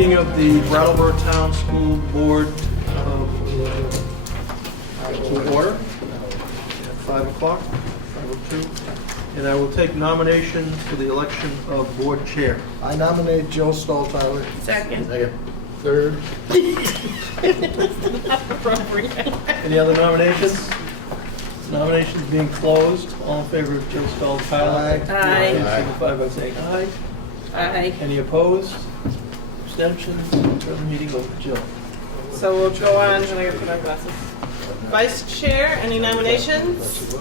meeting of the Brattleboro Town School Board to order at 5 o'clock, 5:02. And I will take nominations for the election of board chair. I nominate Joe Stahley. Second. Third. Any other nominations? Nominations being closed. All in favor of Joe Stahley? Aye. Signify by saying aye. Aye. Any opposed? Abstentions? Turn the meeting over to Jill. So we'll go on, and I gotta put on glasses. Vice Chair, any nominations?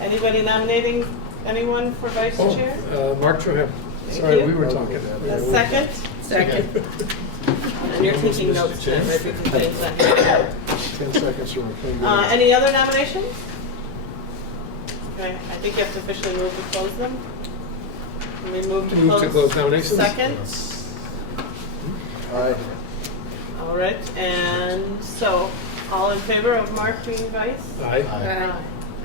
Anybody nominating anyone for Vice Chair? Mark Trujillo. Thank Sorry, you. we were talking. A second? Second. And you're taking notes, Jim, maybe you can change that. 10 seconds from Any other nominations? Okay, I think you have to officially move to close them. Can we move to close nominations. Second? Aye. All right, and so, all in favor of Mark being vice? Aye.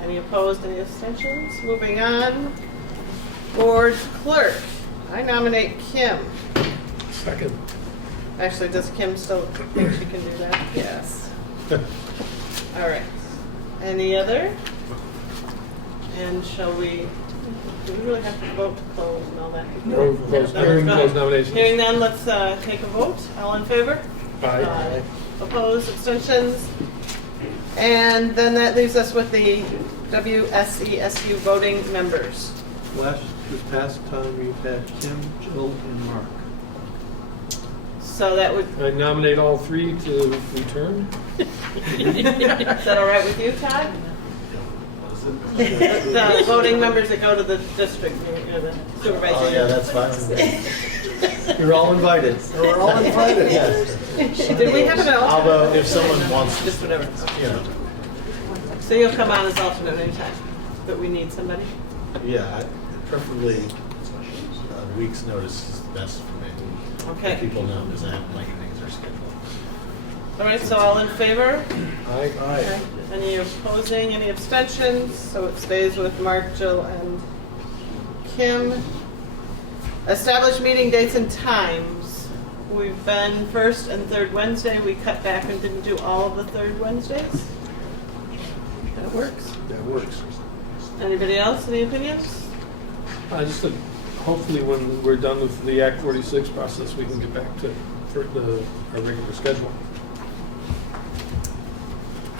Any opposed, any abstentions? Moving on. Board clerk, I nominate Kim. Second. Actually, does Kim still think she can do that? Yes. All right. Any other? And shall we, do we really have to vote to close and all that? No, close nominations. Hearing none, let's take a vote. All in favor? Aye. Opposed, abstentions? And then that leaves us with the WSESU voting members. This past time we've had Kim, Jill, and Mark. So that would, I nominate all three to return. is that all right with you, Todd? The voting members that go to the district, the supervisor. Oh, yeah, that's fine. You're all invited. We're all invited. Yes. Did we have an alternate? Although, if someone wants, Just whatever. you know, So you'll come on as alternate anytime, but we need somebody? yeah, preferably a week's notice is best for me. Okay. People know because I have my meetings are scheduled. All right, so all in favor? Aye. Okay. Any opposing, any abstentions? So it stays with Mark, Jill, and Kim. Establish meeting dates and times. We've been first and third Wednesday. We cut back and didn't do all of the third Wednesdays. That works. That works. Anybody else? Any opinions? Just that hopefully when we're done with the Act 46 process, we can get back to our regular schedule.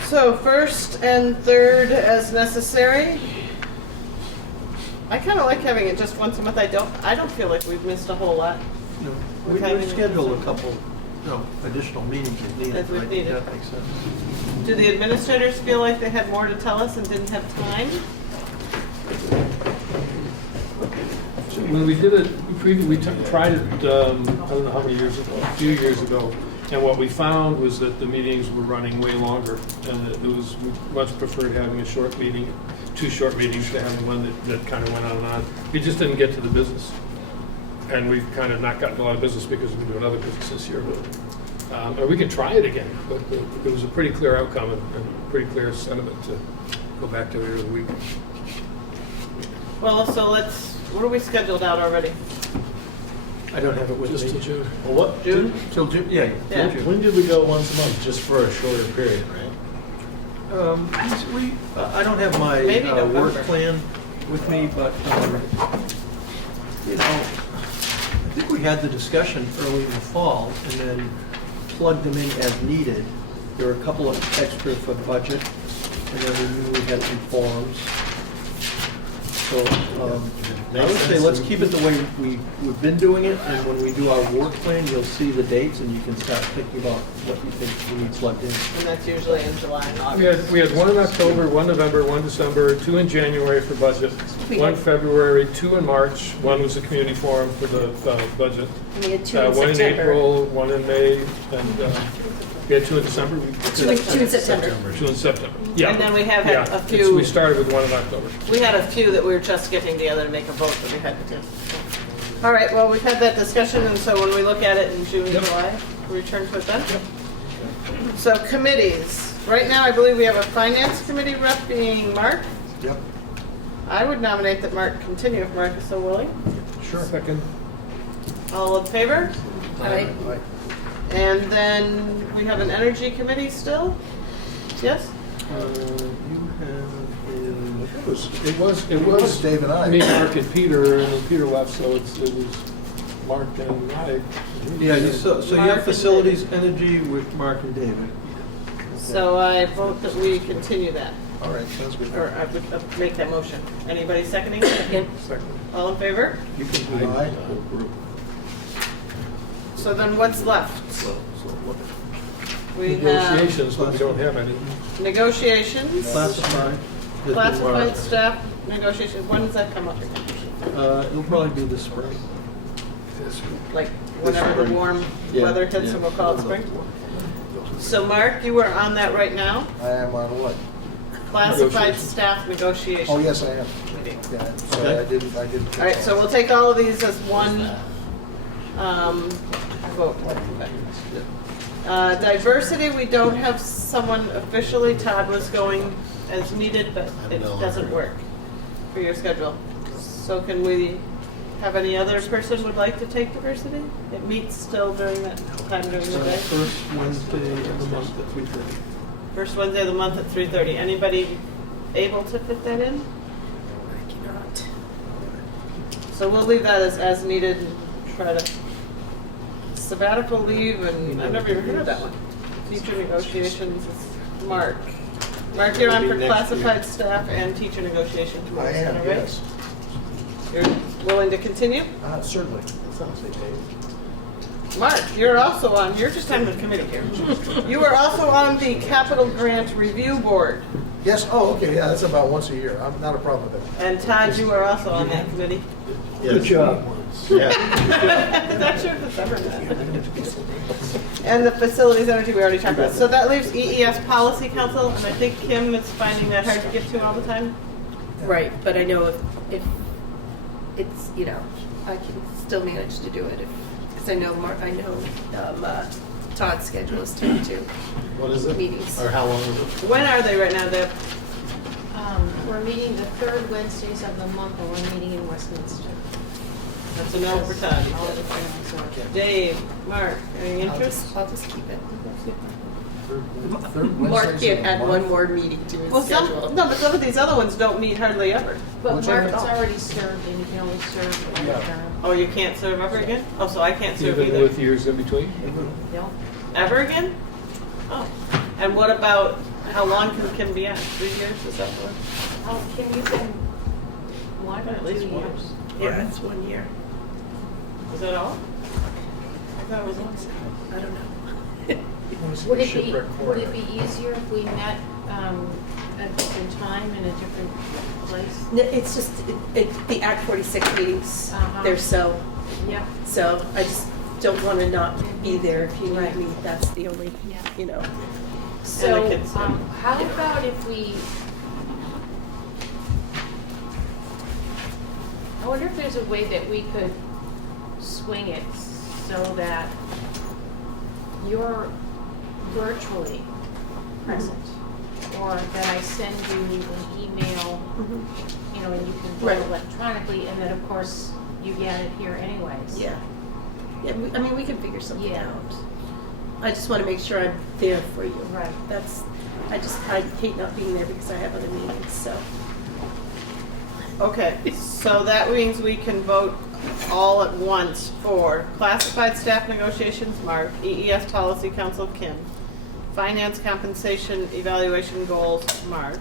So first and third as necessary. I kind of like having it just once a month. I don't feel like we've missed a whole lot. No, we've scheduled a couple, additional meetings if needed. As we've I think needed. that makes sense. Do the administrators feel like they had more to tell us and didn't have time? So when we did it, we tried it, I don't know how many years ago, a few years ago, and what we found was that the meetings were running way longer, and it was, we much preferred having a short meeting, 2 short meetings to having one that kind of went on and on. We just didn't get to the business, and we've kind of not gotten a lot of business because we've been doing other business this year. And we can try it again, but it was a pretty clear outcome and pretty clear sentiment to go back to the end of the week. Well, so what are we scheduled out already? I don't have it with Just me. till June. Well, what, June? Till June, yeah. Yeah. Till June. when did we go once a month, just for a shorter period, right? I don't have my Maybe work November. plan with me, but, I think we had the discussion early in the fall and then plugged them in as needed. There were a couple of extra for budget, and then we knew we had some forms. So I would say let's keep it the way we've been doing it, and when we do our work plan, you'll see the dates, and you can start thinking about what you think we need plugged in. And that's usually in July and August. We had 1 in October, 1 November, 1 December, 2 in January for budget, 1 February, 2 in March, 1 was the community forum for the budget. And we had 2 in 1 in September. April, 1 in May, and we had 2 in December. 2 in September. 2 in September. Yeah. And then we have had Yeah. a few. We started with 1 in October. We had a few that we were just getting together to make a vote that we had to do. All right, well, we've had that discussion, and so when we look at it in June and Yep. July, we return to it then? So committees. Right now, I believe we have a finance committee rep being Mark. Yep. I would nominate that Mark continue if Mark is so willing. Sure. Second. All in favor? Aye. And then we have an energy committee still? Yes? You have It was Dave and I. Me, Mark, and Peter, and then Peter left, so it was Mark and I. so you Mark have and facilities, energy with Mark and David. So I vote that we continue that, All right, sounds good. or I would make that motion. Anybody seconding it? Second. All in favor? You can do the Aye. whole group. So then what's left? We have Negotiations, but we don't have any. negotiations, Classified. with classified Mark. staff negotiations. When does that come up again? It'll probably be this spring. Like whenever the spring. warm Yeah, weather hits yeah. and we'll call it spring? So Mark, you are on that right now? I am on what? Classified Negotiations. staff negotiations. Oh, yes, I am. meeting. Yeah, sorry, I didn't. All right, so we'll take all of these as one vote. Diversity, we don't have someone officially. Todd was going as needed, but it doesn't work for your schedule. So can we have any other person would like to take diversity? It meets still during that time during the day. First Wednesday of the month at 3:30. First Wednesday of the month at 3:30. Anybody able to fit that in? I cannot. So we'll leave that as needed and try to sabbatical leave, and I've never even heard of that one. Teacher negotiations is Mark. Mark, you're on for classified staff and teacher negotiation I tomorrow, is that am, all right? yes. You're willing to continue? Certainly. Mark, you're also on, you're just on the committee here. You are also on the capital grant review board. Yes, oh, okay, yeah, that's about once a year. I'm not a problem with that. And Todd, you are also on that committee. Good job. Yeah. Not sure if it's ever met. And the facilities energy, we already talked about. So that leaves EES Policy Council, and I think Kim is finding that hard to get to all the time. Right, but I know if it's, I can still manage to do it because I know Todd's schedule is tight too. What is it? Meetings. Or how long is it? When are they right now, Deb? We're meeting the third Wednesdays of the month, and we're meeting in Westminster. That's a no for Todd. All the families are. Dave, Mark, any interest? I'll just keep it. Third Mark Wednesdays can't of the add month. one more meeting to his Well, schedule. no, but some of these other ones don't meet hardly ever. But Which Mark's one? already served, and you can only serve one Yeah. term. Oh, you can't serve ever again? Oh, so I can't serve Even either. with years in between? No? Ever again? Oh. And what about, how long can Kim be on? 3 years, is that what? Oh, Kim, you've been one At or least 2 one. years? Yeah, it's 1 year. Is that all? I thought it was longer. I don't know. Would it be easier if we met a different time in a different place? No, it's just, the Act 46 meetings, Uh-huh. they're so Yep. I just don't want to not be there if you Right. need me. That's the only, Yeah. And So, the kids, yeah. how about if we, I wonder if there's a way that we could swing it so that you're virtually present, or that I send you an email, and you can Right. vote electronically, and then of course you get it here anyways. Yeah. Yeah, we can figure something Yeah. out. I just want to make sure I'm there for you. Right. I hate not being there because I have other meetings, so. Okay, so that means we can vote all at once for classified staff negotiations, Mark, EES Policy Council, Kim, finance compensation evaluation goals, Mark,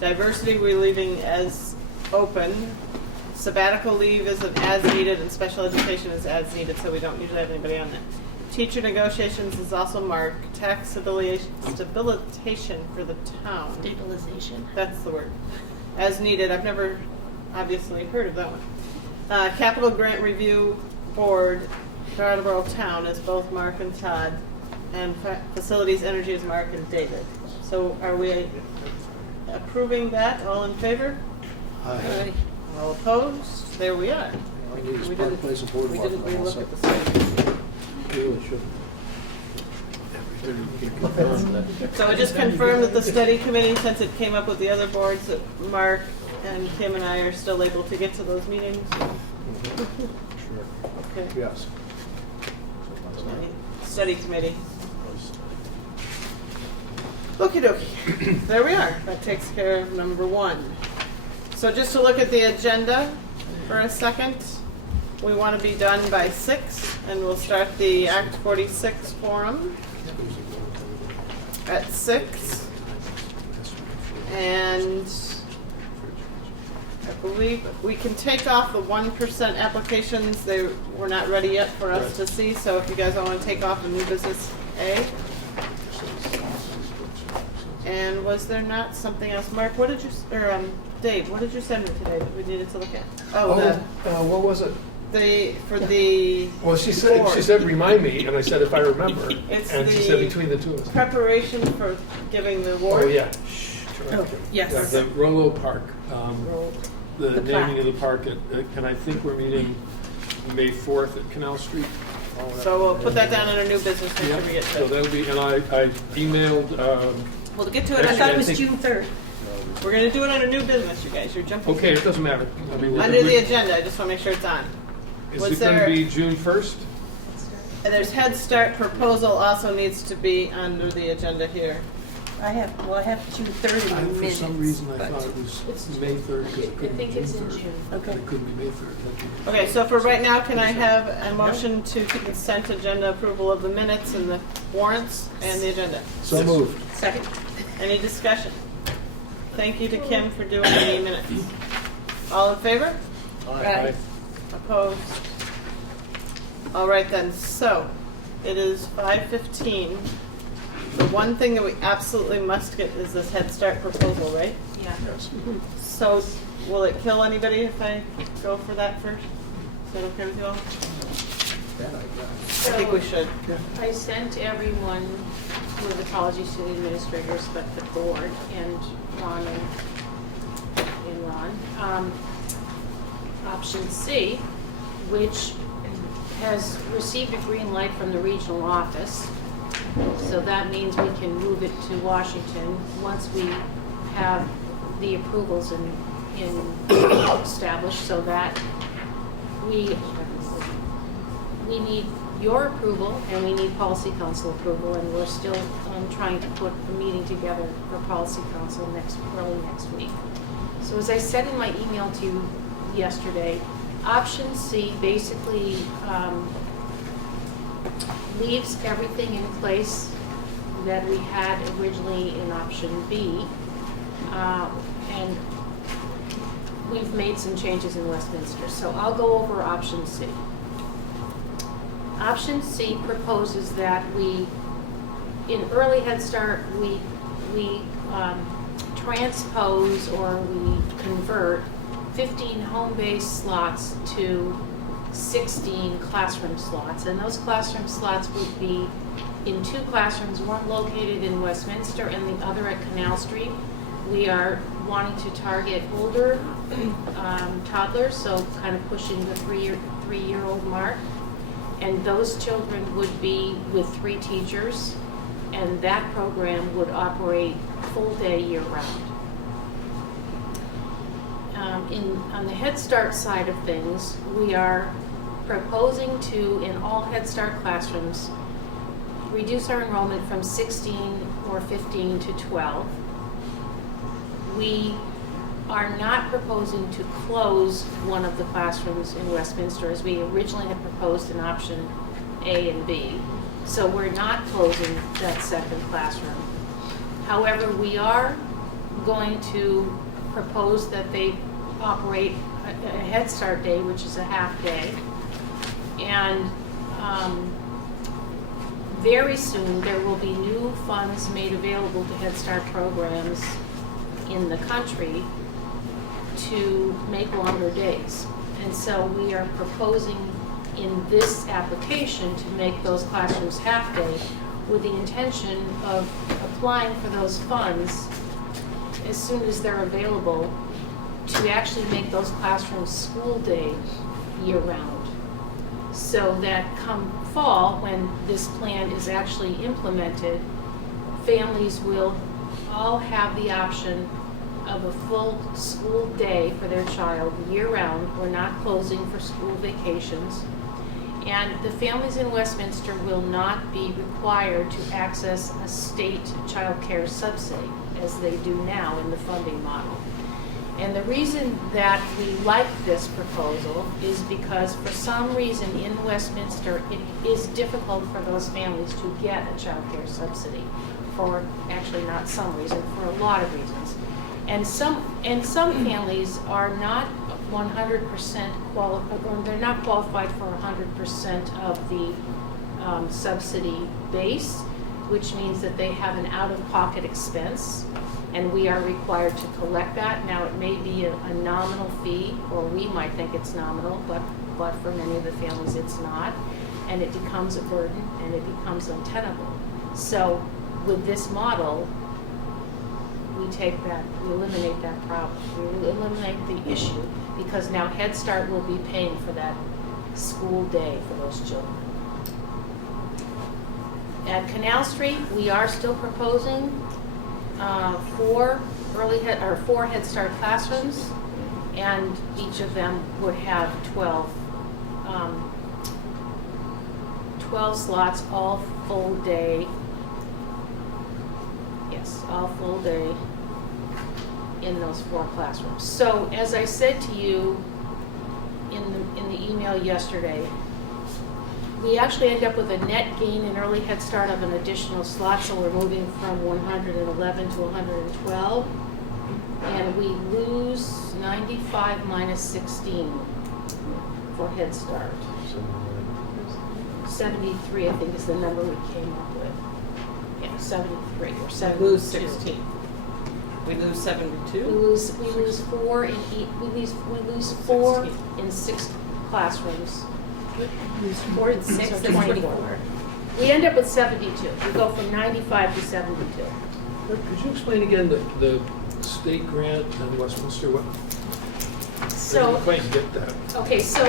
diversity we're leaving as open, sabbatical leave is an as needed, and special education is as needed, so we don't usually have anybody on that. Teacher negotiations is also Mark, tax stabilization for the town. Stabilization. That's the word. As needed. I've never obviously heard of that one. Capital Grant Review Board, Brattleboro Town is both Mark and Todd. And Facilities Energy is Mark and David. So are we approving that? All in favor? Aye. All opposed? There we are. All I need is We Park didn't, Place and we Boardwalk. didn't and I'm all relook at the set. study. Really should. So I just confirmed that the study committee, since it came up with the other boards, that Mark and Kim and I are still able to get to those meetings. Okay. Yes. Study committee. Okie dokie. There we are. That takes care of number 1. So just to look at the agenda for a second, we want to be done by 6, and we'll start the Act 46 forum at 6. And I believe we can take off the 1% applications. They were not ready yet for us to see, so if you guys don't want to take off the new business A. And was there not something else? Mark, what did you, or Dave, what did you send me today that we needed to look at? What was it? For the Well, she said, remind me, and I said, if I remember. It's and she the said, between the two of us. preparation for giving the award. Oh, yeah. Correct. yes. Yeah, the Rollo Park, the The naming of plaque. the park, and I think we're meeting May 4th at Canal Street. So we'll put that down in our new business next Yeah, time we get so to it. that'll be, and I emailed, We'll get to it. I Actually, thought I it was think- June 3rd. We're going to do it under new business, you guys. You're jumping. okay, it doesn't matter. I mean, Under the agenda, I just want to make sure it's on. Is was it going to there- be June 1st? And there's Head Start proposal also needs to be under the agenda here. I have June 3rd in For minutes. some reason, I but- thought it was May 3rd. 'cause it I couldn't be think it's June in 3rd. June. Okay. It couldn't be May 3rd. That'd be- Okay, so for right now, can I have a motion to consent agenda approval of the minutes and the warrants and the agenda? So moved. Second. Any discussion? Thank you to Kim for doing the minutes. All in favor? Right. Opposed? All right then, so it is 5:15. The one thing that we absolutely must get is this Head Start proposal, right? Yeah. Yes. So will it kill anybody if I go for that first? Is that okay with you all? I think we should. I sent everyone, with apologies to the administrators, but the board and Ron and Ron, option C, which has received a green light from the regional office. So that means we can move it to Washington once we have the approvals established, so that we need your approval and we need policy council approval, and we're still trying to put a meeting together for policy council early next week. So as I said in my email to you yesterday, option C basically leaves everything in place that we had originally in option B, and we've made some changes in Westminster. So I'll go over option C. Option C proposes that we, in early Head Start, we transpose or we convert 15 home-based slots to 16 classroom slots. And those classroom slots would be in 2 classrooms, one located in Westminster and the other at Canal Street. We are wanting to target older toddlers, so kind of pushing the three-year-old mark. And those children would be with 3 teachers, and that program would operate full day year-round. On the Head Start side of things, we are proposing to, in all Head Start classrooms, reduce our enrollment from 16 or 15 to 12. We are not proposing to close one of the classrooms in Westminster as we originally had proposed in option A and B. So we're not closing that second classroom. However, we are going to propose that they operate a Head Start day, which is a half day. And very soon there will be new funds made available to Head Start programs in the country to make longer days. And so we are proposing in this application to make those classrooms half day with the intention of applying for those funds as soon as they're available to actually make those classrooms school day year round. So that come fall, when this plan is actually implemented, families will all have the option of a full school day for their child year-round. We're not closing for school vacations. And the families in Westminster will not be required to access a state child care subsidy as they do now in the funding model. And the reason that we like this proposal is because for some reason in Westminster, it is difficult for those families to get a child care subsidy. For actually not some reason, for a lot of reasons. And some families are not 100% qualified, or they're not qualified for 100% of the subsidy base, which means that they have an out-of-pocket expense, and we are required to collect that. Now, it may be a nominal fee, or we might think it's nominal, but for many of the families it's not, and it becomes a burden, and it becomes untenable. So with this model, we eliminate that problem. We eliminate the issue, because now Head Start will be paying for that school day for those children. At Canal Street, we are still proposing 4 Head Start classrooms, and each of them would have 12 slots, all full day. Yes, all full day in those 4 classrooms. So as I said to you in the email yesterday, we actually end up with a net gain in early Head Start of an additional slot, so we're moving from 111 to 112, and we lose 95 minus 16 for Head Start. 73, I think, is the number we came up with. Yeah, 73 or 72. We lose 16. We lose 72? We lose 4 in we lose 4 in 6 classrooms. 4 in 6, So that's 24. We end up with 72. We go from 95 to 72. Could you explain again the state grant in Westminster? What? So, I didn't quite get that. okay, so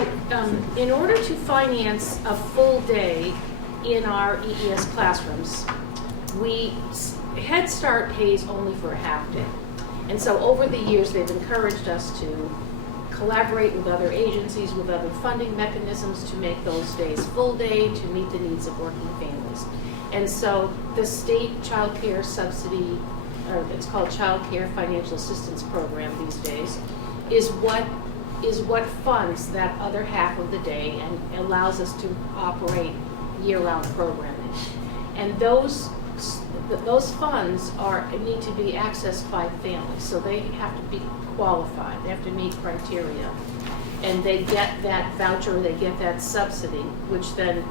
in order to finance a full day in our EES classrooms, Head Start pays only for a half day. And so over the years, they've encouraged us to collaborate with other agencies, with other funding mechanisms to make those days full day to meet the needs of working families. And so the state child care subsidy, or it's called Child Care Financial Assistance Program these days, is what funds that other half of the day and allows us to operate year-round programming. And those funds need to be accessed by families, so they have to be qualified, they have to meet criteria, and they get that voucher, they get that subsidy, which then,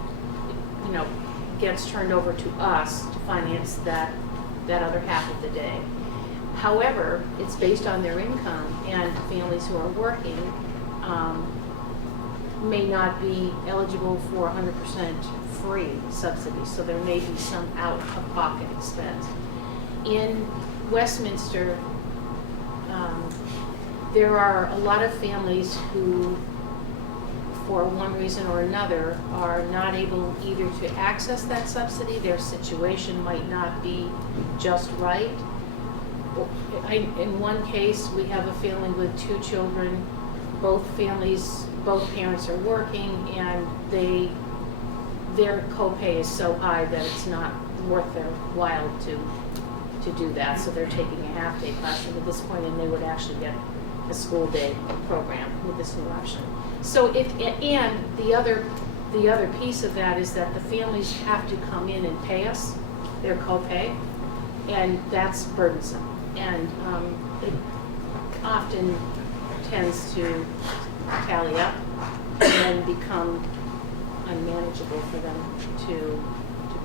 gets turned over to us to finance that other half of the day. However, it's based on their income, and families who are working may not be eligible for 100% free subsidy, so there may be some out-of-pocket expense. In Westminster, there are a lot of families who, for one reason or another, are not able either to access that subsidy, their situation might not be just right. In one case, we have a family with 2 children, both parents are working, and their copay is so high that it's not worth their while to do that, so they're taking a half-day classroom at this point, and they would actually get a school day program with this new option. So and the other piece of that is that the families have to come in and pay us their copay, and that's burdensome, and it often tends to tally up and become unmanageable for them to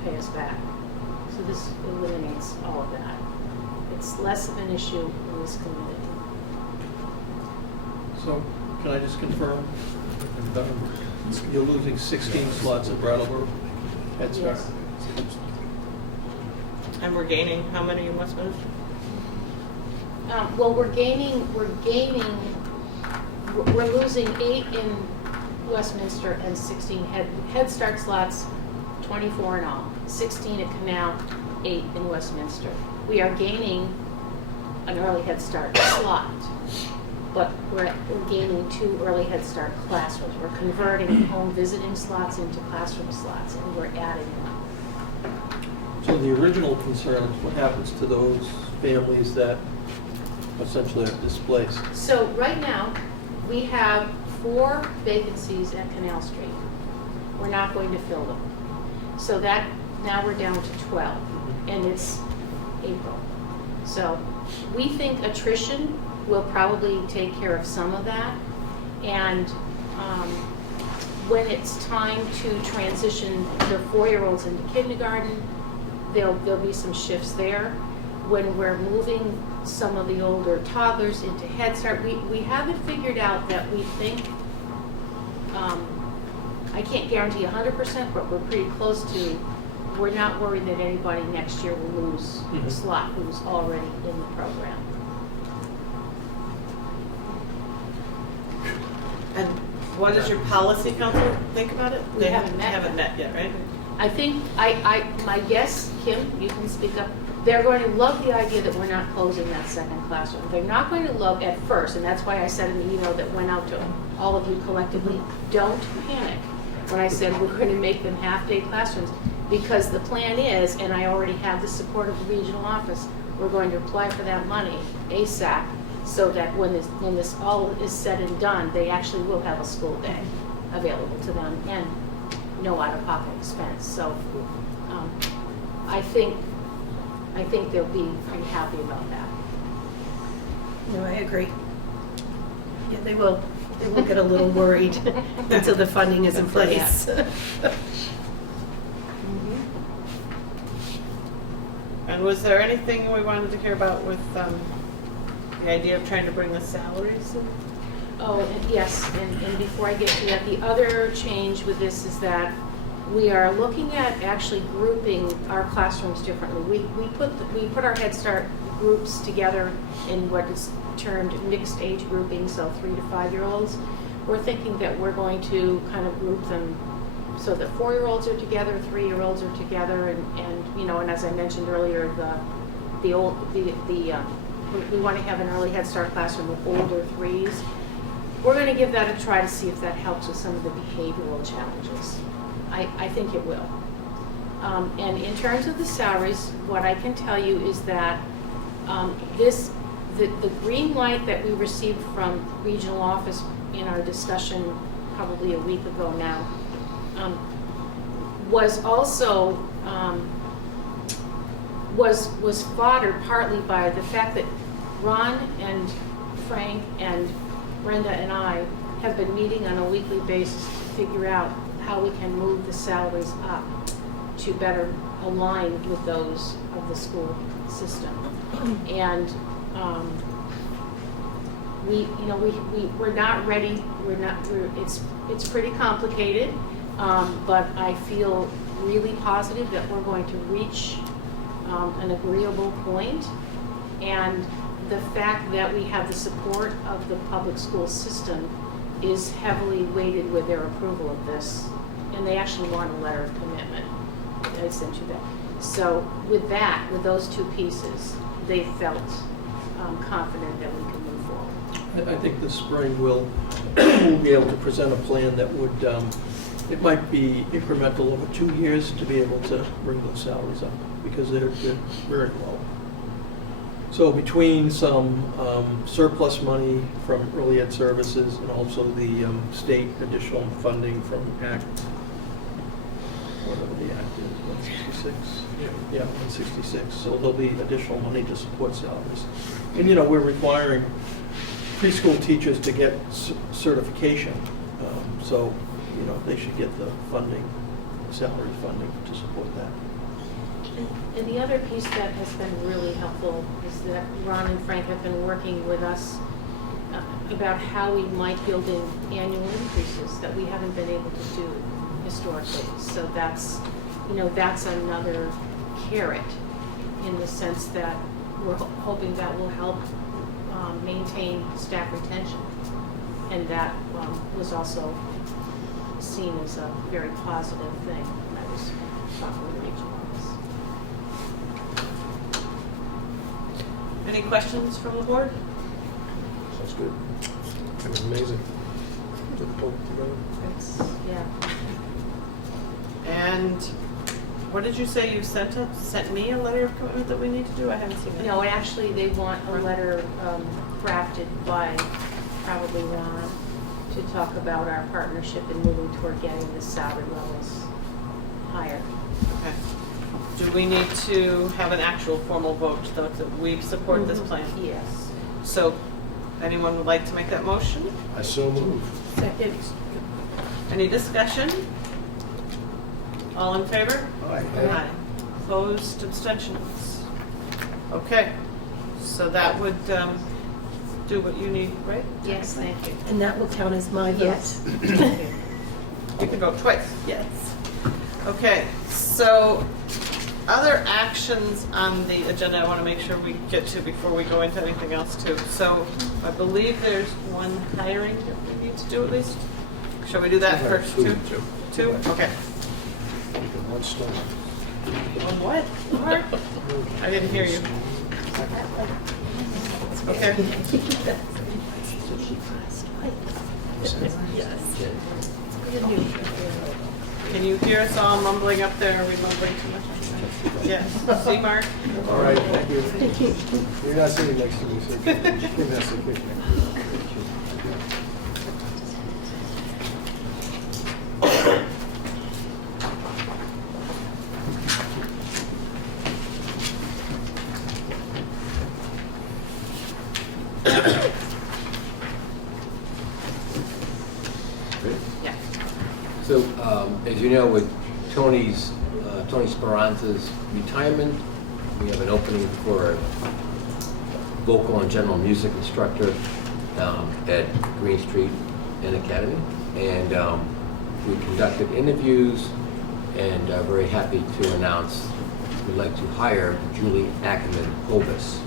pay us back. So this eliminates all of that. It's less of an issue in this community. So, can I just confirm? You're losing 16 slots at Brattleboro Head Start? Yes. And we're gaining how many in Westminster? Well, we're losing 8 in Westminster and 16 Head Start slots, 24 in all. 16 at Canal, 8 in Westminster. We are gaining an early Head Start slot. But we're gaining 2 early Head Start classrooms. We're converting home visiting slots into classroom slots, and we're adding them. So the original concern is what happens to those families that essentially are displaced? So right now, we have 4 vacancies at Canal Street. We're not going to fill them. So that, now we're down to 12, and it's April. So we think attrition will probably take care of some of that. And when it's time to transition the 4-year-olds into kindergarten, there'll be some shifts there. When we're moving some of the older toddlers into Head Start, we haven't figured out that we think, I can't guarantee 100%, but we're pretty close to, we're not worried that anybody next year will lose the slot who's already in the program. And what does your policy council think about it? We haven't met. Haven't met yet, right? I think, my guess, Kim, you can speak up, they're going to love the idea that we're not closing that second classroom. They're not going to love at first, and that's why I said in the email that went out to all of you collectively, don't panic when I said we're going to make them half-day classrooms, because the plan is, and I already have the support of the regional office, we're going to apply for that money ASAP, so that when this all is said and done, they actually will have a school day available to them and no out-of-pocket expense. So I think they'll be pretty happy about that. No, I agree. Yeah, they will get a little worried until the funding is in place. And was there anything we wanted to hear about with the idea of trying to bring the salaries in? Oh, and yes, and before I get to that, the other change with this is that we are looking at actually grouping our classrooms differently. We put our Head Start groups together in what is termed mixed age grouping, so 3 to 5-year-olds. We're thinking that we're going to kind of group them so that 4-year-olds are together, 3-year-olds are together, and you know, and as I mentioned earlier, we want to have an early Head Start classroom with older 3s. We're going to give that a try to see if that helps with some of the behavioral challenges. I think it will. And in terms of the salaries, what I can tell you is that the green light that we received from regional office in our discussion probably a week ago now was also was foddered partly by the fact that Ron and Frank and Brenda and I have been meeting on a weekly basis to figure out how we can move the salaries up to better align with those of the school system. And we're not ready. It's pretty complicated, but I feel really positive that we're going to reach an agreeable point. And the fact that we have the support of the public school system is heavily weighted with their approval of this. And they actually want a letter of commitment. I sent you that. So with those 2 pieces, they felt confident that we can move forward. I think this spring we'll be able to present a plan that would, it might be incremental over 2 years to be able to bring those salaries up, because they're very low. So between some surplus money from early ed services and also the state additional funding from Act, whatever the Act is, 166? Yeah, 166. So there'll be additional money to support salaries. And we're requiring preschool teachers to get certification. So they should get the funding, salary funding to support that. And the other piece that has been really helpful is that Ron and Frank have been working with us about how we might build in annual increases that we haven't been able to do historically. So that's another carrot in the sense that we're hoping that will help maintain staff retention. And that was also seen as a very positive thing when I was talking with the regional office. Any questions from the board? Sounds good. It was amazing. Did pull it together. Yeah. And what did you say you sent me a letter of commitment that we need to do? I haven't seen it. No, actually, they want a letter drafted by probably Ron to talk about our partnership and moving toward getting the salary levels higher. Okay. Do we need to have an actual formal vote that we support this plan? Yes. So, anyone would like to make that motion? I so move. Second. Any discussion? All in favor? Aye. Opposed, abstentions? Okay, so that would do what you need, right? Yes, thank you. And that will count as my vote? Yes. You can vote twice. Yes. Okay, so other actions on the agenda I want to make sure we get to before we go into anything else too. So I believe there's one hiring that we need to do at least. Shall we do that first? Two? Okay. One stone. On what? Mark? I didn't hear you. Okay. Can you hear us all mumbling up there? Are we mumbling too much? Yes. See, Mark? All right, thank you. You're not sitting next to me, so give me that kick. Yeah. So, as you know, with Tony Speranza's retirement, we have an opening for a vocal and general music instructor at Green Street and Academy. And we conducted interviews and very happy to announce we'd like to hire Julie Ackerman Hovis,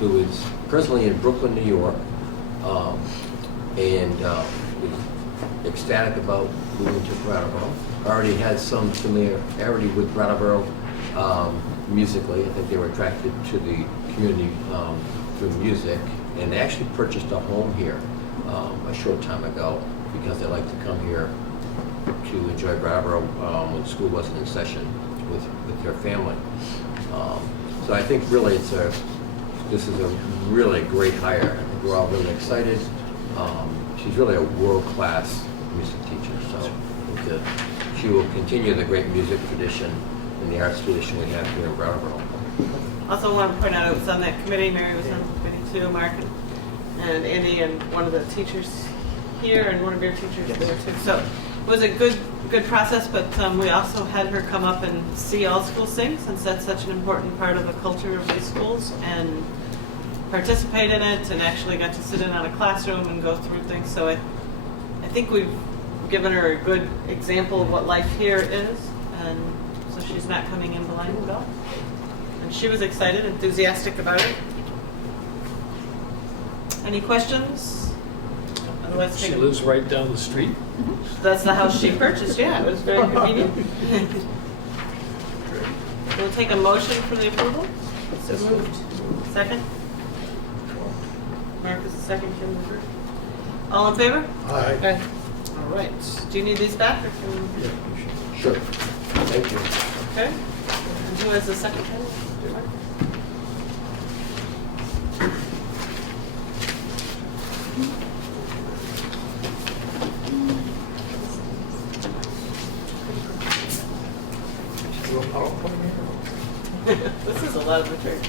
who is presently in Brooklyn, New York, and is ecstatic about moving to Brattleboro. Already has some familiarity with Brattleboro musically. I think they were attracted to the community through music, and they actually purchased a home here a short time ago because they like to come here to enjoy Brattleboro when school wasn't in session with their family. So I think really this is a really great hire. I think we're all really excited. She's really a world-class music teacher, so I think that she will continue the great music tradition and the arts tradition we have here in Brattleboro. Also want to point out, I was on that committee, Mary was on the committee too, Mark and Andy, and one of the teachers here and one of your teachers there too. So it was a good process, but we also had her come up and see all schools sing, since that's such an important part of the culture of these schools, and participate in it, and actually got to sit in on a classroom and go through things. So I think we've given her a good example of what life here is, and so she's not coming in blind at all. And she was excited, enthusiastic about it. Any questions? Otherwise, She lives right down the street. that's the house she purchased. Yeah, it was very convenient. We'll take a motion for the approval. So moved. Second. Mark is the second. Kim the first. All in favor? Aye. Okay. All right. Do you need these back, or can? Sure. Thank you. Okay. And who has the second? Mark? You want PowerPoint here? This is a lot of material.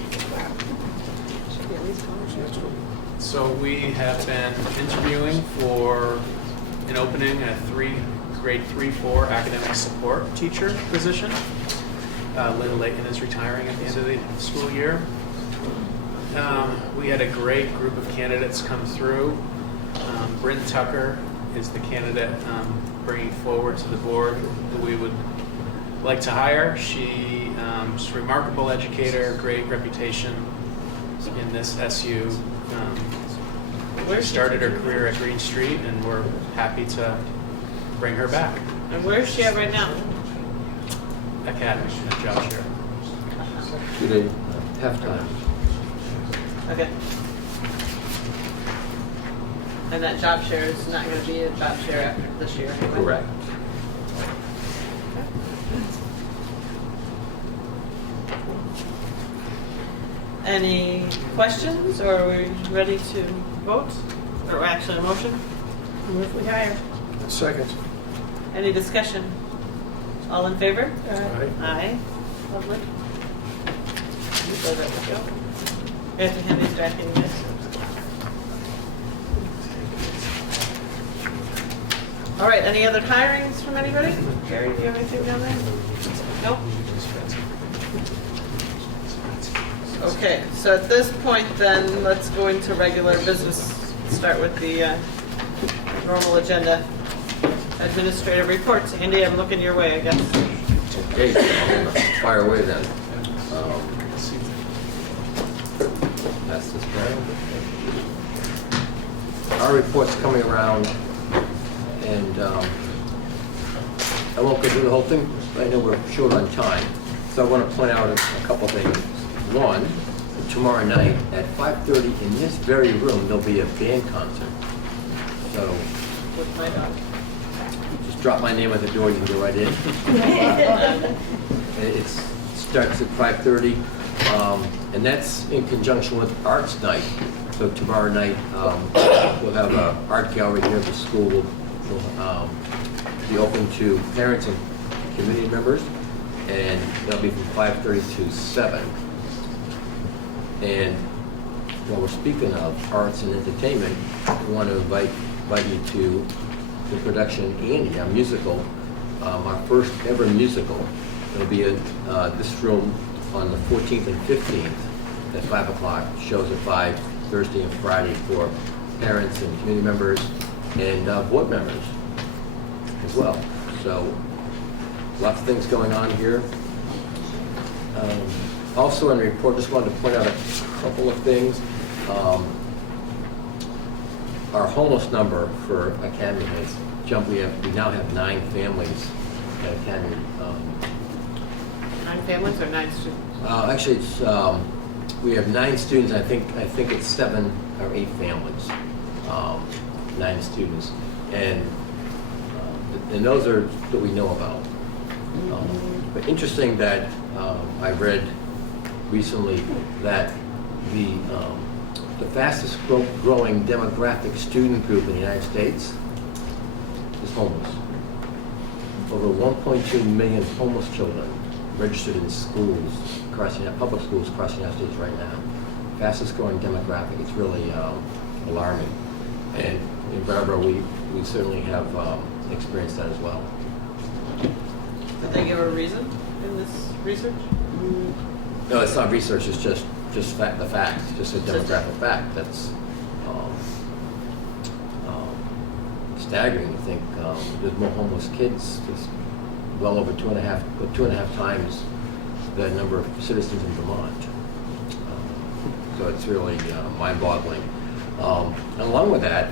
So we have been interviewing for an opening at grade 3-4 academic support teacher position. Lynn Layton is retiring at the end of the school year. We had a great group of candidates come through. Bryn Tucker is the candidate bringing forward to the board who we would like to hire. She's a remarkable educator, great reputation in this SU. Where Started her career at Green Street, and we're happy to bring her back. And where is she at right now? Academy at Josh here. Do they have time? Okay. And that job share is not gonna be a job share after this year anyway? Correct. Any questions, or are we ready to vote? Or actually a motion? Move we hire. Second. Any discussion? All in favor? Aye. Aye. Lovely. You go that with you. We have to hand these back in this. All right, any other hirings from anybody? Gary, do you have anything down there? Nope. Okay, so at this point then, let's go into regular business. Start with the normal agenda. Administrative reports. Andy, I'm looking your way, I guess. Okay, I'm gonna fire away then. Pass this down. Our report's coming around, and I won't go through the whole thing, but I know we're short on time. So I want to point out a couple things. One, tomorrow night at 5:30 in this very room, there'll be a band concert. So With my dog. just drop my name at the door, you can go right in. It starts at 5:30, and that's in conjunction with Arts Night. So tomorrow night, we'll have an art gallery here at the school. Will be open to parents and community members, and that'll be from 5:30 to 7. And while we're speaking of arts and entertainment, we want to invite you to the production Andy, our musical, our first ever musical. It'll be in this room on the 14th and 15th at 5 o'clock. Shows at 5, Thursday and Friday for parents and community members and board members as well. So lots of things going on here. Also in the report, just wanted to point out a couple of things. Our homeless number for Academy has jumped. We now have 9 families at Academy. 9 families or 9 students? Actually, it's we have 9 students. I think it's 7 or 8 families. 9 students, and those are that we know about. But interesting that I read recently that the fastest growing demographic student group in the United States is homeless. Over 1.2 million homeless children registered in schools, public schools across the United States right now. Fastest growing demographic. It's really alarming. And in Brattleboro, we certainly have experienced that as well. Did they give a reason in this research? No, it's not research. It's just the fact, just a demographic fact. That's staggering to think. There's more homeless kids. There's well over 2.5 times the number of citizens in Vermont. So it's really mind-boggling. And along with that,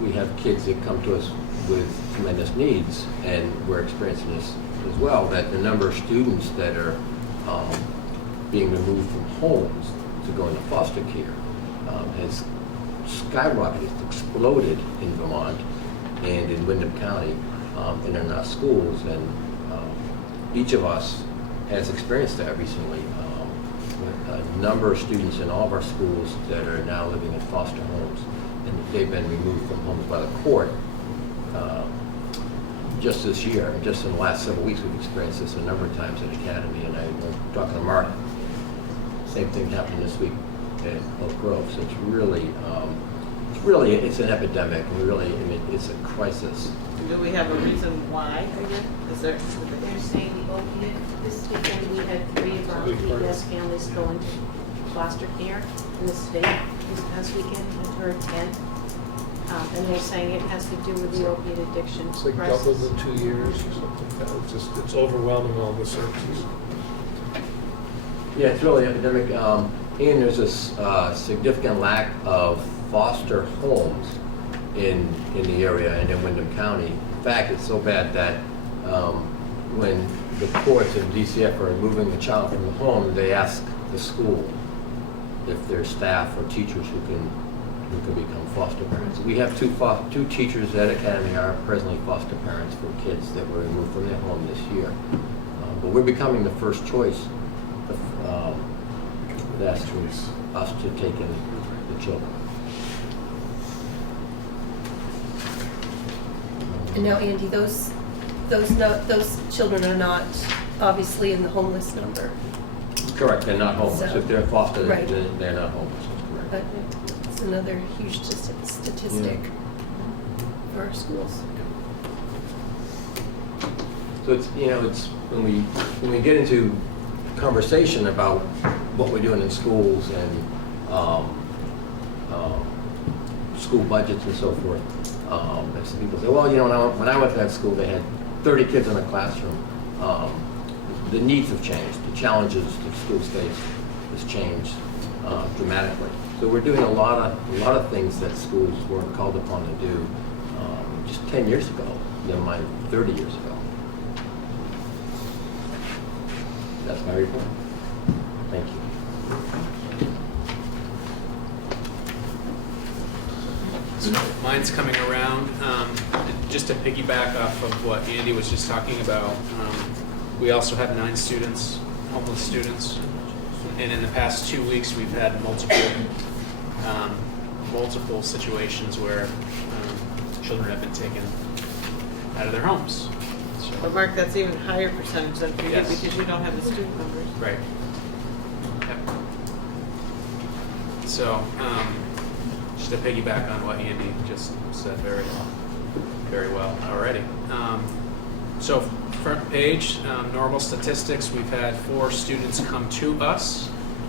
we have kids that come to us with tremendous needs, and we're experiencing this as well, that the number of students that are being removed from homes to go into foster care has skyrocketed, exploded in Vermont and in Windham County and in our schools. And each of us has experienced that recently. A number of students in all of our schools that are now living in foster homes, and they've been removed from homes by the court. Just this year, just in the last several weeks, we've experienced this a number of times at Academy, and I'm talking to Mark. Same thing happened this week at Oak Grove. So it's an epidemic. It's a crisis. Do we have a reason why? Is there? They're saying the opiate, this weekend we had 3 of our PBS families go into foster care in the state this past weekend, and heard 10. And they're saying it has to do with the opiate addiction It's like crisis. doubled in 2 years or something like that. It's overwhelming all the services. Yeah, it's really epidemic. And there's this significant lack of foster homes in the area and in Windham County. In fact, it's so bad that when the courts in DCF are removing the child from the home, they ask the school if there's staff or teachers who can become foster parents. We have two teachers at Academy are presently foster parents for kids that were removed from their home this year. But we're becoming the first choice of that's us to take in the children. And now, Andy, those children are not obviously in the homeless number, Correct, they're not homeless. So- If they're foster, Right. they're not homeless, that's correct. but it's another huge statistic for our schools. So it's, it's when we get into conversation about what we're doing in schools and school budgets and so forth, and some people say, well, when I went to that school, they had 30 kids in a classroom. The needs have changed. The challenges the school face has changed dramatically. So we're doing a lot of things that schools weren't called upon to do just 10 years ago, never mind 30 years ago. That's my report. Thank you. So mine's coming around. Just to piggyback off of what Andy was just talking about, we also have 9 students, homeless students, and in the past 2 weeks we've had multiple situations where children have been taken out of their homes. So, But Mark, that's even higher percentage than for you Yes. because you don't have the student numbers. right. Yep. So, just to piggyback on what Andy just said very well already. So front page, normal statistics, we've had 4 students come to us,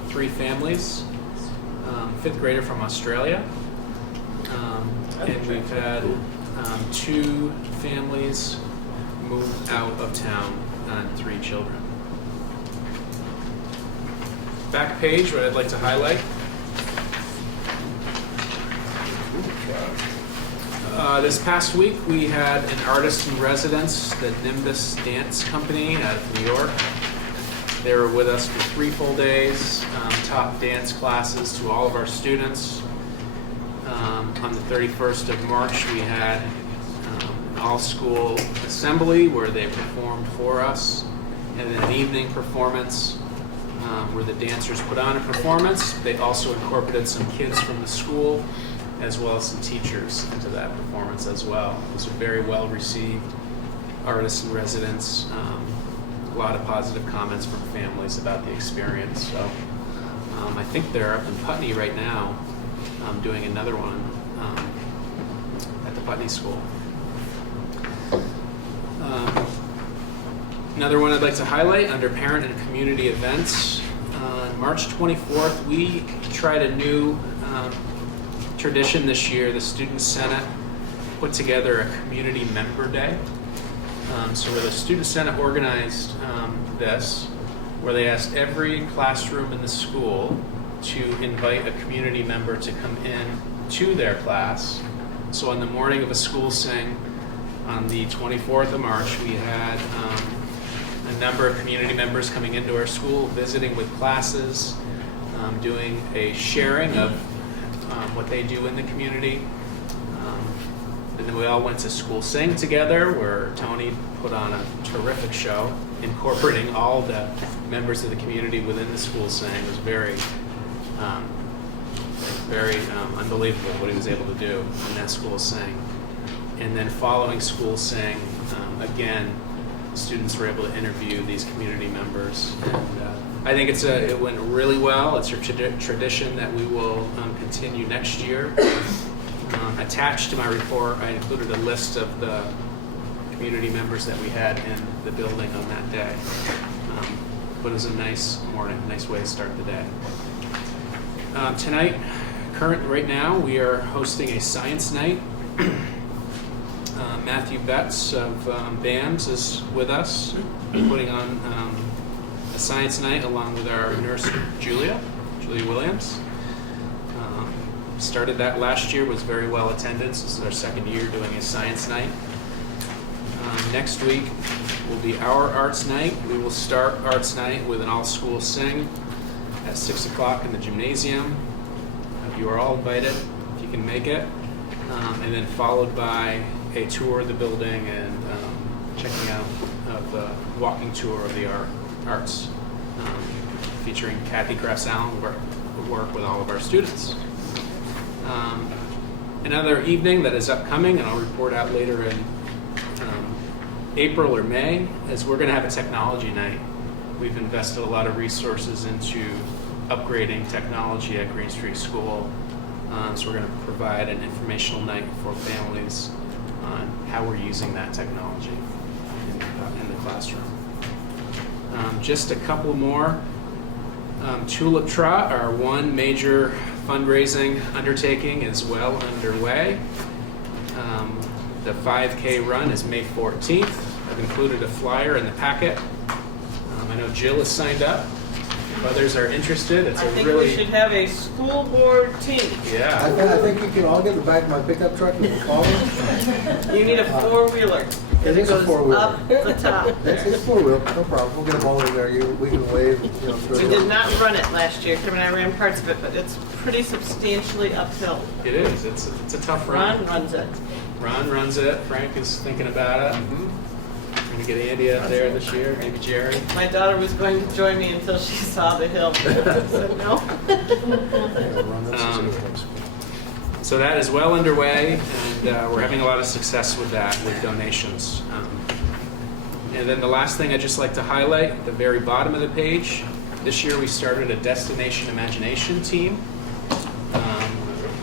3 families, 5th grader from Australia, and we've had 2 families move out of town and 3 children. Back page, what I'd like to highlight. This past week, we had an artist in residence, the Mmbrs dance company out of New York. They were with us for 3 full days, taught dance classes to all of our students. On the 31st of March, we had an all-school assembly where they performed for us, and then an evening performance where the dancers put on a performance. They also incorporated some kids from the school as well as some teachers into that performance as well. It was a very well received, artists in residence, a lot of positive comments from families about the experience. So I think they're up in Putney right now doing another one at the Putney School. Another one I'd like to highlight under parent and community events. On March 24th, we tried a new tradition this year. The Student Senate put together a community member day. So where the Student Senate organized this, where they asked every classroom in the school to invite a community member to come in to their class. So on the morning of a school sing, on the 24th of March, we had a number of community members coming into our school, visiting with classes, doing a sharing of what they do in the community. And then we all went to school sing together, where Tony put on a terrific show, incorporating all the members of the community within the school sing. It was very unbelievable what he was able to do in that school sing. And then following school sing, again, students were able to interview these community members. And I think it went really well. It's a tradition that we will continue next year. Attached to my report, I included a list of the community members that we had in the building on that day. But it was a nice morning, nice way to start the day. Tonight, right now, we are hosting a science night. Matthew Betts of Mmbrs is with us, putting on a science night along with our nurse, Julia Williams. Started that last year, was very well attended. This is our second year doing a science night. Next week will be our arts night. We will start arts night with an all-school sing. at 6 o'clock in the gymnasium. You are all invited if you can make it. And then followed by a tour of the building and checking out the walking tour of the arts, featuring Kathy Kress-Allen work with all of our students. Another evening that is upcoming, and I'll report out later in April or May, is we're going to have a technology night. We've invested a lot of resources into upgrading technology at Green Street School. So we're going to provide an informational night for families on how we're using that technology in the classroom. Just a couple more. Tulip Trot, our one major fundraising undertaking, is well underway. The 5K run is May 14th. I've included a flyer in the packet. I know Jill is signed up. If others are interested, it's I a think really... we should have a school board team. Yeah. I think you can all get in the back of my pickup truck and follow. You need a four-wheeler. It is a goes four-wheeler. up the top. It's four-wheel, no problem. We'll get them all in there. We can wave, you know. We did not run it last year. Kim and I ran parts of it, but it's pretty substantially uphill. It is. It's a tough run. Ron runs it. Ron runs it. Frank is thinking about it. We're going to get Andy out there this year, maybe Jeri. My daughter was going to join me until she saw the hill. I said no. So that is well underway, and we're having a lot of success with that, with donations. And then the last thing I'd just like to highlight, at the very bottom of the page, this year we started a Destination Imagination team,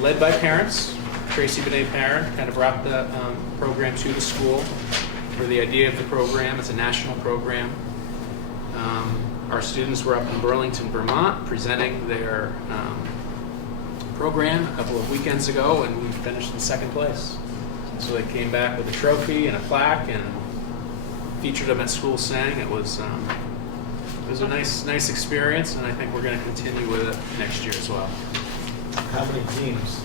led by parents. Tracy Benet Parent kind of brought the program to the school for the idea of the program. It's a national program. Our students were up in Burlington, Vermont, presenting their program a couple of weekends ago, and we finished in second place. So they came back with a trophy and a plaque and featured them at school saying. It was a nice experience, and I think we're going to continue with it next year as well. How many teams?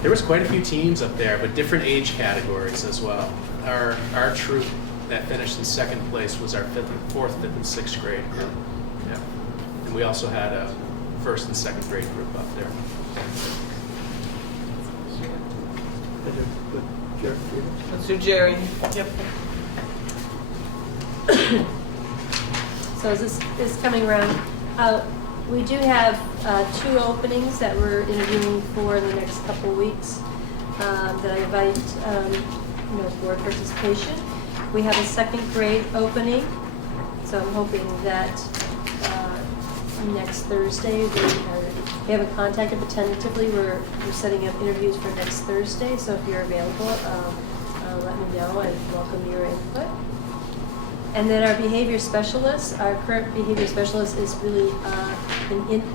There was quite a few teams up there, but different age categories as well. Our troop that finished in second place was our fourth, fifth, and sixth grade group. Yeah. And we also had a first and second grade group up there. Let's do Jeri. Yep. So this coming around, we do have 2 openings that we're interviewing for in the next couple of weeks that I invite board participation. We have a second grade opening, so I'm hoping that next Thursday we haven't contacted, but tentatively we're setting up interviews for next Thursday. So if you're available, let me know. I'd welcome your input. And then our behavior specialist, our current behavior specialist is really,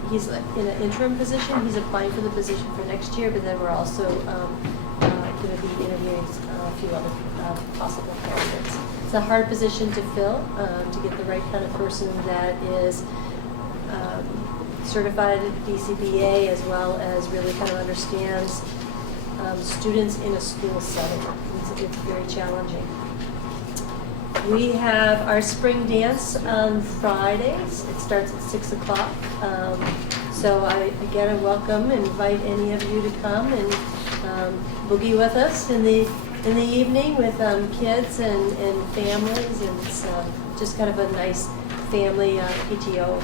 he's in an interim position. He's applying for the position for next year, but then we're also going to be interviewing a few other possible candidates. It's a hard position to fill, to get the right kind of person that is certified at DCBA, as well as really kind of understands students in a school setting. It's very challenging. We have our spring dance on Fridays. It starts at 6 o'clock. So I welcome and invite any of you to come and boogie with us in the evening with kids and families, and it's just kind of a nice family PTO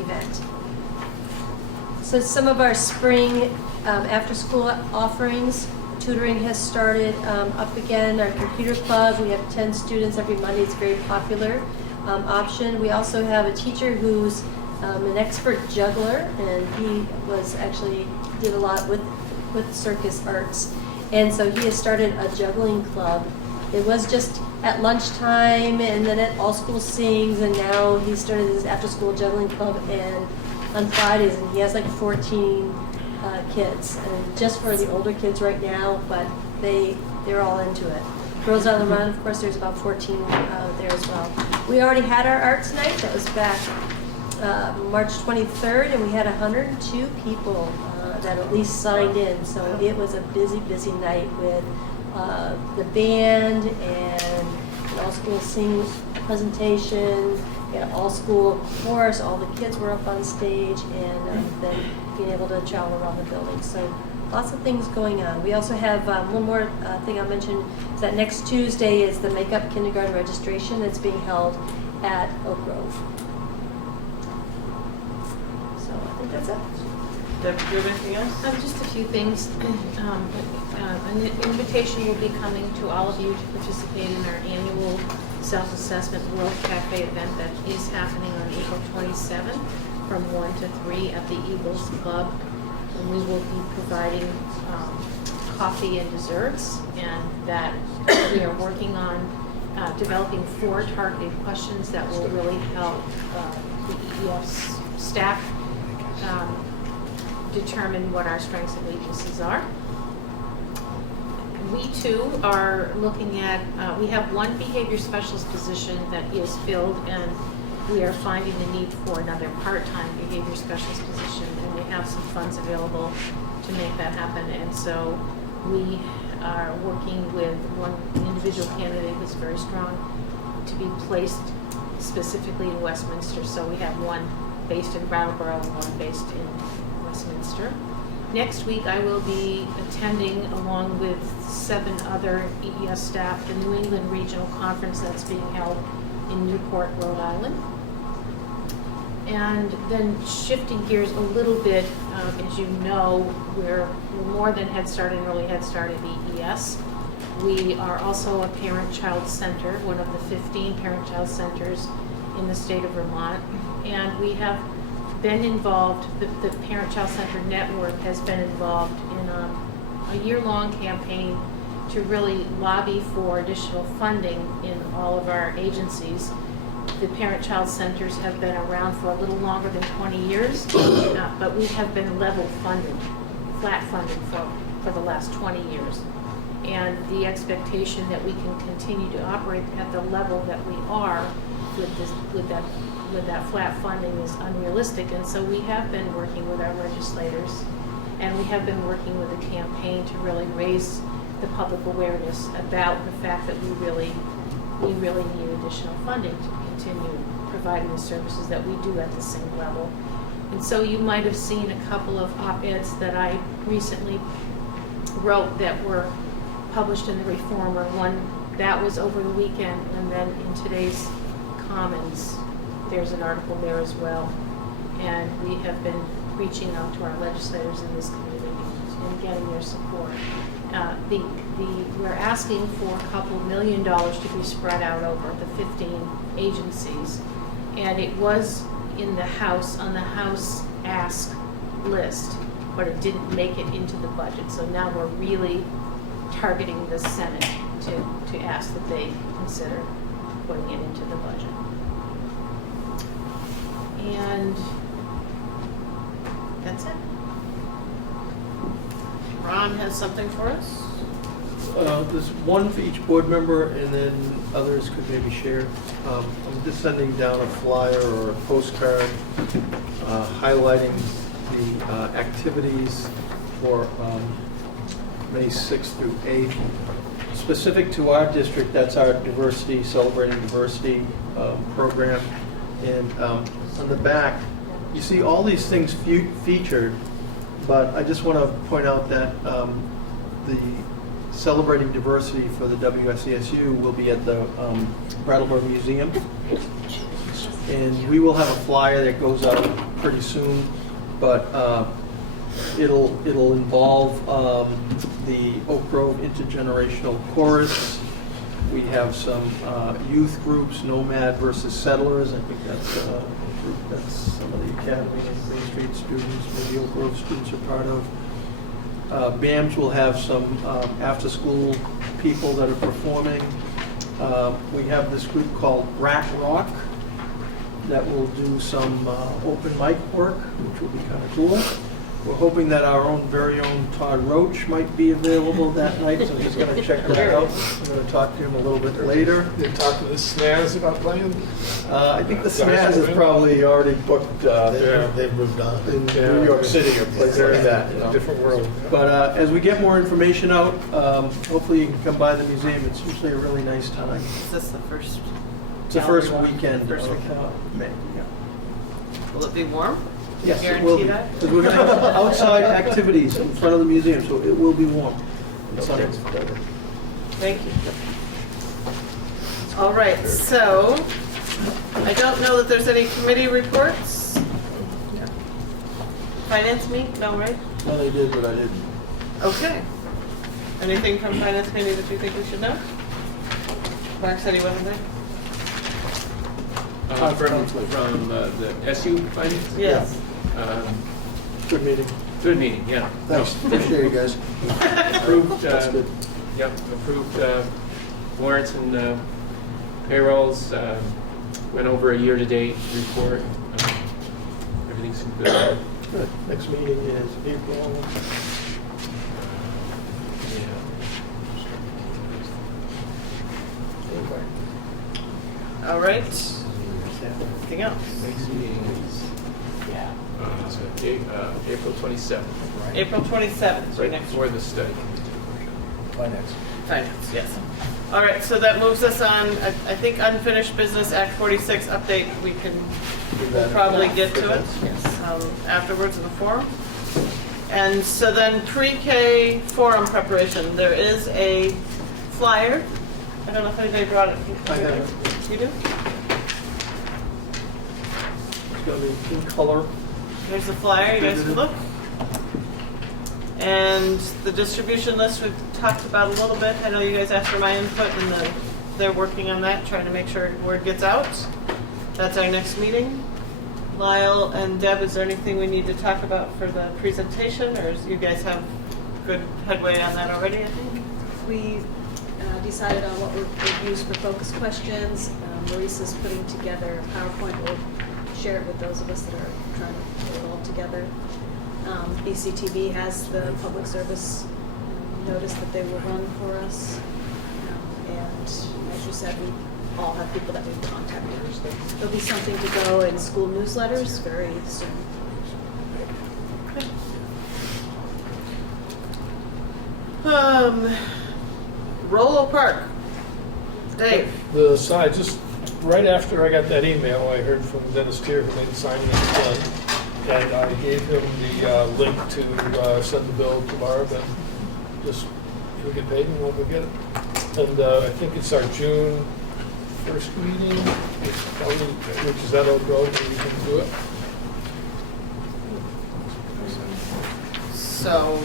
event. So some of our spring after-school offerings. Tutoring has started up again. Our computer club, we have 10 students every Monday. It's a very popular option. We also have a teacher who's an expert juggler, and he did a lot with circus arts. And so he has started a juggling club. It was just at lunchtime and then at All School Sings, and now he started his after-school juggling club and on Fridays, and he has like 14 kids, and just for the older kids right now, but they're all into it. Girls on the Run, of course, there's about 14 there as well. We already had our arts night. That was back March 23rd, and we had 102 people that at least signed in. So it was a busy night with the band and an all-school sing presentation We had an all-school chorus, all the kids were up on stage, and then being able to travel around the building. So lots of things going on. We also have one more thing I'll mention is that next Tuesday is the Makeup Kindergarten registration that's being held at Oak Grove. So I think that's it. Deb, do you have anything else? Just a few things. An invitation will be coming to all of you to participate in our annual self-assessment World Cafe event that is happening on April 27th from 1 to 3 at the Eagles Club. And we will be providing coffee and desserts, and that we are working on developing 4 targeted questions that will really help the EES staff determine what our strengths and weaknesses are. We too are looking at, we have one behavior specialist position that is filled, and we are finding the need for another part-time behavior specialist position, and we have some funds available to make that happen. And so we are working with one individual candidate who's very strong to be placed specifically in Westminster. So we have one based in Brattleboro and one based in Westminster. Next week, I will be attending, along with 7 other EES staff, the New England Regional Conference that's being held in Newport, Rhode Island. And then shifting gears a little bit, as you know, we're more than Head Start and Early Head Start at EES. We are also a parent-child center, one of the 15 parent-child centers in the state of Vermont. And we have been involved, the Parent-Child Center Network has been involved in a year-long campaign to really lobby for additional funding in all of our agencies. The Parent-Child Centers have been around for a little longer than 20 years, but we have been level funded, flat funded for the last 20 years. And the expectation that we can continue to operate at the level that we are with that flat funding is unrealistic. And so we have been working with our legislators, and we have been working with a campaign to really raise the public awareness about the fact that we really need additional funding to continue providing the services that we do at the same level. And so you might have seen a couple of op-eds that I recently wrote that were published in the Reformer. One that was over the weekend, and then in today's Commons there's an article there as well. And we have been reaching out to our legislators in this community and getting their support. We're asking for a couple $1 million to be spread out over the 15 agencies, and it was in the House, on the House ask list, but it didn't make it into the budget. So now we're really targeting the Senate to ask that they consider putting it into the budget. And that's it. Ron has something for us? There's one for each board member, and then others could maybe share. I'm just sending down a flyer or a postcard highlighting the activities for May 6th through 8th. Specific to our district, that's our diversity, celebrating diversity program. And on the back, you see all these things featured, but I just want to point out that the Celebrating Diversity for the WSESU will be at the Brattleboro Museum. And we will have a flyer that goes out pretty soon, but it'll involve the Oak Grove Intergenerational Chorus. We have some youth groups, Nomad versus Settlers. I think that's a group that's some of the Academy and Main Street students, maybe Oak Grove students are part of. BAMS will have some after-school people that are performing. We have this group called Rat Rock that will do some open mic work, which will be kind of cool. We're hoping that our very own Todd Roach might be available that night, so I'm just going to check that out. I'm going to talk to him a little bit later. They talked to the Snaz about playing? I think the Snaz is probably already booked They've moved on. in New York City or places like that. You know. Different world. But as we get more information out, hopefully you can come by the museum. It's usually a really nice time. Is this the first It's the first calendar. weekend First of weekend. May. Yeah. Will it be warm? Yes, it will be. Guarantee that? Because we're going to have outside activities in front of the museum, so it will be warm. on Sunday. Thank you. All right, so I don't know that there's any committee reports. Finance meet? No, right? No, they did, but I didn't. Okay. Anything from finance committee that you think we should know? Mark said he wasn't there? From the SU finance? Yes. Good meeting. Good meeting, yeah. Thanks, appreciate you guys. Approved, That's good. yep, approved warrants and payrolls, went over a year-to-date report. Everything's good. Good. Next meeting is April. All right. Anything else? Next meeting is, April 27th. April 27th, so Right next before the study. Finance. Finance, yes. All right, so that moves us on, I think unfinished business, Act 46 update, we'll probably get to it afterwards in the forum. And so then pre-K forum preparation, there is a flyer. I don't know if anybody brought it. I have it. You do? It's going to be in color. Here's the flyer, you guys can look. And the distribution list we've talked about a little bit. I know you guys asked for my input, and they're working on that, trying to make sure word gets out. That's our next meeting. Lyle and Deb, is there anything we need to talk about for the presentation, or you guys have good headway on that already, I think? We decided on what we'll use for focus questions. Maurice's putting together a PowerPoint. We'll share it with those of us that are trying to put it all together. BCTV has the public service notice that they will run for us. And as you said, we all have people that we've contacted. There'll be something to go in school newsletters very soon. Rollo Park. Dave. The side, just right after I got that email, I heard from Dennis Tier, who made the signing it done. And I gave him the link to send the bill to Barb, and just, he'll get paid and we'll go get it. And I think it's our June 1st meeting, which is at Oak Grove, and we can do it. So,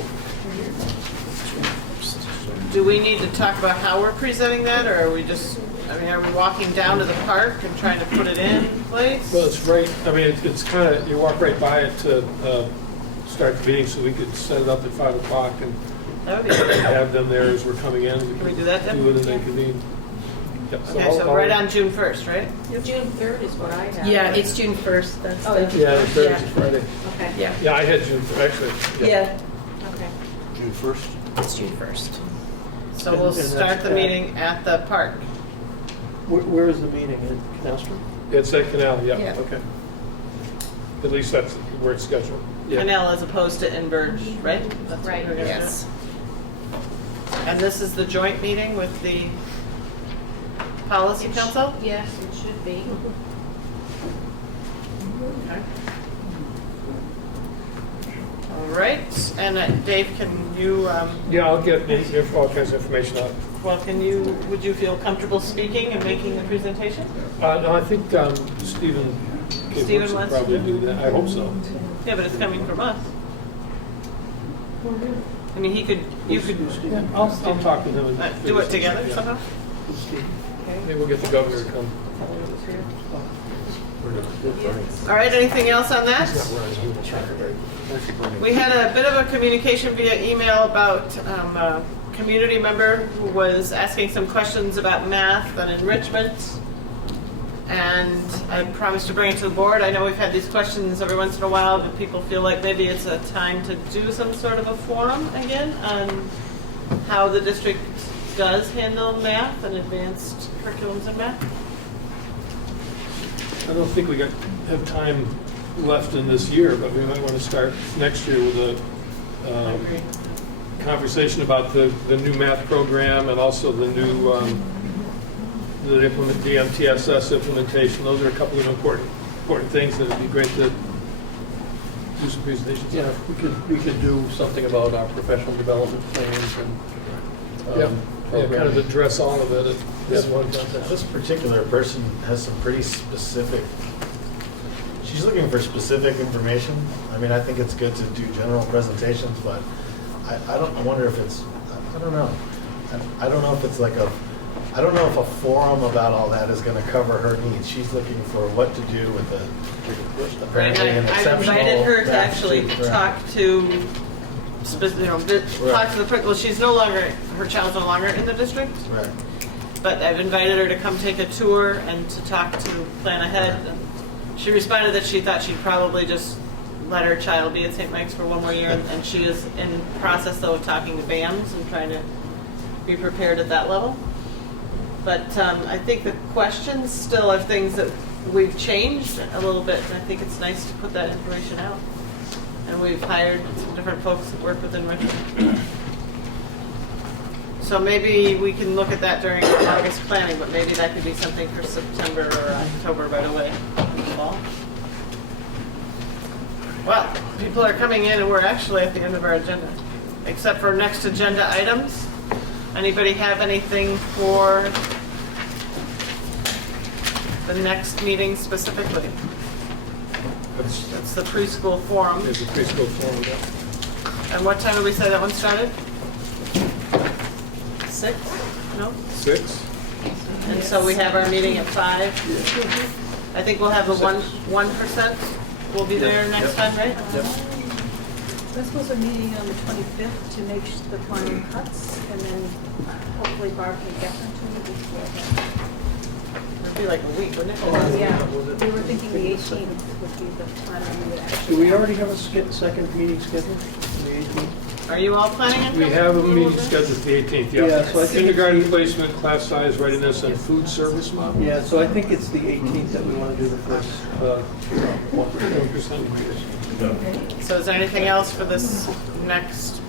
do we need to talk about how we're presenting that, or are we just, I mean, are we walking down to the park and trying to put it in place? Well, it's right, I mean, it's kind of, you walk right by it to start the meeting, so we could set it up at 5 o'clock and That would be good. have them there as we're coming in. Can we do that then? Do it and they convene. Yep, Okay, so right on June 1st, right? June 3rd is what I have. Yeah, it's June 1st, that's Oh, the. yeah. Yeah, the third is a Friday. Okay. Yeah, Yeah, I had June, actually. yeah, Okay. June 1st. it's June 1st. So we'll And that's start the at- meeting at the park. Where is the meeting? In Canal Street? It's at Canal, yeah. Yeah. Okay. At least that's where it's scheduled. Yeah. Canal as opposed to Mmbrs, right? That's what Right. we're gonna do. Yes. And this is the joint meeting with the policy council? Yes, it should be. Okay. All right, and Dave, can you, Yeah, I'll get all kinds of information out. would you feel comfortable speaking and making the presentation? No, I think Stephen Stephen will wants to probably do do that. I hope so. Yeah, but it's coming from us. I mean, you could Yeah, I'll talk to him. And do it together Yeah. somehow? Maybe we'll get the governor to come. All right, anything else on that? We had a bit of a communication via email about a community member who was asking some questions about math and enrichment. And I promised to bring it to the board. I know we've had these questions every once in a while, but people feel like maybe it's a time to do some sort of a forum again on how the district does handle math and advanced curriculums in math. I don't think we have time left in this year, but we might want to start next year with a conversation about the new math program and also the new the MTSS implementation. Those are a couple of important things that would be great to do some presentations. Yeah, we could do something about our professional development plans and Yeah, kind of programming. address all of it at this one time. This particular person has some pretty specific, she's looking for specific information. I mean, I think it's good to do general presentations, but I wonder if it's, I don't know. I don't know if it's like I don't know if a forum about all that is gonna cover her needs. She's looking for what to do with apparently an I've exceptional. invited her to math actually student. Right. talk to, talk to the principal. She's no longer, her child's no longer in the district, Right. but I've invited her to come take a tour and to talk to plan ahead. And she responded that she thought she'd probably just let her child be at St. Mike's for one more year, and she is in process though of talking to BAMs and trying to be prepared at that level. But I think the questions still are things that we've changed a little bit, and I think it's nice to put that information out. And we've hired some different folks that work within Richmond. So maybe we can look at that during August planning, but maybe that could be something for September or October right away in the fall. Well, people are coming in and we're actually at the end of our agenda, except for next agenda items. Anybody have anything for the next meeting specifically? That's the preschool forum. There's a preschool forum. Yeah. And what time did we say that one started? 6? No? 6. And so we have our meeting at 5. I think we'll have the 1% will be there next time, right? We're supposed to be meeting on the 25th to make the final cuts, and then hopefully Barb can get them to me before then. It'd be like a week, wouldn't it? Yeah, we were thinking the 18th would be the time we would actually. Do we already have a second meeting scheduled, the 18th? Are you all planning on? We have a meeting scheduled for the 18th. Yeah, so I think Kindergarten placement, class size readiness, and food service model. Yeah, so I think it's the 18th that we want to do the first 1%. So is there anything else for this next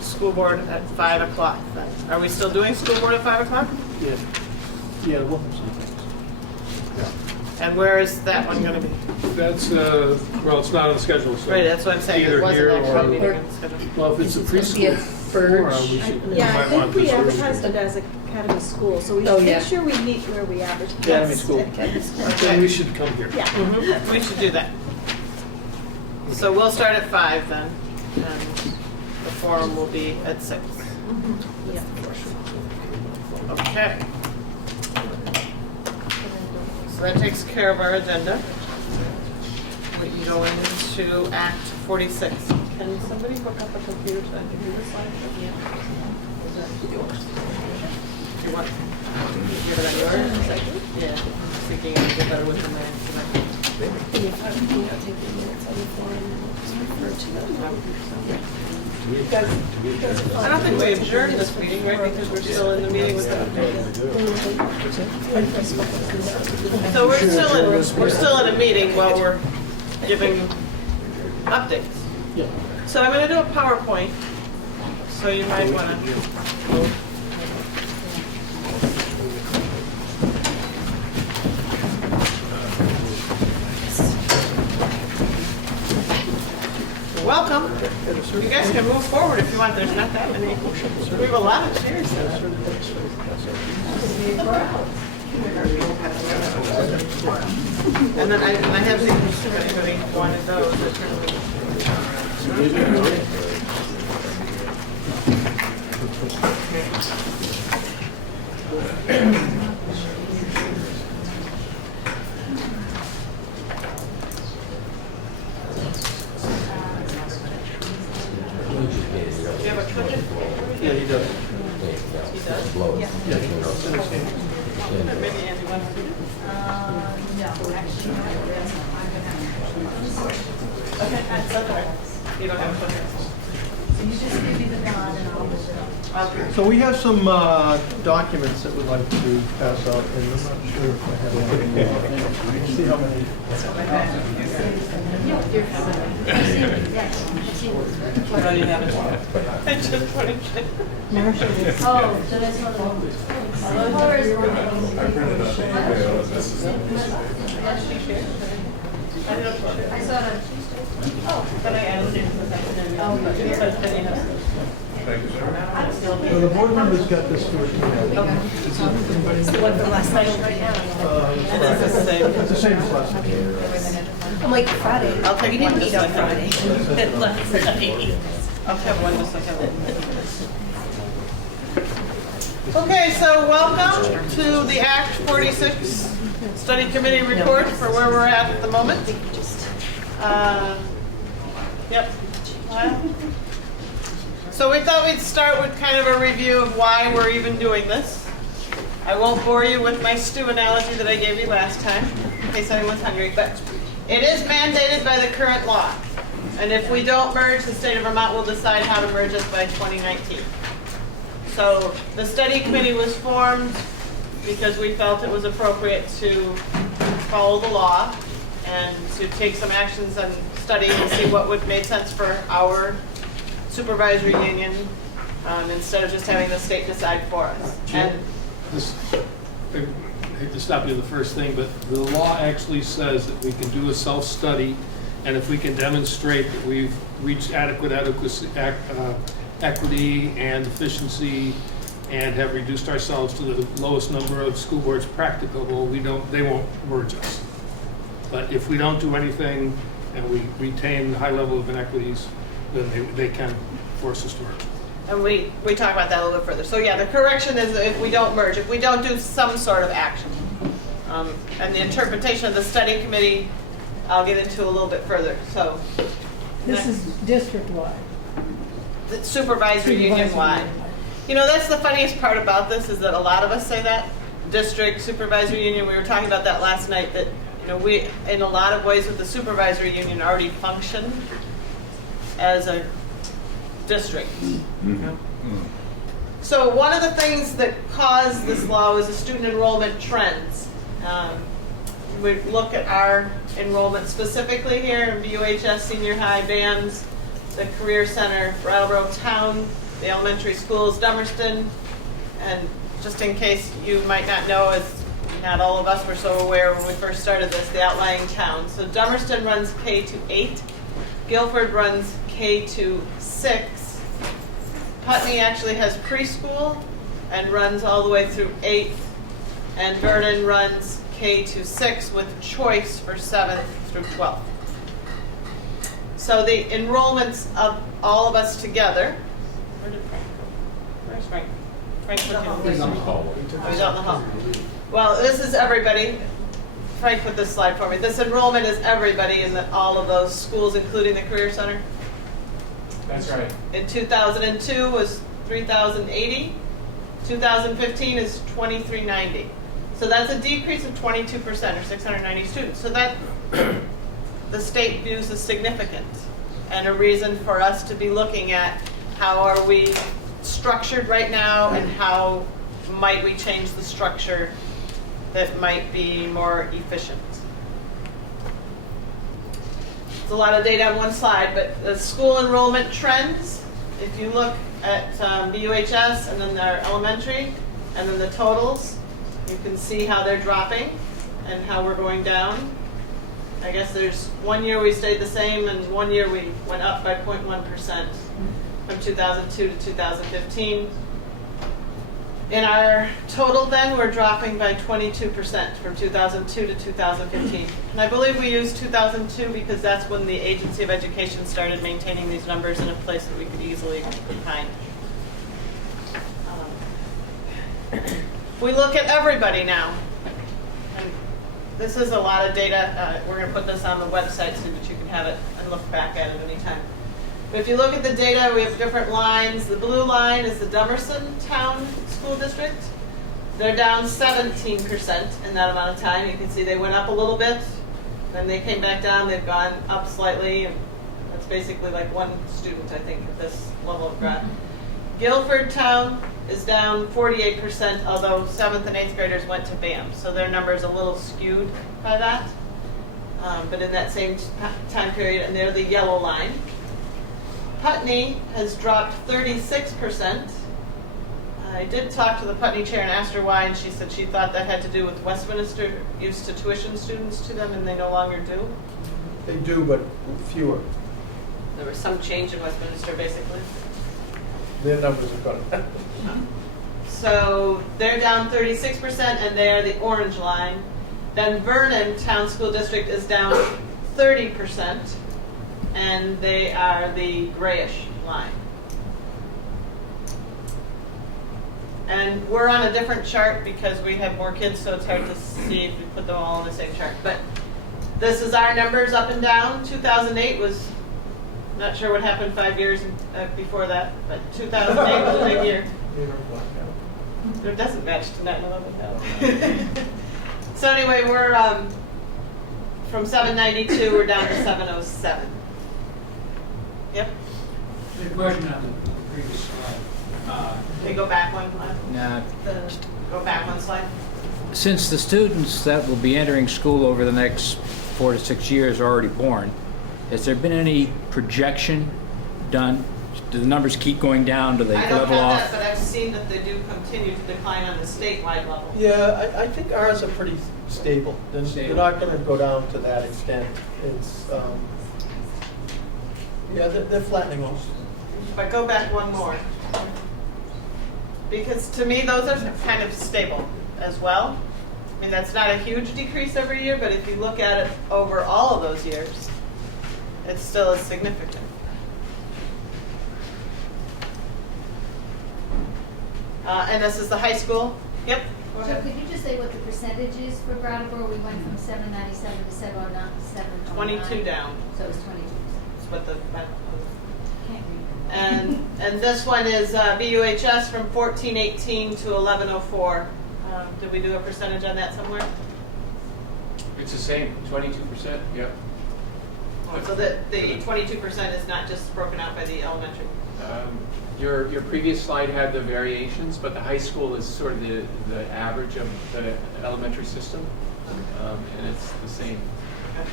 school board at 5 o'clock then? Are we still doing school board at 5 o'clock? Yeah, yeah, we'll have some things. And where is that one gonna be? That's, well, it's not on the schedule, so. Right, that's what I'm saying, it Either wasn't here actually or- meeting on the schedule. Well, if it's a preschool forum, we should. Yeah, I might think want we to- advertised it as Academy School, so we Oh, should yeah. make sure we meet where we advertise. Academy School. Academy School. Then we should come here. Yeah. Mhm, we should do that. So we'll start at 5 then, and the forum will be at 6. Yeah. Okay. So that takes care of our agenda. We can go into Act 46. Can somebody hook up a computer to the computer slide? Yeah. Is that yours? You want, give it on yours? Yeah, I'm thinking it would be better with the man. I don't think we adjourned this meeting, right, because we're still in the meeting with them. So we're still in a meeting while we're giving updates. Yeah. So I'm gonna do a PowerPoint, so you might wanna. Welcome. You guys can move forward if you want. There's not that many. We have a lot of chairs. And then I have these if anybody wanted those. Do you have a clicker? Yeah, he does. He does? Blow it. Maybe Andy wants to. Okay, that's okay. You don't have a clicker. So we have some documents that we'd like to pass out, and I'm not sure if I have any. See how many. What do you have it? I just put it in. Oh, so that's one of them. I saw it on Tuesday. Oh, but I added it to the second. Oh, but it says Penny has those. Well, the board members got this first email. It's the one from last night right now. And it's the same. It's the same as last time. I'm like, Friday. I'll take one just like that. Friday. I'll have one just like that. Okay, so welcome to the Act 46 Study Committee report for where we're at the moment. Yep. Well, so we thought we'd start with kind of a review of why we're even doing this. I won't bore you with my stew analogy that I gave you last time, in case anyone's hungry, but it is mandated by the current law. And if we don't merge, the state of Vermont will decide how to merge us by 2019. So the study committee was formed because we felt it was appropriate to follow the law and to take some actions and study and see what would make sense for our supervisory union instead of just having the state decide for us. And This, I hate to stop you the first thing, but the law actually says that we can do a self-study, and if we can demonstrate that we've reached adequate equity and efficiency and have reduced ourselves to the lowest number of school boards practicable, they won't merge us. But if we don't do anything and we retain the high level of inequities, then they can force us to merge. And we talk about that a little bit further. So yeah, the correction is if we don't merge, if we don't do some sort of action. And the interpretation of the study committee, I'll get into a little bit further. So This is district-wide. the supervisory union-wide. You know, that's the funniest part about this is that a lot of us say that. District, supervisory union, we were talking about that last night, that we, in a lot of ways with the supervisory union, already function as a district. So one of the things that caused this law was the student enrollment trends. We look at our enrollment specifically here in BUHS, senior high, BAMS, the Career Center, Brattleboro Town, the elementary schools, Dummerston, and just in case you might not know, as not all of us were so aware when we first started this, the outlying towns. So Dummerston runs K to 8, Guilford runs K to 6, Putney actually has preschool and runs all the way through 8th, and Vernon runs K to 6 with choice for 7th through 12th. So the enrollments of all of us together, where did Frank go? Where's Frank? Frank put He's on the hall. Oh, he's out in the hall. Well, this is everybody. Frank put this slide for me. This enrollment is everybody in all of those schools, including the Career Center. That's right. In 2002 was 3,080. 2015 is 2,390. So that's a decrease of 22% or 690 students. So that the state views as significant and a reason for us to be looking at how are we structured right now and how might we change the structure that might be more efficient. It's a lot of data on one slide, but the school enrollment trends, if you look at BUHS and then their elementary and then the totals, you can see how they're dropping and how we're going down. I guess there's 1 year we stayed the same and 1 year we went up by 0.1% from 2002 to 2015. In our total then, we're dropping by 22% from 2002 to 2015. And I believe we used 2002 because that's when the Agency of Education started maintaining these numbers in a place that we could easily find. We look at everybody now. And this is a lot of data. We're going to put this on the website so that you can have it and look back at it anytime. But if you look at the data, we have different lines. The blue line is the Dummerston Town School District. They're down 17% in that amount of time. You can see they went up a little bit, then they came back down. They've gone up slightly, and that's basically like one student, I think, at this level of grad. Guilford Town is down 48%, although 7th and 8th graders went to BAM, so their number is a little skewed by that. but in that same time period, and they're the yellow line. Putney has dropped 36%. I did talk to the Putney chair and asked her why, and she said she thought that had to do with Westminster used to tuition students to them, and they no longer do. They do, but fewer. There was some change in Westminster, basically. Their numbers are gone. So they're down 36%, and they're the orange line. Then Vernon Town School District is down 30%, and they are the grayish line. And we're on a different chart because we have more kids, so it's hard to see if we put them all on the same chart. But this is our numbers up and down. 2008 was, not sure what happened 5 years before that, but 2008 was a big year. It doesn't match to 9/11 now. So anyway, we're from 792, we're down to 707. Yep. The question on the previous slide. Can you go back one? Now, Go back one slide. since the students that will be entering school over the next 4 to 6 years are already born, has there been any projection done? Do the numbers keep going down? Do they I don't level have off? that, but I've seen that they do continue to decline on the statewide level. Yeah, I think ours are pretty stable. They're Stable. not going to go down to that extent. It's, yeah, they're flattening off. But go back one more. Because to me, those are kind of stable as well. I mean, that's not a huge decrease every year, but if you look at it over all of those years, it still is significant. And this is the high school. Yep. Go So ahead. could you just say what the percentage is for Brattleboro? We went from 797 to 709. 22 down. So it was 22%. That's what the Can't read. and this one is BUHS from 1418 to 1104. Did we do a percentage on that somewhere? It's the same, 22%, yep. So the 22% is not just broken out by the elementary. Your previous slide had the variations, but the high school is sort of the average of the elementary system, and it's the same. Okay.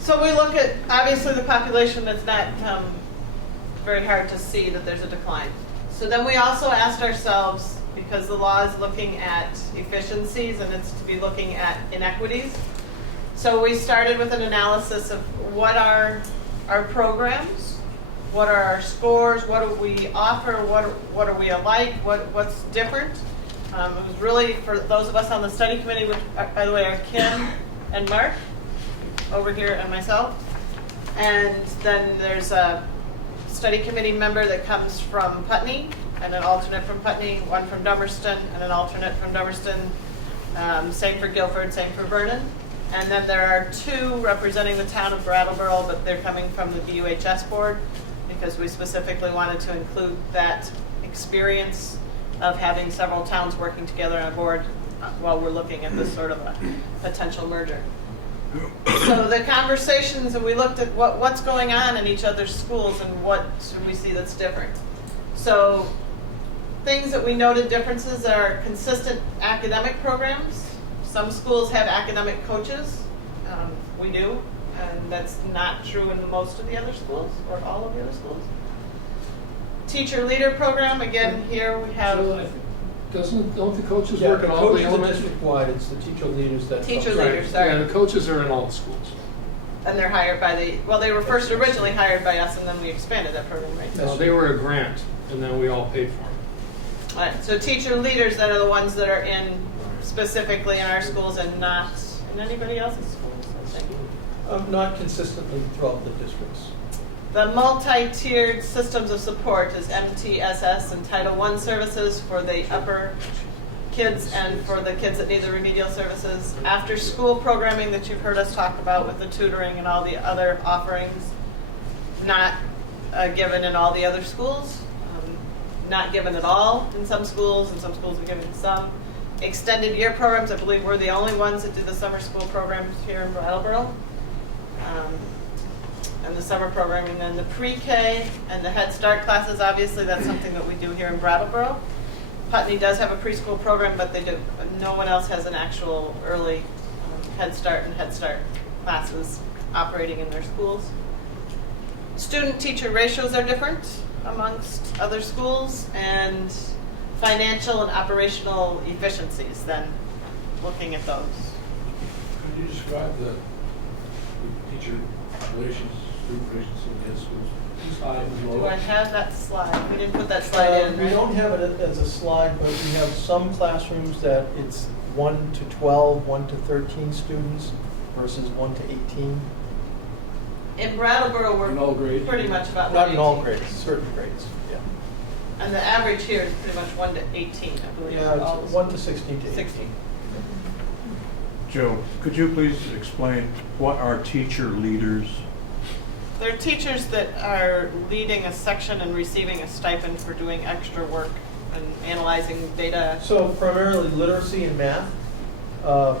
So we look at, obviously, the population. That's not very hard to see that there's a decline. So then we also asked ourselves, because the law is looking at efficiencies and it's to be looking at inequities. So we started with an analysis of what are our programs, what are our scores, what do we offer, what are we alike, what's different. It was really for those of us on the study committee, which, by the way, are Kim and Mark over here and myself. And then there's a study committee member that comes from Putney, and an alternate from Putney, one from Dummerston, and an alternate from Dummerston. Same for Guilford, same for Vernon. And then there are two representing the town of Brattleboro, but they're coming from the BUHS board because we specifically wanted to include that experience of having several towns working together on a board while we're looking at this sort of a potential merger. So the conversations, and we looked at what's going on in each other's schools and what should we see that's different. So things that we noted differences are consistent academic programs. Some schools have academic coaches. We do, and that's not true in most of the other schools or all of the other schools. Teacher leader program, again, here we have Don't the coaches Yeah, work the in all the coaches are elementary? district-wide, it's the teacher leaders that. Teacher Right. leaders, sorry. Yeah, the coaches are in all the schools. And they're hired by they were first originally hired by us, and then we expanded that program, right? No, they were a grant, and then we all paid for them. All right, so teacher leaders that are the ones that are in specifically in our schools and not in anybody else's schools, I think. Not consistently throughout the districts. The multi-tiered systems of support is MTSS and Title I services for the upper kids and for the kids that need the remedial services. After school programming that you've heard us talk about with the tutoring and all the other offerings, not given in all the other schools, not given at all in some schools, and some schools are given some. Extended year programs, I believe we're the only ones that do the summer school programs here in Brattleboro. And the summer program, and then the pre-K and the Head Start classes, obviously that's something that we do here in Brattleboro. Putney does have a preschool program, but no one else has an actual early Head Start and Head Start classes operating in their schools. Student-teacher ratios are different amongst other schools, and financial and operational efficiencies, then looking at those. Could you describe the teacher relations, student relations in the schools? Do I have that slide? We didn't put that slide in, We right? don't have it as a slide, but we have some classrooms that it's 1 to 12, 1 to 13 students versus 1 to 18. In Brattleboro, we're In all grades? pretty much about Not in all 1 to 18. grades, certain grades, yeah. And the average here is pretty much 1 to 18, I believe. Yeah, all it's the 1 to 16 to 18. 16. Joe, could you please explain what are teacher leaders? They're teachers that are leading a section and receiving a stipend for doing extra work and analyzing data. So primarily literacy and math,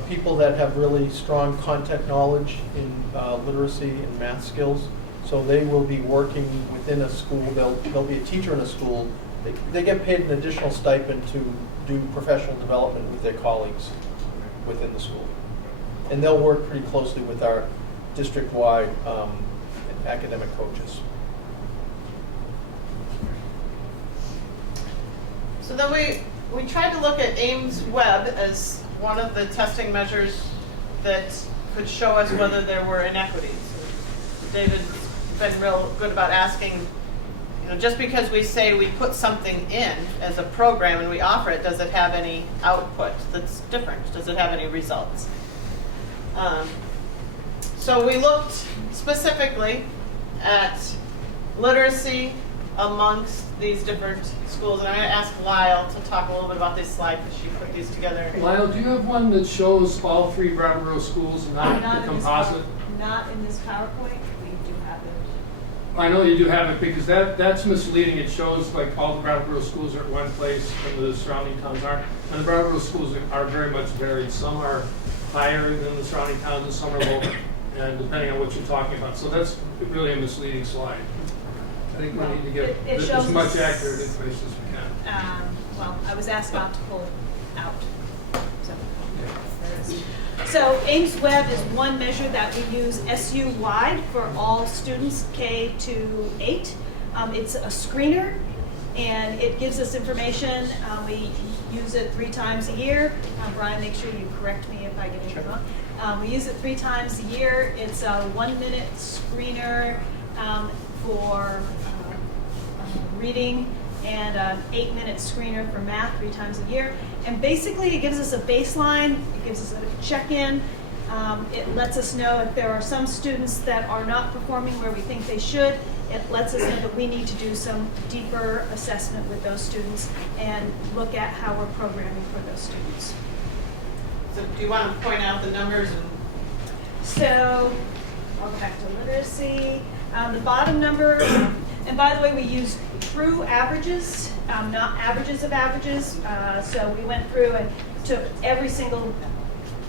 people that have really strong content knowledge in literacy and math skills. So they will be working within a school. They'll be a teacher in a school. They get paid an additional stipend to do professional development with their colleagues within the school. And they'll work pretty closely with our district-wide academic coaches. So then we tried to look at Ames Web as one of the testing measures that could show us whether there were inequities. David's been real good about asking, just because we say we put something in as a program and we offer it, does it have any output that's different? Does it have any results? So we looked specifically at literacy amongst these different schools. And I'm going to ask Lyle to talk a little bit about this slide because she put these together. Lyle, do you have one that shows all 3 Brattleboro schools and not the composite? Not in this PowerPoint, we do have it. I know you do have it because that's misleading. It shows like all the Brattleboro schools are at one place and the surrounding towns aren't. And the Brattleboro schools are very much varied. Some are higher than the surrounding towns and some are lower, and depending on what you're talking about. So that's really a misleading slide. I think we need to get It as shows much us- accurate information as we can. Well, I was asked not to pull out. So, there it is. So Ames Web is one measure that we use SU-wide for all students K to 8. It's a screener, and it gives us information. We use it 3 times a year. Brian, make sure you correct me if I get anything wrong. We use it 3 times a year. It's a 1-minute screener for reading, and an 8-minute screener for math 3 times a year. And basically it gives us a baseline, it gives us a check-in. It lets us know if there are some students that are not performing where we think they should. It lets us know that we need to do some deeper assessment with those students and look at how we're programming for those students. So do you want to point out the numbers? So I'll go back to literacy. The bottom number, and by the way, we use true averages, not averages of averages. So we went through and took every single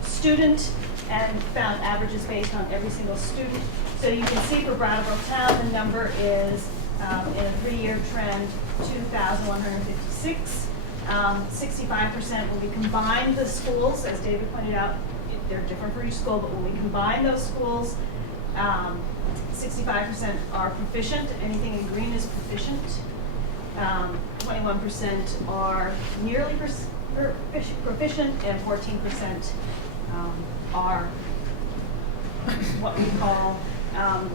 student and found averages based on every single student. So you can see for Brattleboro Town, the number is in a 3-year trend, 2,156. 65% when we combine the schools, as David pointed out, they're different for each school, but when we combine those schools, 65% are proficient. Anything in green is proficient. 21% are nearly proficient, and 14% are what we call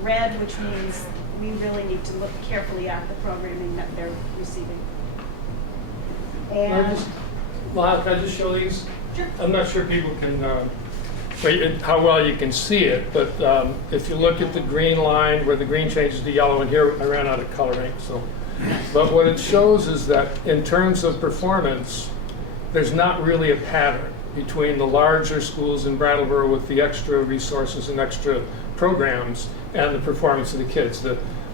red, which means we really need to look carefully at the programming that they're receiving. And Lyle, can I just show these? Sure. I'm not sure people can, how well you can see it, but if you look at the green line where the green changes to yellow, and here I ran out of coloring, so. But what it shows is that in terms of performance, there's not really a pattern between the larger schools in Brattleboro with the extra resources and extra programs and the performance of the kids.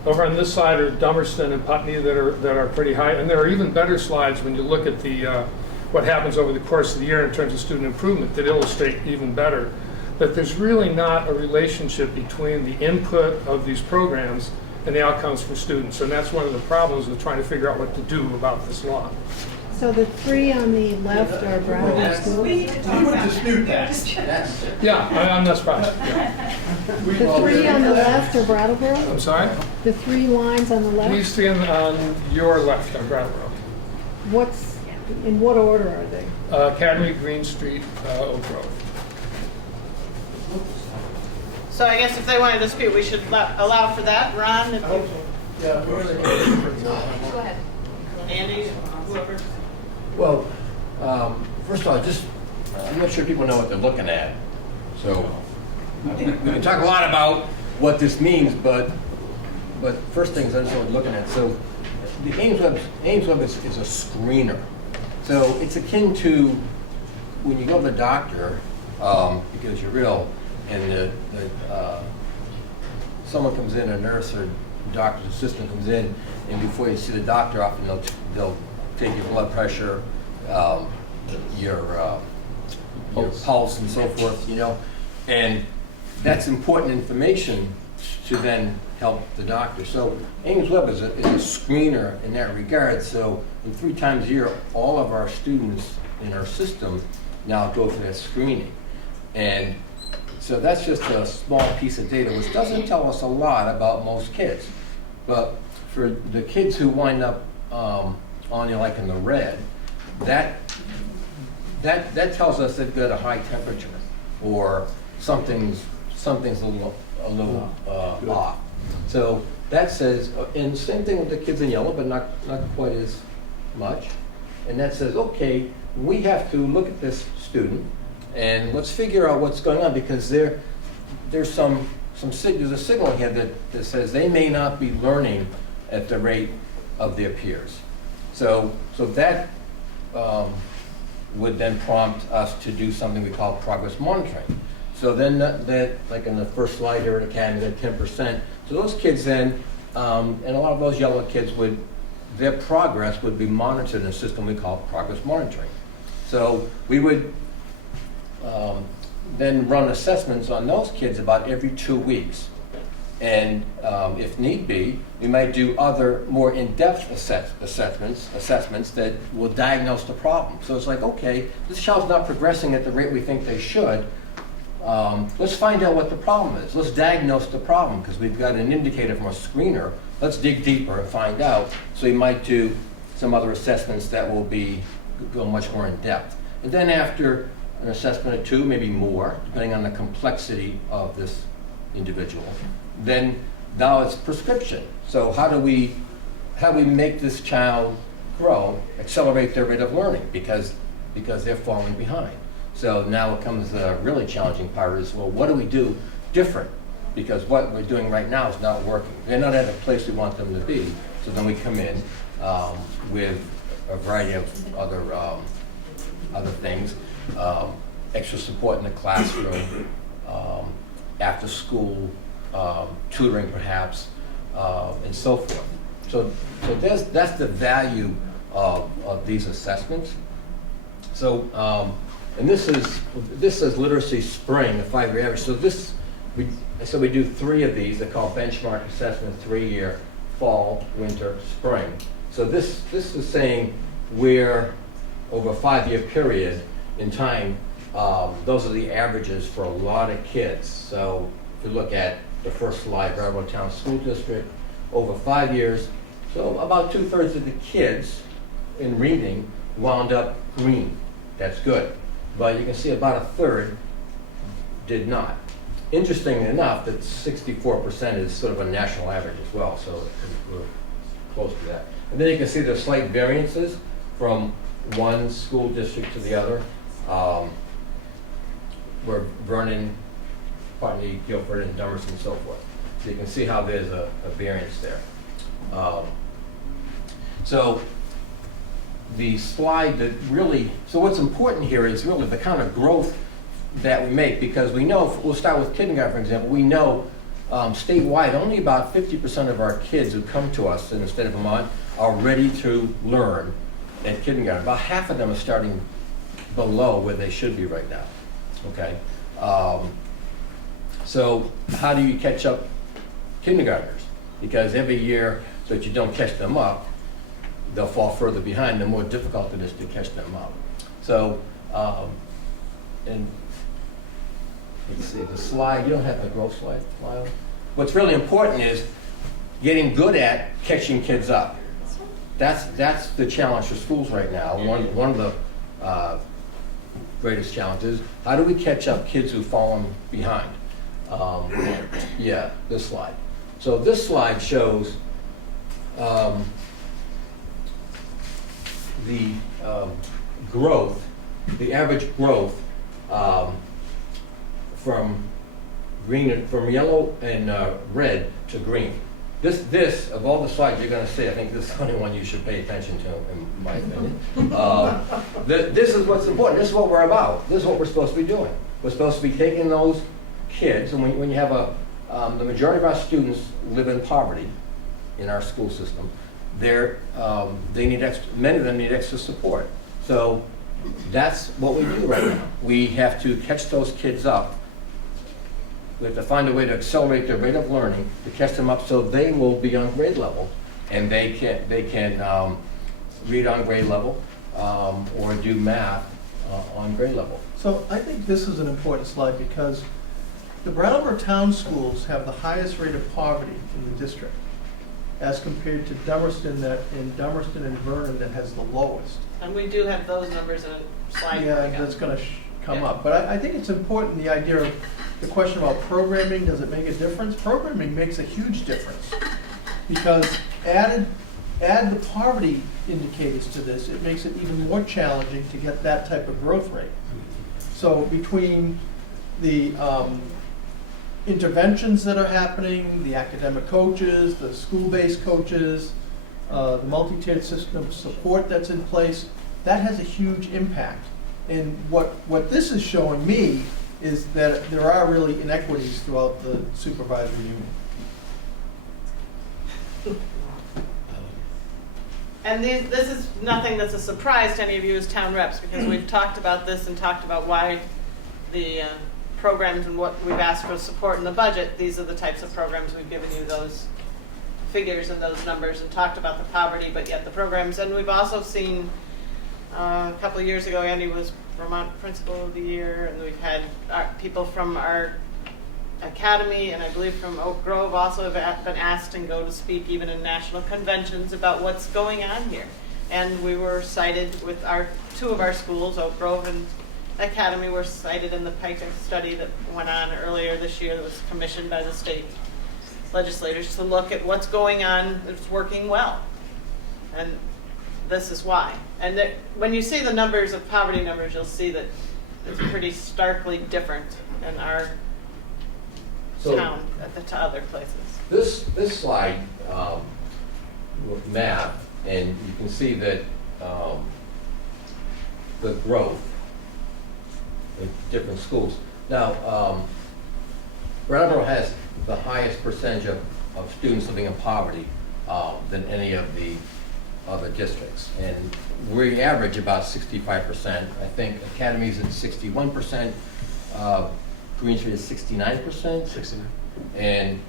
Over on this side are Dummerston and Putney that are pretty high, and there are even better slides when you look at the what happens over the course of the year in terms of student improvement that illustrate even better that there's really not a relationship between the input of these programs and the outcomes for students, and that's one of the problems with trying to figure out what to do about this law. So the three on the left are Brattleboro schools? Yeah, I'm not surprised. Yeah. The three on the left are Brattleboro? I'm sorry? The three lines on the These left? three on your left are Brattleboro. In what order are they? Academy, Green Street, Oak Grove. So I guess if they want to dispute, we should allow for that. Ron, if you, Yeah. Go ahead. Andy, whoever. Well, first of all, I'm not sure people know what they're looking at. So we can talk a lot about what this means, but first things I just want to looking at. So the Ames Web is a screener. So it's akin to when you go to the doctor because you're ill, and someone comes in, a nurse or doctor's assistant comes in, and before you see the doctor, often they'll take your blood pressure, your pulse and so forth, and that's important information to then help the doctor. So Ames Web is a screener in that regard. So 3 times a year, all of our students in our system now go through that screening. And so that's just a small piece of data, which doesn't tell us a lot about most kids. But for the kids who wind up like in the red, that tells us they've got a high temperature or something's a little off. So that says, and same thing with the kids in yellow, but not quite as much. And that says, okay, we have to look at this student and let's figure out what's going on, because there's there's a signal here that says they may not be learning at the rate of their peers. So that would then prompt us to do something we call progress monitoring. So then that like in the first slide here at Academy, that 10%. So those kids then, and a lot of those yellow kids their progress would be monitored in a system we call progress monitoring. So we would then run assessments on those kids about every 2 weeks. And if need be, we might do other more in-depth assessments that will diagnose the problem. So it's like, okay, this child's not progressing at the rate we think they should. Let's find out what the problem is. Let's diagnose the problem, because we've got an indicator from a screener. Let's dig deeper and find out. So we might do some other assessments that will go much more in depth. And then after an assessment or 2, maybe more, depending on the complexity of this individual, then now it's prescription. So how do we make this child grow, accelerate their rate of learning, because they're falling behind. So now it comes the really challenging part is, well, what do we do different? Because what we're doing right now is not working. They're not at a place we want them to be. So then we come in with a variety of other things, extra support in the classroom, after school, tutoring perhaps, and so forth. So that's the value of these assessments. So, and this is Literacy Spring, the 5-year average. So we do 3 of these. They're called benchmark assessment, 3-year, fall, winter, spring. So this is saying where over a 5-year period in time, those are the averages for a lot of kids. So if you look at the first slide, Brattleboro Town School District, over 5 years, so about 2/3 of the kids in reading wound up green. That's good. But you can see about 1/3 did not. Interestingly enough, that 64% is sort of a national average as well, so we're close to that. And then you can see there's slight variances from one school district to the other, where Vernon, Putney, Guilford, and Dummerston and so forth. So you can see how there's a variance there. So the slide that really, so what's important here is really the kind of growth that we make, because we know, we'll start with kindergarten, for example, we know statewide only about 50% of our kids who come to us in the state of Vermont are ready to learn at kindergarten. About half of them are starting below where they should be right now, okay? So how do you catch up kindergartners? Because every year that you don't catch them up, they'll fall further behind, the more difficult it is to catch them up. So, and let's see, the slide, you don't have the growth slide, Lyle? What's really important is getting good at catching kids up. That's the challenge for schools right now. One of the greatest challenges, how do we catch up kids who've fallen behind? Yeah, this slide. So this slide shows the growth, the average growth from yellow and red to green. This of all the slides you're going to see, I think this is the only one you should pay attention to, in my opinion. This is what's important. This is what we're about. This is what we're supposed to be doing. We're supposed to be taking those kids, and when you have the majority of our students live in poverty in our school system, they need many of them need extra support. So that's what we do right now. We have to catch those kids up. We have to find a way to accelerate their rate of learning, to catch them up so they will be on grade level, and they can read on grade level or do math on grade level. So I think this is an important slide because the Brattleboro town schools have the highest rate of poverty in the district as compared to Dummerston and Vernon that has the lowest. And we do have those numbers in a slide. Yeah, that's going to come up. But I think it's important, the idea of the question about programming, does it make a difference? Programming makes a huge difference because add the poverty indicators to this, it makes it even more challenging to get that type of growth rate. So between the interventions that are happening, the academic coaches, the school-based coaches, the multi-tiered system support that's in place, that has a huge impact. And what this is showing me is that there are really inequities throughout the supervisory union. And this is nothing that's a surprise to any of you as town reps, because we've talked about this and talked about why the programs and what we've asked for support in the budget, these are the types of programs we've given you those figures and those numbers and talked about the poverty, but yet the programs. And we've also seen a couple of years ago, Andy was Vermont Principal of the Year, and we've had people from our academy and I believe from Oak Grove also have been asked and go to speak even in national conventions about what's going on here. And we were cited with two of our schools, Oak Grove and Academy, were cited in the PICA study that went on earlier this year that was commissioned by the state legislators to look at what's going on that's working well. And this is why. And when you see the numbers of poverty numbers, you'll see that it's pretty starkly different in our town to other places. This slide with math, and you can see that the growth in different schools. Now, Brattleboro has the highest percentage of students living in poverty than any of the other districts. And we average about 65%. I think Academy's at 61%, Green Street is 69%. 69. And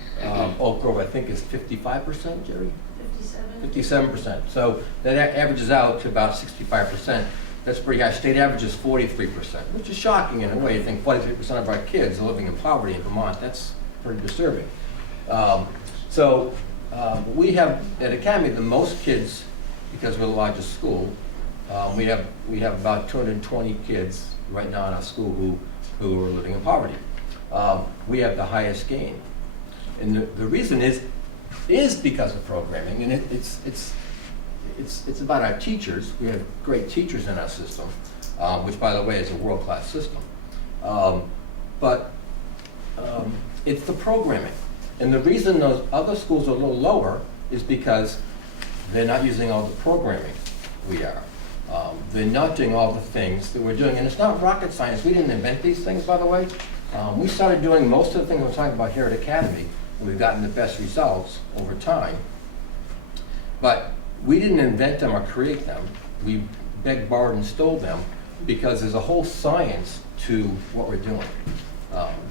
Oak Grove, I think, is 55%, Jeri? 57. 57%. So that averages out to about 65%. That's pretty high. State average is 43%, which is shocking in a way. You think 43% of our kids are living in poverty in Vermont. That's pretty disturbing. We have at Academy the most kids because we're the largest school. We have about 220 kids right now in our school who are living in poverty. We have the highest gain, and the reason is because of programming, and it's about our teachers. We have great teachers in our system, which, by the way, is a world-class system. But it's the programming. And the reason those other schools are a little lower is because they're not using all the programming we are. They're not doing all the things that we're doing. And it's not rocket science. We didn't invent these things, by the way. We started doing most of the things we're talking about here at Academy, and we've gotten the best results over time. But we didn't invent them or create them. We begged, borrowed, and stole them because there's a whole science to what we're doing.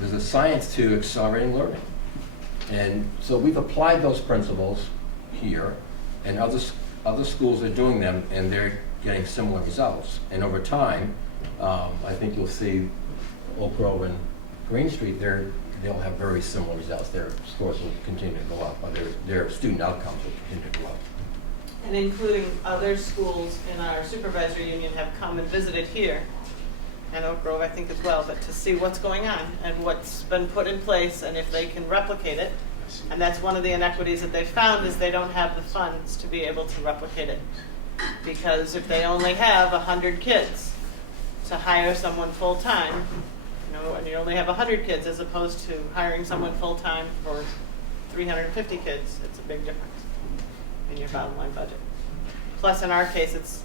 There's a science to accelerating learning. And so we've applied those principles here, and other schools are doing them, and they're getting similar results. And over time, I think you'll see Oak Grove and Green Street, they'll have very similar results. Their scores will continue to go up, or their student outcomes will continue to go up. And including other schools in our supervisory union have come and visited here, and Oak Grove I think as well, but to see what's going on and what's been put in place and if they can replicate it. And that's one of the inequities that they found is they don't have the funds to be able to replicate it. Because if they only have 100 kids to hire someone full-time, and you only have 100 kids as opposed to hiring someone full-time for 350 kids, it's a big difference in your bottom line budget. Plus, in our case,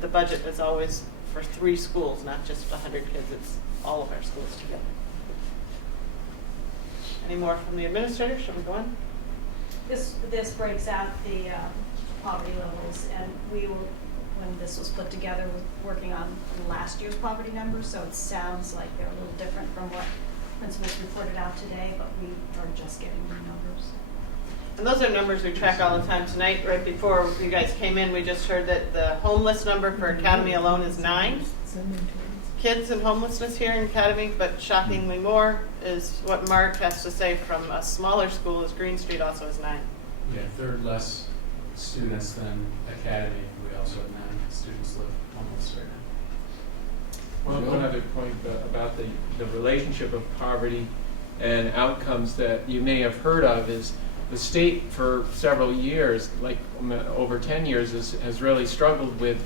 the budget is always for 3 schools, not just 100 kids. It's all of our schools together. Any more from the administrator? Shall we go on? This breaks out the poverty levels, and we were, when this was put together, working on last year's poverty numbers, so it sounds like they're a little different from what principals reported out today, but we are just getting new numbers. And those are numbers we track all the time. Tonight, right before you guys came in, we just heard that the homeless number for Academy alone is 9 kids in homelessness here in Academy, but shockingly more is what Mark has to say from a smaller school as Green Street also is 9. Yeah, third less students than Academy. We also have 9 students live homeless right now. Well, one other point about the relationship of poverty and outcomes that you may have heard of is the state for several years, like over 10 years, has really struggled with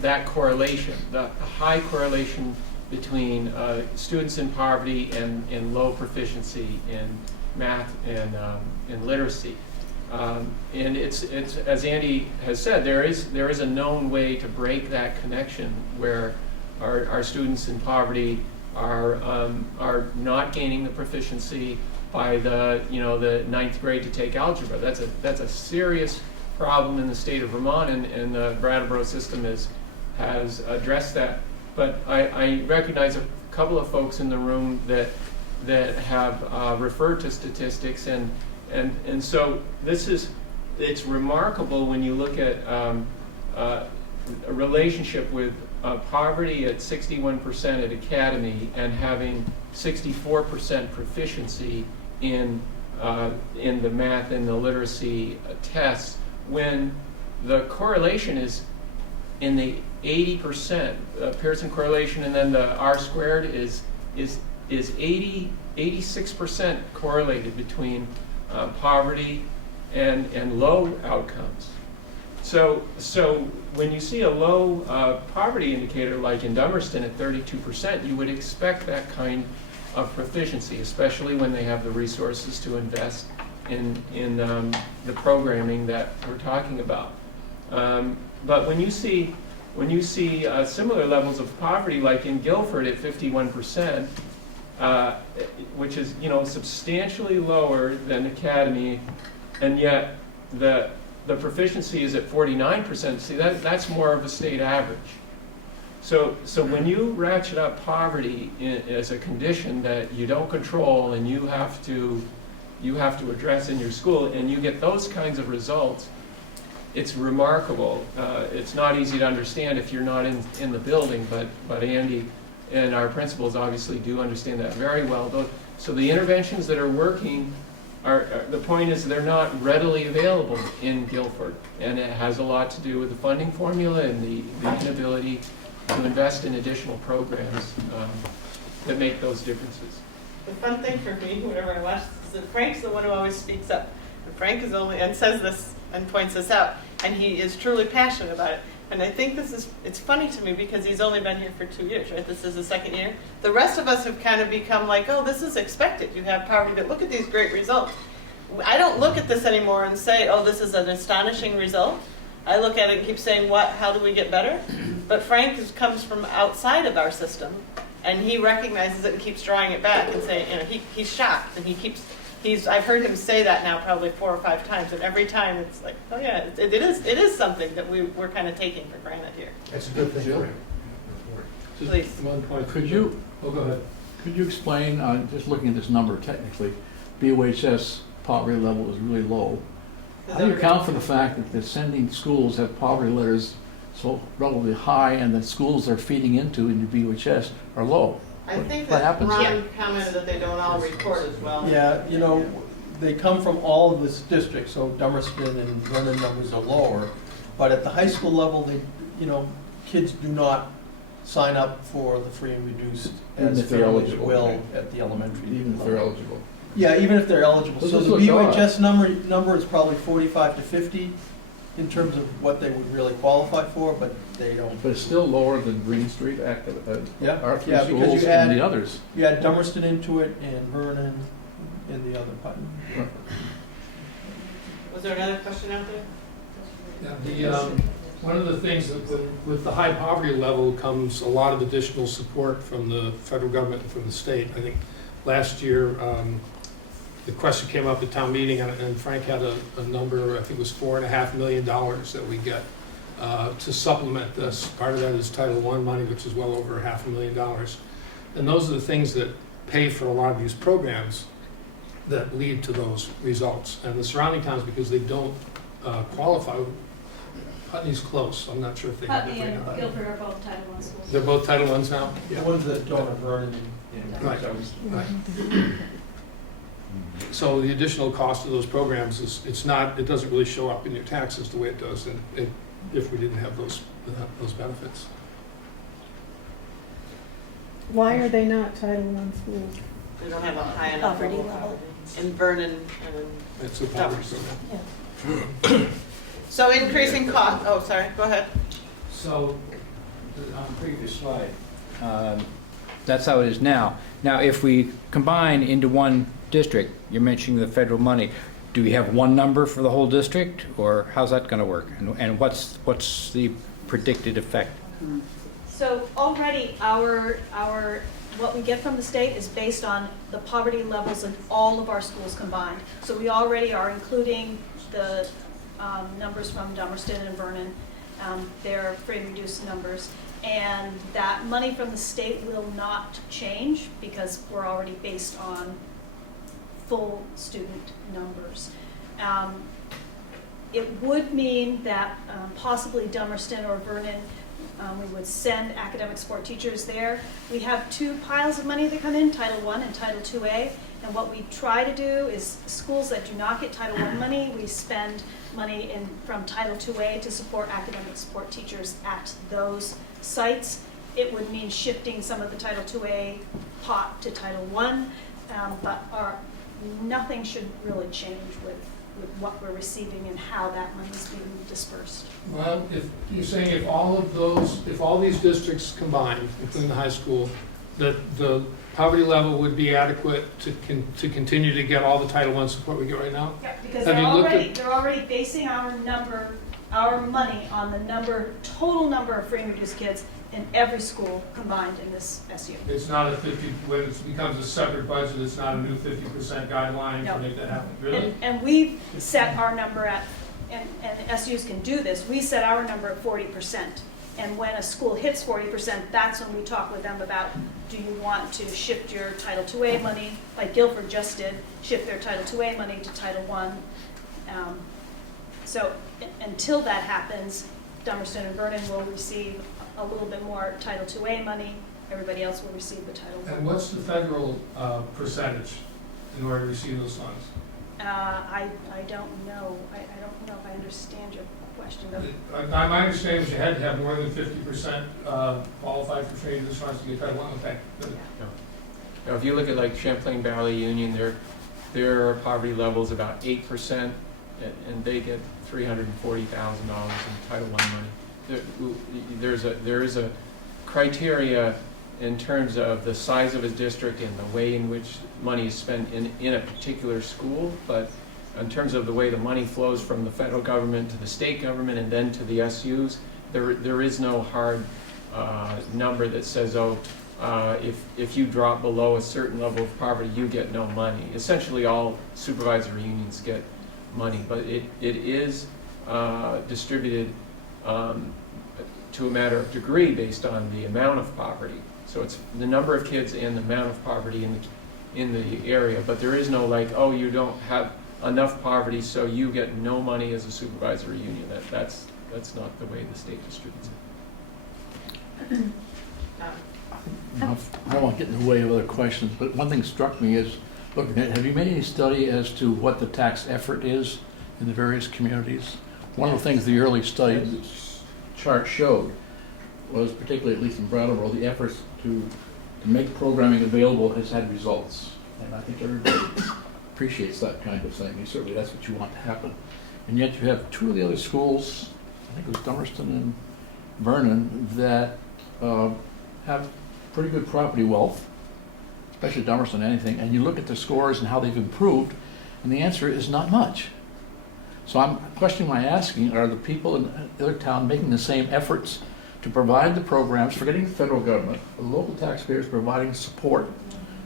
that correlation, the high correlation between students in poverty and low proficiency in math and in literacy. And it's as Andy has said, there is a known way to break that connection where our students in poverty are not gaining the proficiency by the 9th grade to take algebra. That's a serious problem in the state of Vermont, and the Brattleboro system has addressed that. But I recognize a couple of folks in the room that have referred to statistics, and so it's remarkable when you look at a relationship with poverty at 61% at Academy and having 64% proficiency in the math and the literacy tests, when the correlation is in the 80% Pearson correlation, and then the R squared is 86% correlated between poverty and low outcomes. So when you see a low poverty indicator like in Dummerston at 32%, you would expect that kind of proficiency, especially when they have the resources to invest in the programming that we're talking about. But when you see similar levels of poverty, like in Guilford at 51%, which is substantially lower than Academy, and yet the proficiency is at 49%. See, that's more of a state average. So when you ratchet up poverty as a condition that you don't control and you have to address in your school, and you get those kinds of results, it's remarkable. It's not easy to understand if you're not in the building, but Andy and our principals obviously do understand that very well. So the interventions that are working the point is they're not readily available in Guilford, and it has a lot to do with the funding formula and the inability to invest in additional programs that make those differences. The fun thing for me, whenever I watch this, is that Frank's the one who always speaks up. And Frank is and says this and points this out, and he is truly passionate about it. And I think it's funny to me because he's only been here for 2 years, right? This is the 2nd year. The rest of us have kind of become like, oh, this is expected. You have poverty, but look at these great results. I don't look at this anymore and say, oh, this is an astonishing result. I look at it and keep saying, how do we get better? But Frank comes from outside of our system, and he recognizes it and keeps drawing it back and saying, he's shocked, and I've heard him say that now probably 4 or 5 times, and every time it's like, oh yeah, it is something that we're kind of taking for granted here. That's a good thing. Jill? Please. One point. Could you go ahead. Could you explain, just looking at this number technically, BOHS poverty level is really low. How do you account for the fact that the sending schools have poverty letters so relatively high and the schools they're feeding into in the BUHS are low? I think What that happens Ron there? commented that they don't all report as well. Yeah, you know, they come from all of this district, so Dummerston and Vernon numbers are lower. But at the high school level, they, you know, kids do not sign up for the free and reduced Even as if they're families eligible, will right? at the elementary. Even if they're eligible. Yeah, even if they're eligible. This So is the what God- BUHS number is probably 45 to 50 in terms of what they would really qualify for, but they don't. But it's still lower than Green Street, Yeah, our three yeah, because schools you and add- the others. You add Dummerston into it and Vernon and the other part. Was there another question out there? Yeah, one of the things that with the high poverty level comes a lot of additional support from the federal government and from the state. I think last year, the question came up at town meeting, and Frank had a number, I think it was $4.5 million that we get to supplement this. Part of that is Title I money, which is well over $500,000. And those are the things that pay for a lot of these programs that lead to those results. And the surrounding towns, because they don't qualify, Putney's close, I'm not sure if they have it Putney right and now. Guilford are both Title I schools. They're both Title I's now? The ones that don't are Vernon and Right. Right. So the additional cost of those programs is, it doesn't really show up in your taxes the way it does if we didn't have those benefits. Why are they not Title I schools? They don't have a high enough Poverty level of level. poverty. In Vernon and It's a poverty Dummerston. program. So increasing cost, oh, sorry, go ahead. So, on the previous slide, that's how it is now. Now, if we combine into one district, you're mentioning the federal money, do we have one number for the whole district, or how's that going to work? And what's the predicted effect? So already what we get from the state is based on the poverty levels in all of our schools combined. So we already are including the numbers from Dummerston and Vernon, their free and reduced numbers. And that money from the state will not change because we're already based on full student numbers. It would mean that possibly Dummerston or Vernon, we would send academic support teachers there. We have two piles of money that come in, Title I and Title IIA. And what we try to do is schools that do not get Title I money, we spend money from Title IIA to support academic support teachers at those sites. It would mean shifting some of the Title IIA pot to Title I, but nothing should really change with what we're receiving and how that money is being dispersed. Well, if you're saying if all these districts combined, including the high school, that the poverty level would be adequate to continue to get all the Title I support we get right now? Yeah, because Have you looked at- they're already basing our money on the total number of free and reduced kids in every school combined in this SU. It's not when it becomes a separate budget, it's not a new 50% guideline No. to make that happen, really? And we set our number at, and SUs can do this, we set our number at 40%. And when a school hits 40%, that's when we talk with them about, do you want to shift your Title IIA money, like Guilford just did, shift their Title IIA money to Title I. So until that happens, Dummerston and Vernon will receive a little bit more Title IIA money. Everybody else will receive the Title I. And what's the federal percentage in order to receive those funds? I don't know. I don't know if I understand your question. My understanding is you had to have more than 50% qualified for free and reduced funds to get Title I. Okay, good. Now, if you look at like Champlain Valley Union, their poverty level is about 8%, and they get $340,000 in Title I money. There is a criteria in terms of the size of a district and the way in which money is spent in a particular school, but in terms of the way the money flows from the federal government to the state government and then to the SUs, there is no hard number that says, if you drop below a certain level of poverty, you get no money. Essentially, all supervisory unions get money, but it is distributed to a matter of degree based on the amount of poverty. So it's the number of kids and the amount of poverty in the area, but there is no like, you don't have enough poverty so you get no money as a supervisory union. That's not the way the state distributes it. I don't want to get in the way of other questions, but one thing struck me is, look, have you made any study as to what the tax effort is in the various communities? One of the things the early study chart showed was, particularly at least in Brattleboro, the efforts to make programming available has had results. And I think everybody appreciates that kind of thing. And certainly that's what you want to happen. And yet you have two of the other schools, I think it was Dummerston and Vernon, that have pretty good property wealth, especially Dummerston, anything, and you look at the scores and how they've improved, and the answer is not much. So I'm questioning my asking, are the people in the other town making the same efforts to provide the programs, forgetting the federal government, the local taxpayers providing support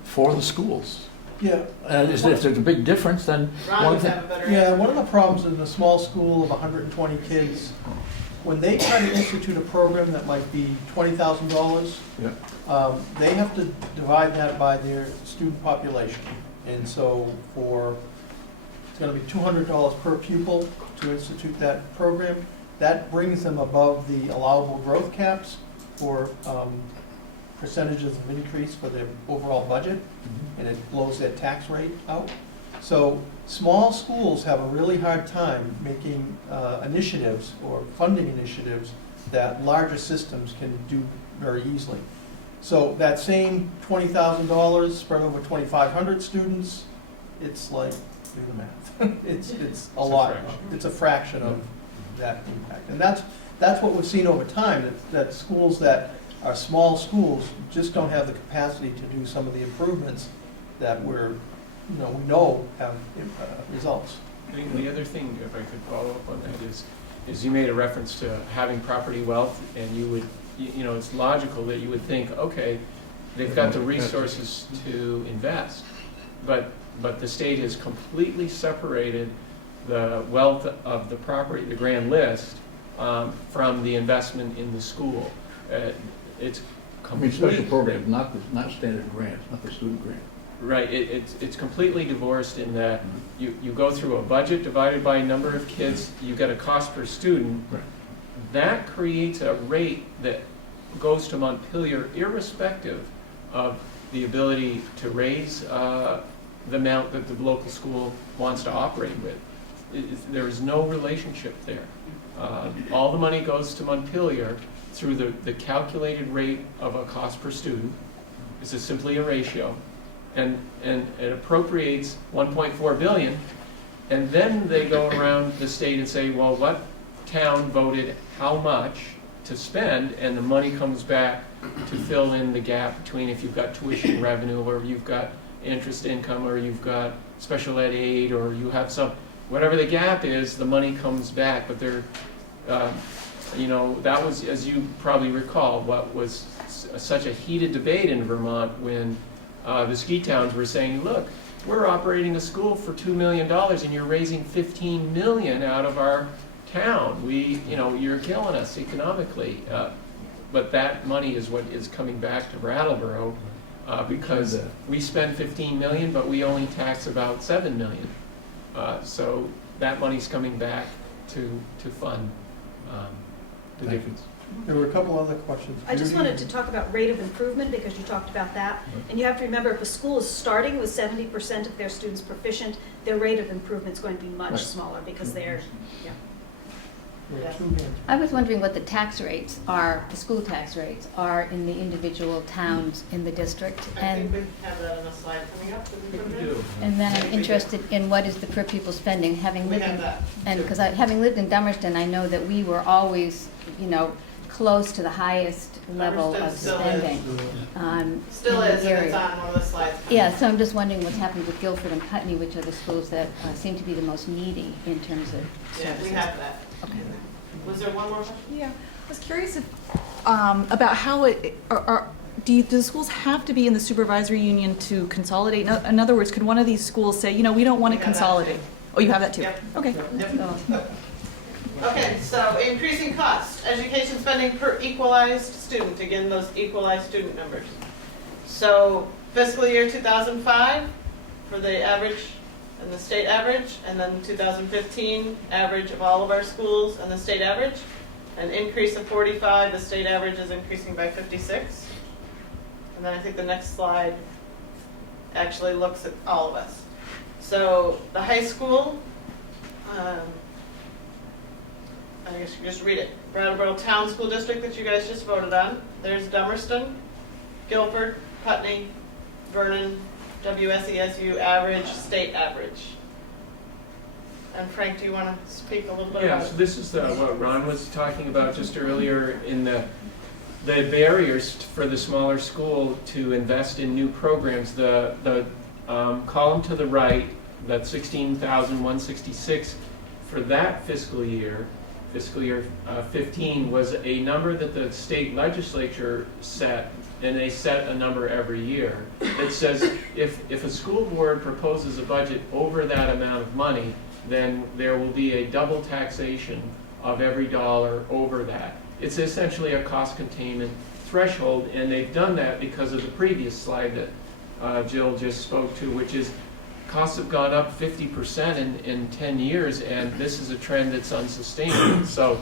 for the schools? Yeah. If there's a big difference, then one thing. One of the problems in a small school of 120 kids, when they try to institute a program that might be $20,000, they have to divide that by their student population. And so it's going to be $200 per pupil to institute that program. That brings them above the allowable growth caps for percentages of increase for their overall budget, and it blows their tax rate out. So small schools have a really hard time making initiatives or funding initiatives that larger systems can do very easily. So that same $20,000 spread over 2,500 students, it's like, do the math. it's a lot. It's a fraction of that impact. And that's what we've seen over time, that schools that are small schools just don't have the capacity to do some of the improvements that we know have results. I think the other thing, if I could follow up on that, is you made a reference to having property wealth, and you would, it's logical that you would think, okay, they've got the resources to invest, but the state has completely separated the wealth of the property, the grand list, from the investment in the school. It's special programs, not standard grants, not the student grant. Right, it's completely divorced in that you go through a budget divided by a number of kids, you get a cost per student. Right. That creates a rate that goes to Montpelier irrespective of the ability to raise the amount that the local school wants to operate with. There is no relationship there. All the money goes to Montpelier through the calculated rate of a cost per student. This is simply a ratio. And it appropriates $1.4 billion, and then they go around the state and say, well, what town voted how much to spend, and the money comes back to fill in the gap between if you've got tuition revenue, or you've got interest income, or you've got special ed aid, or you have whatever the gap is, the money comes back. But that was, as you probably recall, what was such a heated debate in Vermont when the ski towns were saying, look, we're operating a school for $2 million and you're raising $15 million out of our town. You're killing us economically. But that money is what is coming back to Brattleboro because we spend $15 million, but we only tax about $7 million. So that money's coming back to fund the difference. There were a couple other questions. I just wanted to talk about rate of improvement because you talked about that. And you have to remember, if a school is starting with 70% of their students proficient, their rate of improvement is going to be much smaller because they're, I was wondering what the tax rates are, the school tax rates are in the individual towns in the district. I think we have that on a slide coming up. And then I'm interested in what is the per pupil spending, having lived having lived in Dummerston, I know that we were always, close to the highest level of spending. Still is, and it's on one of the slides. Yeah, so I'm just wondering what's happening with Guilford and Putney, which are the schools that seem to be the most needy in terms of services. We have that. Okay. Was there one more question? Yeah, I was curious about how do the schools have to be in the supervisory union to consolidate? In other words, could one of these schools say, we don't want to consolidate? Oh, you have that too? Yep. Okay. Yep. Okay, so increasing costs, education spending per equalized student, again, those equalized student numbers. So fiscal year 2005, for the average and the state average, and then 2015 average of all of our schools and the state average. An increase of 45, the state average is increasing by 56. And then I think the next slide actually looks at all of us. So the high school, I guess you just read it. Brattleboro Town School District that you guys just voted on. There's Dummerston, Guilford, Putney, Vernon, WSESU average, state average. And Frank, do you want to speak a little bit about Yeah, so this is what Ron was talking about just earlier in the barriers for the smaller school to invest in new programs. The column to the right, that 16,166 for that fiscal year 15, was a number that the state legislature set, and they set a number every year that says if a school board proposes a budget over that amount of money, then there will be a double taxation of every dollar over that. It's essentially a cost containment threshold, and they've done that because of the previous slide that Jill just spoke to, which is costs have gone up 50% in 10 years, and this is a trend that's unsustainable. So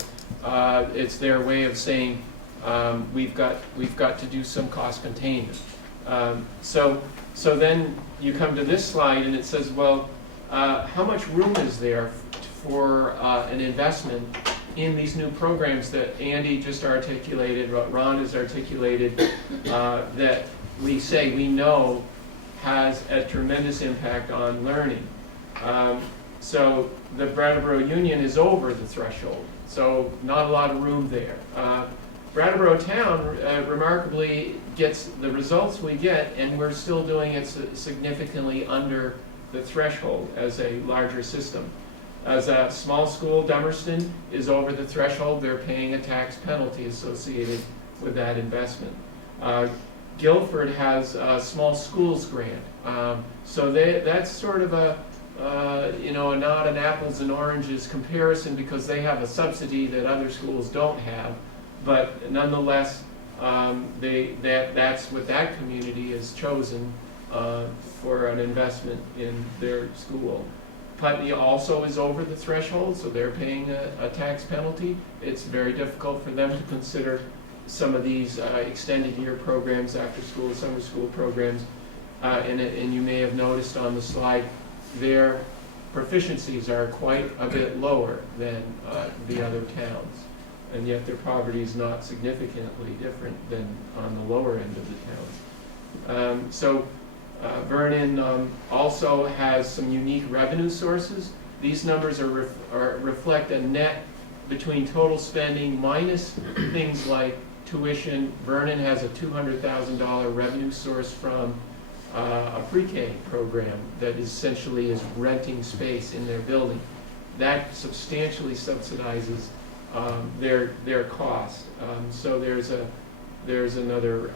it's their way of saying we've got to do some cost containment. So then you come to this slide, and it says, well, how much room is there for an investment in these new programs that Andy just articulated, Ron has articulated, that we say we know has a tremendous impact on learning. So the Brattleboro Union is over the threshold, so not a lot of room there. Brattleboro Town remarkably gets the results we get, and we're still doing it significantly under the threshold as a larger system. As a small school, Dummerston is over the threshold. They're paying a tax penalty associated with that investment. Guilford has a small schools grant. So that's sort of a not an apples and oranges comparison, because they have a subsidy that other schools don't have. But nonetheless, that's what that community has chosen for an investment in their school. Putney also is over the threshold, so they're paying a tax penalty. It's very difficult for them to consider some of these extended year programs, after school, summer school programs. And you may have noticed on the slide, their proficiencies are quite a bit lower than the other towns. And yet their poverty is not significantly different than on the lower end of the towns. Vernon also has some unique revenue sources. These numbers reflect a net between total spending minus things like tuition. Vernon has a $200,000 revenue source from a pre-K program that essentially is renting space in their building. That substantially subsidizes their cost. So there's another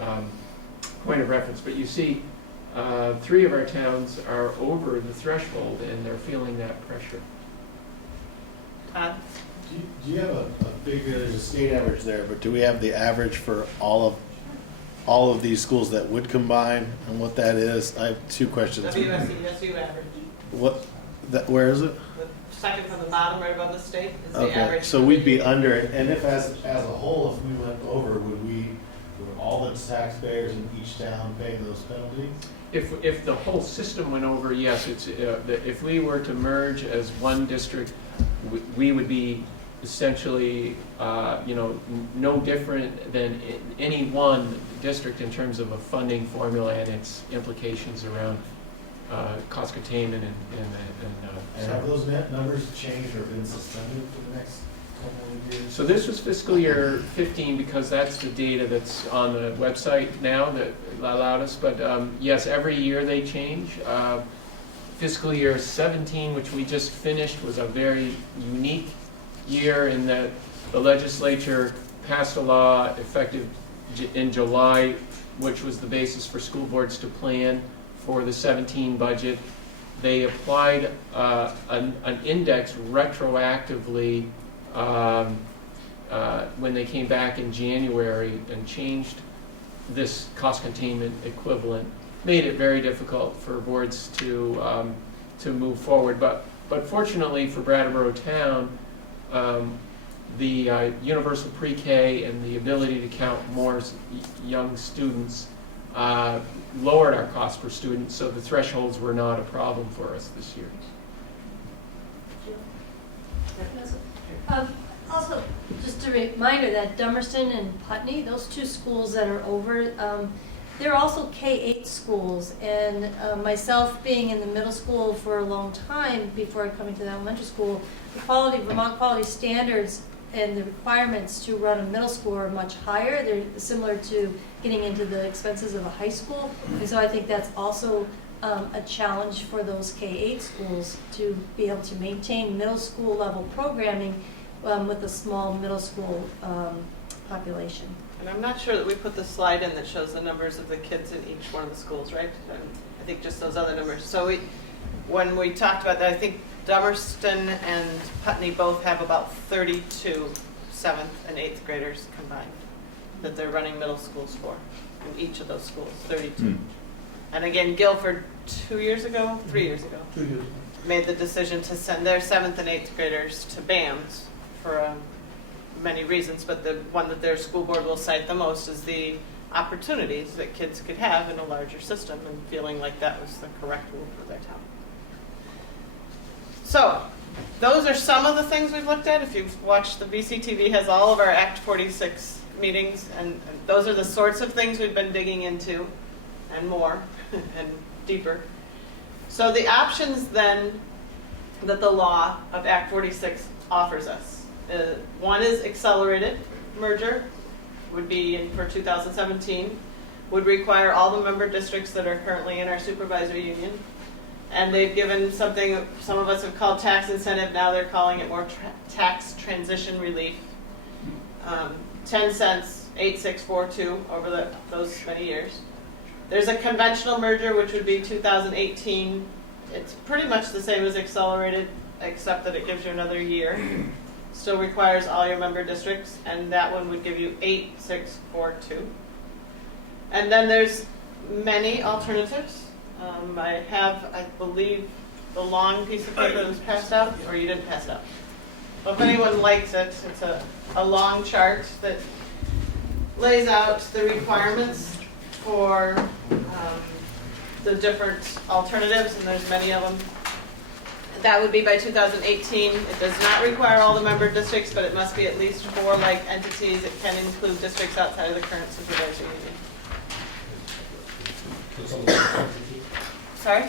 point of reference. But you see, 3 of our towns are over the threshold, and they're feeling that pressure. Do you have a figure? There's a state average there, but do we have the average for all of these schools that would combine, and what that is? I have 2 questions. WSESU average. Where is it? The second from the bottom, right above the state, is the Okay, average. so we'd be under it, and if as a whole, if we went over, would all the taxpayers in each town pay those penalties? If the whole system went over, yes. If we were to merge as one district, we would be essentially, no different than any one district in terms of a funding formula and its implications around cost containment and have those net numbers changed or been suspended for the next couple of years? So this was fiscal year 15, because that's the data that's on the website now that allowed us. But yes, every year they change. Fiscal year 17, which we just finished, was a very unique year in that the legislature passed a law effective in July, which was the basis for school boards to plan for the 17 budget. They applied an index retroactively when they came back in January and changed this cost containment equivalent. Made it very difficult for boards to to move forward. But fortunately for Brattleboro Town, the universal pre-K and the ability to count more young students lowered our cost per student, so the thresholds were not a problem for us this year. Also, just a reminder that Dummerston and Putney, those two schools that are over, they're also K-8 schools, and myself being in the middle school for a long time before coming to the elementary school, the Vermont quality standards and the requirements to run a middle school are much higher. They're similar to getting into the expenses of a high school, and so I think that's also a challenge for those K-8 schools to be able to maintain middle school level programming with a small middle school population. And I'm not sure that we put the slide in that shows the numbers of the kids in each one of the schools, right? I think just those other numbers. So when we talked about that, I think Dummerston and Putney both have about 32 7th and 8th graders combined that they're running middle schools for in each of those schools, 32. And again, Guilford 3 years ago, made the decision to send their 7th and 8th graders to BAMS for many reasons, but the one that their school board will cite the most is the opportunities that kids could have in a larger system, and feeling like that was the correct move for their town. So those are some of the things we've looked at. If you've watched, the VCTV has all of our Act 46 meetings, and those are the sorts of things we've been digging into, and more, and deeper. So the options then that the law of Act 46 offers us. One is accelerated merger, would be for 2017, would require all the member districts that are currently in our supervisory union. And they've given something some of us have called tax incentive, now they're calling it more tax transition relief. 10 cents, 8642 over those many years. There's a conventional merger, which would be 2018. It's pretty much the same as accelerated, except that it gives you another year. Still requires all your member districts, and that one would give you 8642. And then there's many alternatives. I believe, the long piece of paper that was passed out, or you didn't pass it out. Well, if anyone likes it, it's a long chart that lays out the requirements for the different alternatives, and there's many of them. That would be by 2018. It does not require all the member districts, but it must be at least 4 like entities. It can include districts outside of the current supervisory union. Sorry?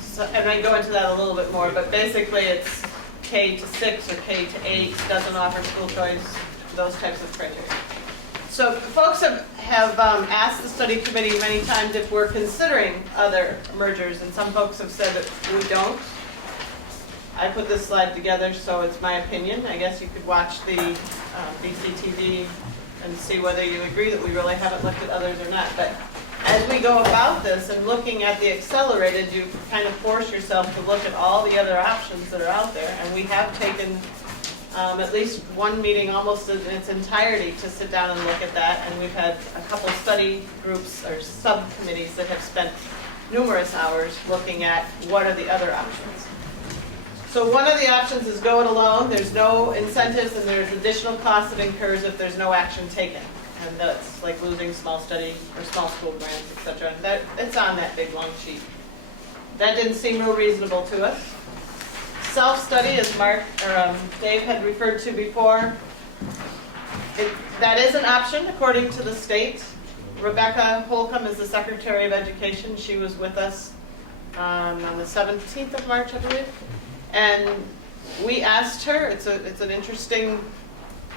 So, and I can go into that a little bit more, but basically it's K to 6 or K to 8, doesn't offer school choice, those types of criteria. So folks have asked the study committee many times if we're considering other mergers, and some folks have said that we don't. I put this slide together, so it's my opinion. I guess you could watch the VCTV and see whether you agree that we really haven't looked at others or not. But as we go about this and looking at the accelerated, you kind of force yourself to look at all the other options that are out there, and we have taken at least one meeting almost in its entirety to sit down and look at that, and we've had a couple study groups or subcommittees that have spent numerous hours looking at what are the other options. So one of the options is go it alone. There's no incentives and there's additional costs it incurs if there's no action taken. And that's like losing small study or small school grants, etc. It's on that big long sheet. That didn't seem real reasonable to us. Self-study, as Dave had referred to before, that is an option according to the state. Rebecca Holcomb is the Secretary of Education. She was with us on the 17th of March, I believe. And we asked her, it's an interesting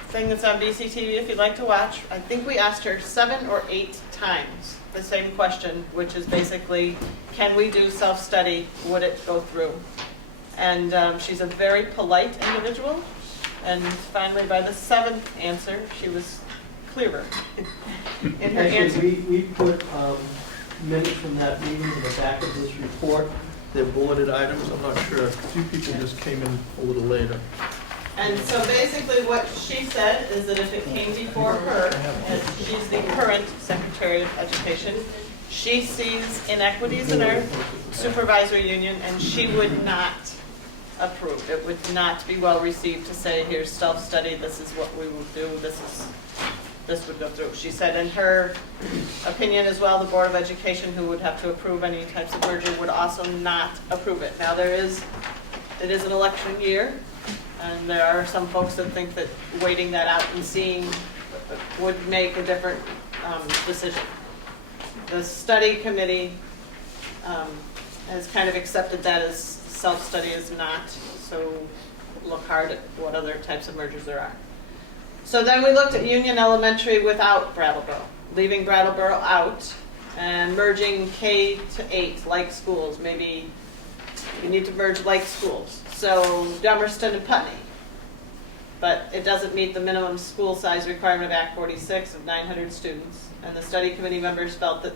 thing that's on VCTV if you'd like to watch. I think we asked her 7 or 8 times the same question, which is basically, can we do self-study? Would it go through? And she's a very polite individual. And finally, by the 7th answer, she was clearer in her answer. We put minutes from that meeting in the back of this report. They're bulleted items. I'm not sure. A few people just came in a little later. And so basically what she said is that if it came before her, and she's the current Secretary of Education, She sees inequities in our supervisory union, and she would not approve. It would not be well received to say, here's self-study, this is what we will do, this would go through. She said in her opinion as well, the Board of Education, who would have to approve any types of merger, would also not approve it. Now it is an election year, and there are some folks that think that waiting that out and seeing would make a different decision. The study committee has kind of accepted that as self-study is not, so look hard at what other types of mergers there are. So then we looked at Union Elementary without Brattleboro, leaving Brattleboro out and merging K to 8 like schools. Maybe you need to merge like schools. So Dummerston and Putney. But it doesn't meet the minimum school size requirement of Act 46 of 900 students. And the study committee members felt that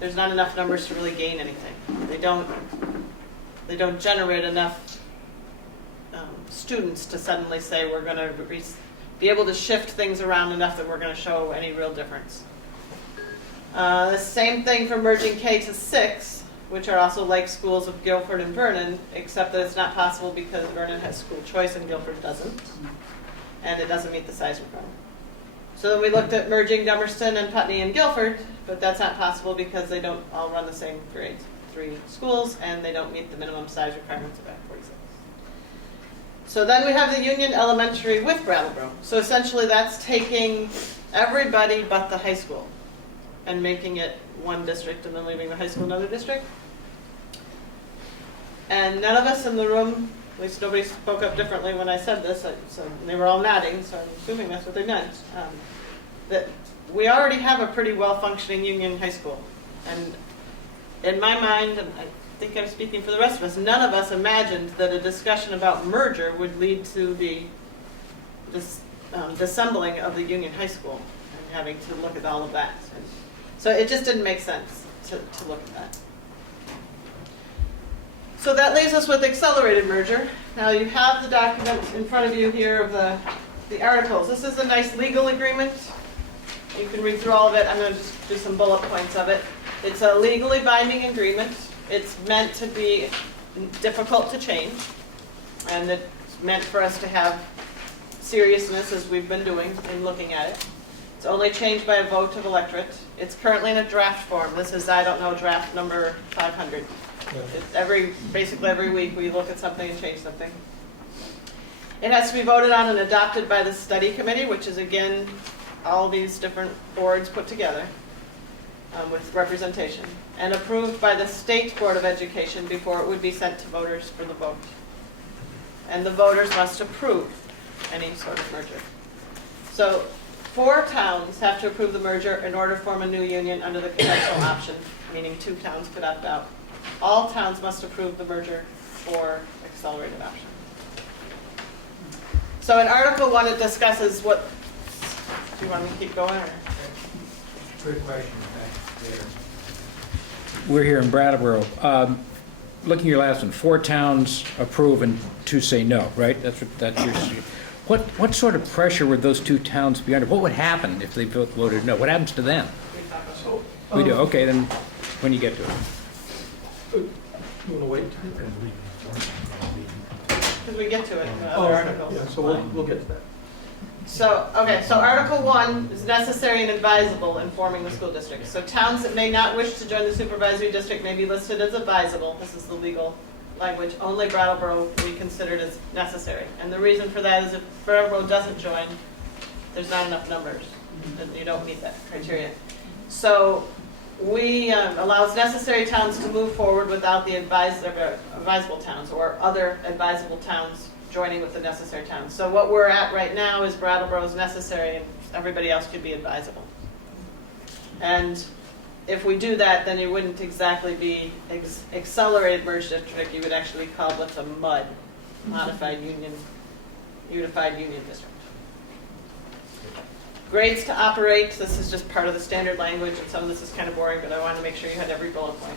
there's not enough numbers to really gain anything. They don't generate enough students to suddenly say we're going to be able to shift things around enough that we're going to show any real difference. The same thing for merging K to 6, which are also like schools of Guilford and Vernon, except that it's not possible because Vernon has school choice and Guilford doesn't, and it doesn't meet the size requirement. So then we looked at merging Dummerston and Putney and Guilford, but that's not possible because they don't all run the same grade 3 schools, and they don't meet the minimum size requirements of Act 46. So then we have the Union Elementary with Brattleboro. So essentially that's taking everybody but the high school and making it one district and then leaving the high school another district. And none of us in the room, at least nobody spoke up differently when I said this, so they were all nodding, so I'm assuming that's what they meant, that we already have a pretty well-functioning Union High School. And in my mind, and I think I'm speaking for the rest of us, none of us imagined that a discussion about merger would lead to the disassembling of the Union High School and having to look at all of that. And so it just didn't make sense to look at that. So that leaves us with accelerated merger. Now you have the document in front of you here of the articles. This is a nice legal agreement. You can read through all of it. I'm going to just do some bullet points of it. It's a legally binding agreement. It's meant to be difficult to change, and it's meant for us to have seriousness as we've been doing in looking at it. It's only changed by a vote of electorate. It's currently in a draft form. This is, I don't know, draft number 500. It's basically every week we look at something and change something. It has to be voted on and adopted by the study committee, which is again all these different boards put together with representation, and approved by the State Board of Education before it would be sent to voters for the vote. And the voters must approve any sort of merger. So 4 towns have to approve the merger in order to form a new union under the conventional option, meaning 2 towns could opt out. All towns must approve the merger for accelerated option. So in Article 1 it discusses what, do you want me to keep going? Or? Good question. We're here in Brattleboro. Looking at your last one, 4 towns approve and 2 say no, right? That's your. What sort of pressure would those 2 towns be under? What would happen if they both voted no? What happens to them? We do. Okay, then when you get to it. You want to wait? Because we get to it in the other articles. Yeah, so we'll get to that. So, okay, so Article 1 is necessary and advisable in forming the school district. So towns that may not wish to join the supervisory district may be listed as advisable. This is the legal language. Only Brattleboro will be considered as necessary. And the reason for that is if Brattleboro doesn't join, there's not enough numbers. And you don't meet that criteria. So we allows necessary towns to move forward without the advisable towns or other advisable towns joining with the necessary towns. So what we're at right now is Brattleboro is necessary and everybody else could be advisable. And if we do that, then it wouldn't exactly be accelerated merged district. You would actually call it a MUD, Modified Union, Unified Union District. Grades to operate. This is just part of the standard language, and some of this is kind of boring, but I wanted to make sure you had every bullet point.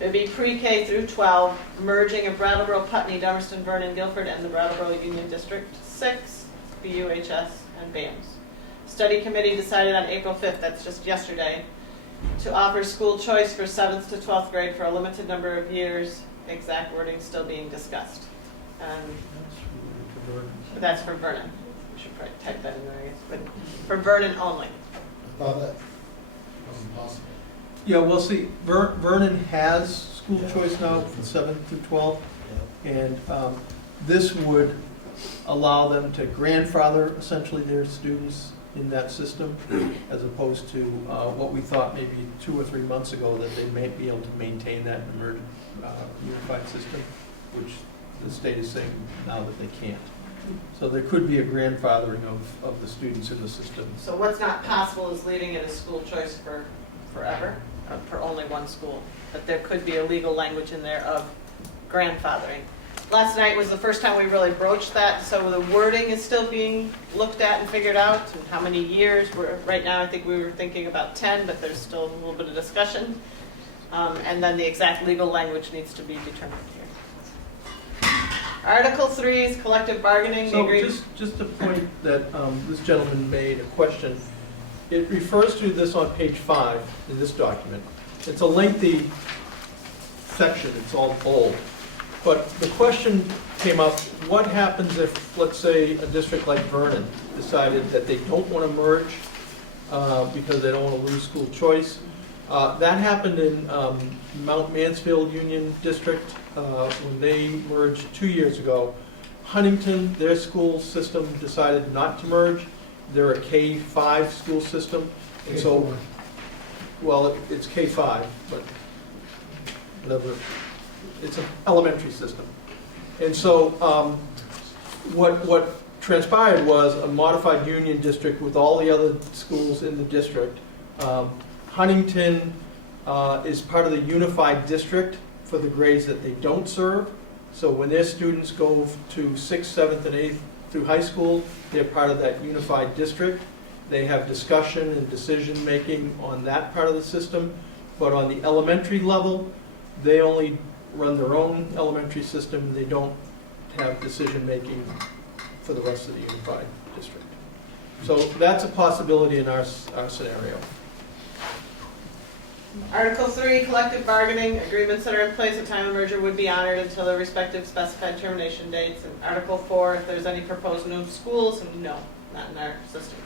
It would be pre-K through 12, merging of Brattleboro, Putney, Dummerston, Vernon, Guilford, and the Brattleboro Union District 6, BUHS, and BAMS. Study committee decided on April 5th, that's just yesterday, to offer school choice for 7th to 12th grade for a limited number of years. Exact wording still being discussed. But that's for Vernon. We should probably type that in there, I guess. But for Vernon only. Thought that wasn't possible. Yeah, well, see, Vernon has school choice now from 7th through 12th, and this would allow them to grandfather essentially their students in that system, as opposed to what we thought maybe 2 or 3 months ago, that they may be able to maintain that emergent unified system, which the state is saying now that they can't. So there could be a grandfathering of the students in the system. So what's not possible is leaving it as school choice for forever, for only one school. But there could be a legal language in there of grandfathering. Last night was the first time we really broached that, so the wording is still being looked at and figured out, and how many years. Right now I think we were thinking about 10, but there's still a little bit of discussion. And then the exact legal language needs to be determined here. Article 3 is collective bargaining. So just a point that this gentleman made, a question. It refers to this on page 5 in this document. It's a lengthy section, it's all bold. But the question came up, what happens if, let's say, a district like Vernon decided that they don't want to merge because they don't want to lose school choice? That happened in Mount Mansfield Union District when they merged 2 years ago. Huntington, their school system decided not to merge. They're a K-5 school system. And so, well, it's K-5, but whatever. It's an elementary system. And so what transpired was a modified union district with all the other schools in the district. Huntington is part of the unified district for the grades that they don't serve. So when their students go to 6th, 7th, and 8th through high school, they're part of that unified district. They have discussion and decision making on that part of the system. But on the elementary level, they only run their own elementary system. They don't have decision making for the rest of the unified district. So that's a possibility in our scenario. Article 3, collective bargaining. Agreements that are in place at time of merger would be honored until their respective specified termination dates. And Article 4, if there's any proposed new schools, no, not in our system.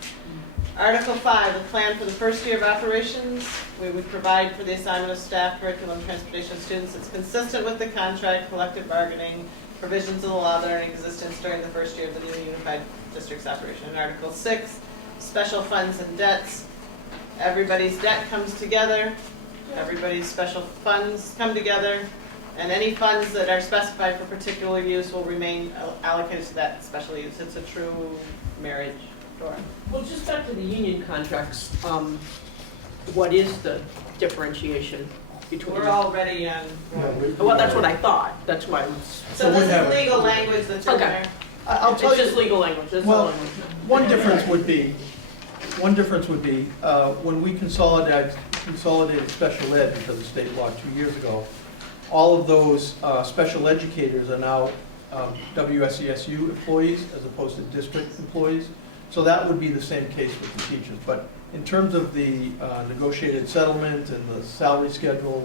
Article 5, the plan for the first year of operations. We would provide for the assignment of staff, curriculum, transportation students. It's consistent with the contract, collective bargaining, provisions of the law that are in existence during the first year of the new unified district's operation. And Article 6, special funds and debts. Everybody's debt comes together. Everybody's special funds come together. And any funds that are specified for particular use will remain allocated to that special use. It's a true marriage. Dora? Well, just back to the union contracts, what is the differentiation between? We're already on. Well, that's what I thought. That's why I was. So this is legal language that's in there. I'll tell It's you. just legal language. That's Well, all I want to know. one difference would be when we consolidated special ed because of state law 2 years ago, all of those special educators are now WSESU employees as opposed to district employees. So that would be the same case with the teachers. But in terms of the negotiated settlement and the salary schedule,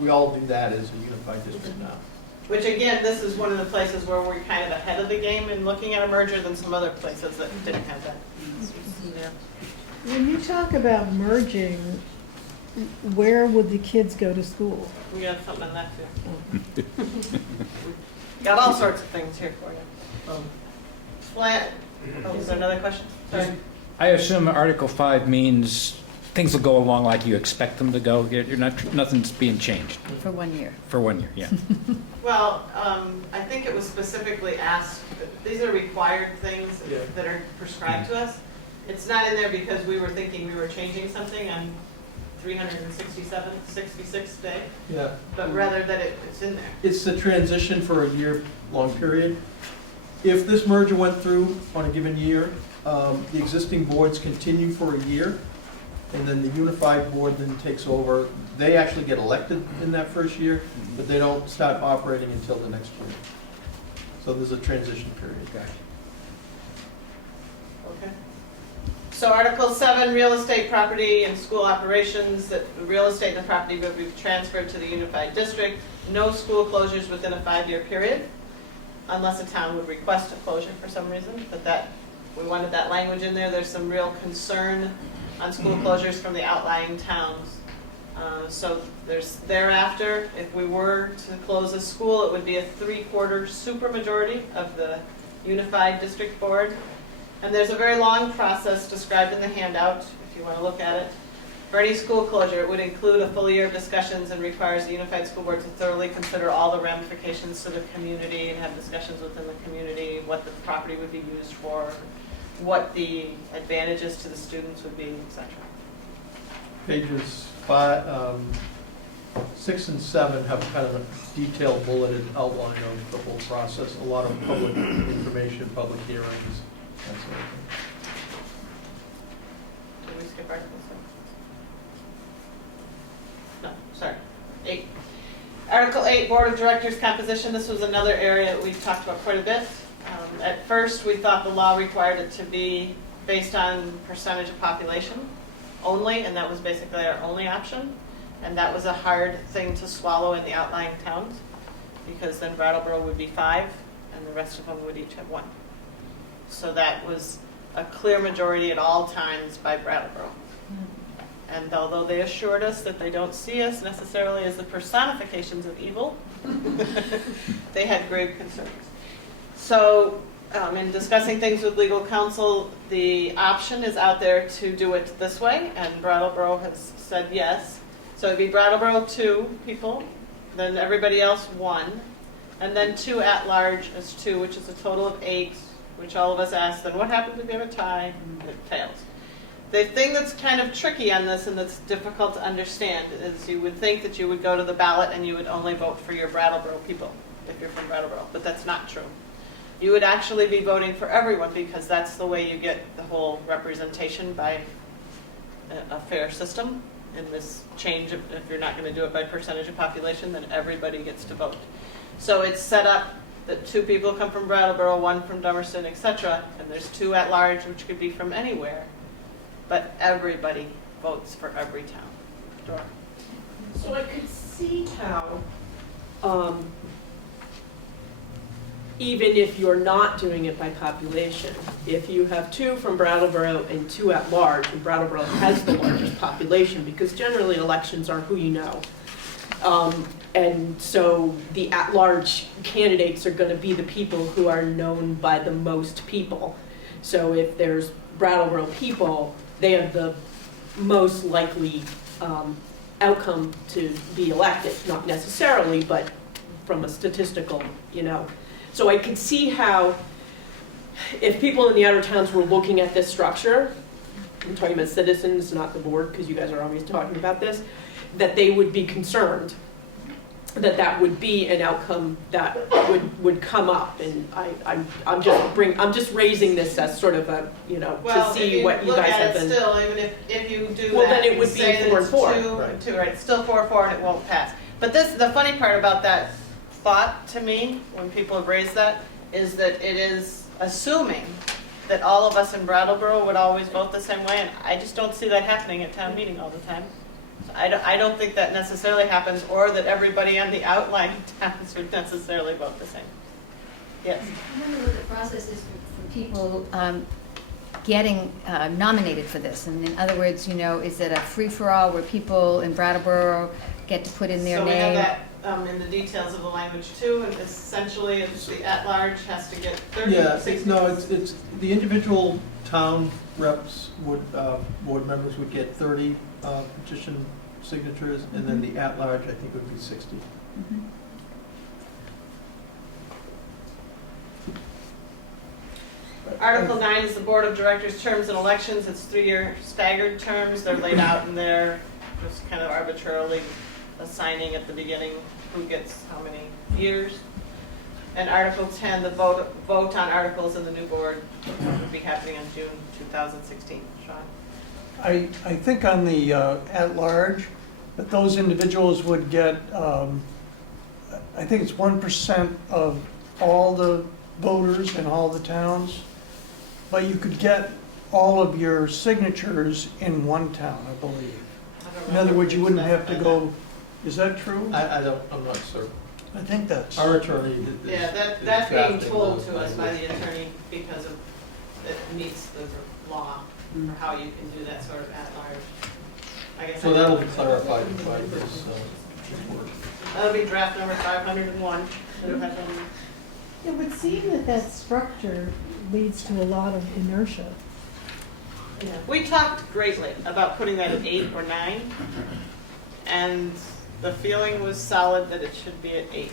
we all do that as a unified district now. Which again, this is one of the places where we're kind of ahead of the game in looking at a merger than some other places that didn't have that. Yeah. When you talk about merging, where would the kids go to school? We got something on that too. Got all sorts of things here for you. Flat. Oh, is there another question? Sorry. I assume Article 5 means things will go along like you expect them to go. Nothing's being changed. For 1 year. For 1 year, yeah. Well, I think it was specifically asked, these are required things that are prescribed to us. It's not in there because we were thinking we were changing something on 66th day. Yeah. But rather that it's in there. It's the transition for a year-long period. If this merger went through on a given year, the existing boards continue for a year, and then the unified board then takes over. They actually get elected in that first year, but they don't start operating until the next year. So there's a transition period. Okay. So Article 7, real estate, property, and school operations, that the real estate and the property will be transferred to the unified district. No school closures within a 5-year period, unless a town would request a closure for some reason, but that, we wanted that language in there. There's some real concern on school closures from the outlying towns. So there's thereafter, if we were to close a school, it would be a 3/4 supermajority of the unified district board. And there's a very long process described in the handout, if you want to look at it. For any school closure, it would include a full year of discussions and requires the unified school board to thoroughly consider all the ramifications to the community and have discussions within the community, what the property would be used for, what the advantages to the students would be, etc. Pages 6 and 7 have kind of a detailed bulleted outline of the whole process, a lot of public information, public hearings, that sort of thing. Did we skip Article 7? No, sorry. 8. Article 8, Board of Directors composition. This was another area that we've talked about quite a bit. At first, we thought the law required it to be based on percentage of population only, and that was basically our only option. And that was a hard thing to swallow in the outlying towns, because then Brattleboro would be 5, and the rest of them would each have 1. So that was a clear majority at all times by Brattleboro. And although they assured us that they don't see us necessarily as the personifications of evil, they had grave concerns. So in discussing things with legal counsel, the option is out there to do it this way, and Brattleboro has said yes. So it'd be Brattleboro 2 people, then everybody else 1, and then 2 at large as 2, which is a total of 8, which all of us asked, then what happens if you have a tie? And it fails. The thing that's kind of tricky on this and that's difficult to understand is you would think that you would go to the ballot and you would only vote for your Brattleboro people if you're from Brattleboro, but that's not true. You would actually be voting for everyone, because that's the way you get the whole representation by a fair system. In this change, if you're not going to do it by percentage of population, then everybody gets to vote. So it's set up that 2 people come from Brattleboro, 1 from Dummerston, etc., and there's 2 at large, which could be from anywhere. But everybody votes for every town. Dora. So I could see how, even if you're not doing it by population, if you have 2 from Brattleboro and 2 at large, and Brattleboro has the largest population, because generally elections are who you know. And so the at-large candidates are going to be the people who are known by the most people. So if there's Brattleboro people, they have the most likely outcome to be elected. Not necessarily, but from a statistical, So I could see how, if people in the outer towns were looking at this structure, I'm talking about citizens, not the board, because you guys are always talking about this, that they would be concerned that that would be an outcome that would come up, and I'm just raising this as sort of a to see what you guys have been. Still, even if you do well, that, then it would be 4 and 4. Right, it's still 4-4, and it won't pass. But the funny part about that thought to me, when people have raised that, is that it is assuming that all of us in Brattleboro would always vote the same way, and I just don't see that happening at town meeting all the time. I don't think that necessarily happens, or that everybody on the outlying towns would necessarily vote the same. Yes? I wonder what the process is for people getting nominated for this. And in other words, is it a free-for-all where people in Brattleboro get to put in their name? So we have that in the details of the language too, and essentially it's the at-large has to get 30, Yeah, 60. no, it's the individual town reps board members would get 30 petition signatures, and then the at-large, I think, would be 60. Mm-hmm. Article 9 is the Board of Directors terms and elections. It's 3-year staggered terms. They're laid out in there, just kind of arbitrarily assigning at the beginning who gets how many years. And Article 10, the vote on articles in the new board would be happening in June 2016. Sean? I think on the at-large, that those individuals would get, I think it's 1% of all the voters in all the towns, but you could get all of your signatures in one town, I believe. In other words, you wouldn't have to go, is that true? I'm not certain. I think that's. Our attorney did this. Yeah, that's being told to us by the attorney because of, it meets the law for how you can do that sort of at large. I guess So that'll be clarified by this work. That'll be draft number 501. It'll have been- It would seem that that structure leads to a lot of inertia. Yeah. We talked greatly about putting that at 8 or 9, and the feeling was solid that it should be at 8.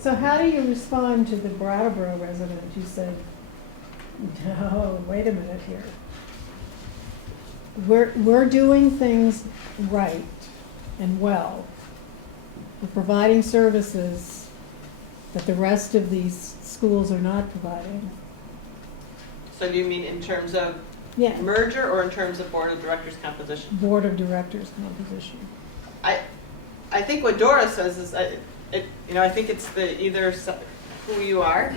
So how do you respond to the Brattleboro resident who said, no, wait a minute here. We're doing things right and well. We're providing services that the rest of these schools are not providing. So do you mean in terms of Yeah. merger or in terms of board of directors composition? Board of Directors composition. I think what Dora says is, I think it's either who you are.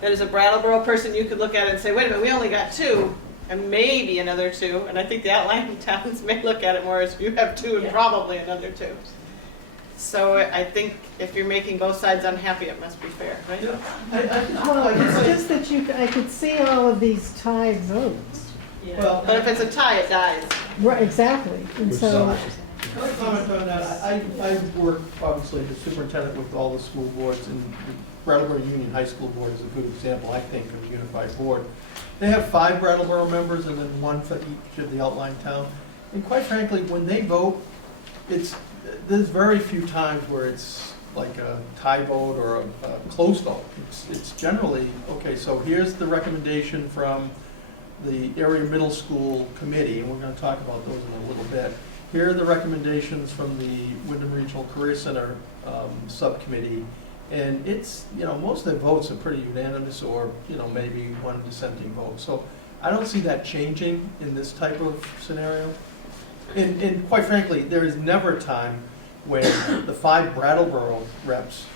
That as a Brattleboro person, you could look at it and say, wait a minute, we only got 2, and maybe another 2. And I think the outlying towns may look at it more as you have 2 and probably another 2. So I think if you're making both sides unhappy, it must be fair, right? Well, it's just that I could see all of these tied votes. Yeah. Well, but if it's a tie, it dies. Right, exactly. And so, Can I comment on that? I've worked, obviously, as superintendent with all the school boards, and the Brattleboro Union High School Board is a good example, I think, of a unified board. They have 5 Brattleboro members and then 1 for each of the outlying town. And quite frankly, when they vote, there's very few times where it's like a tie vote or a close vote. It's generally, okay, so here's the recommendation from the area middle school committee, and we're going to talk about those in a little bit. Here are the recommendations from the Wyndham Regional Career Center subcommittee, and it's, most of the votes are pretty unanimous, or, maybe 1 dissenting vote. So I don't see that changing in this type of scenario. And quite frankly, there is never a time when the 5 Brattleboro reps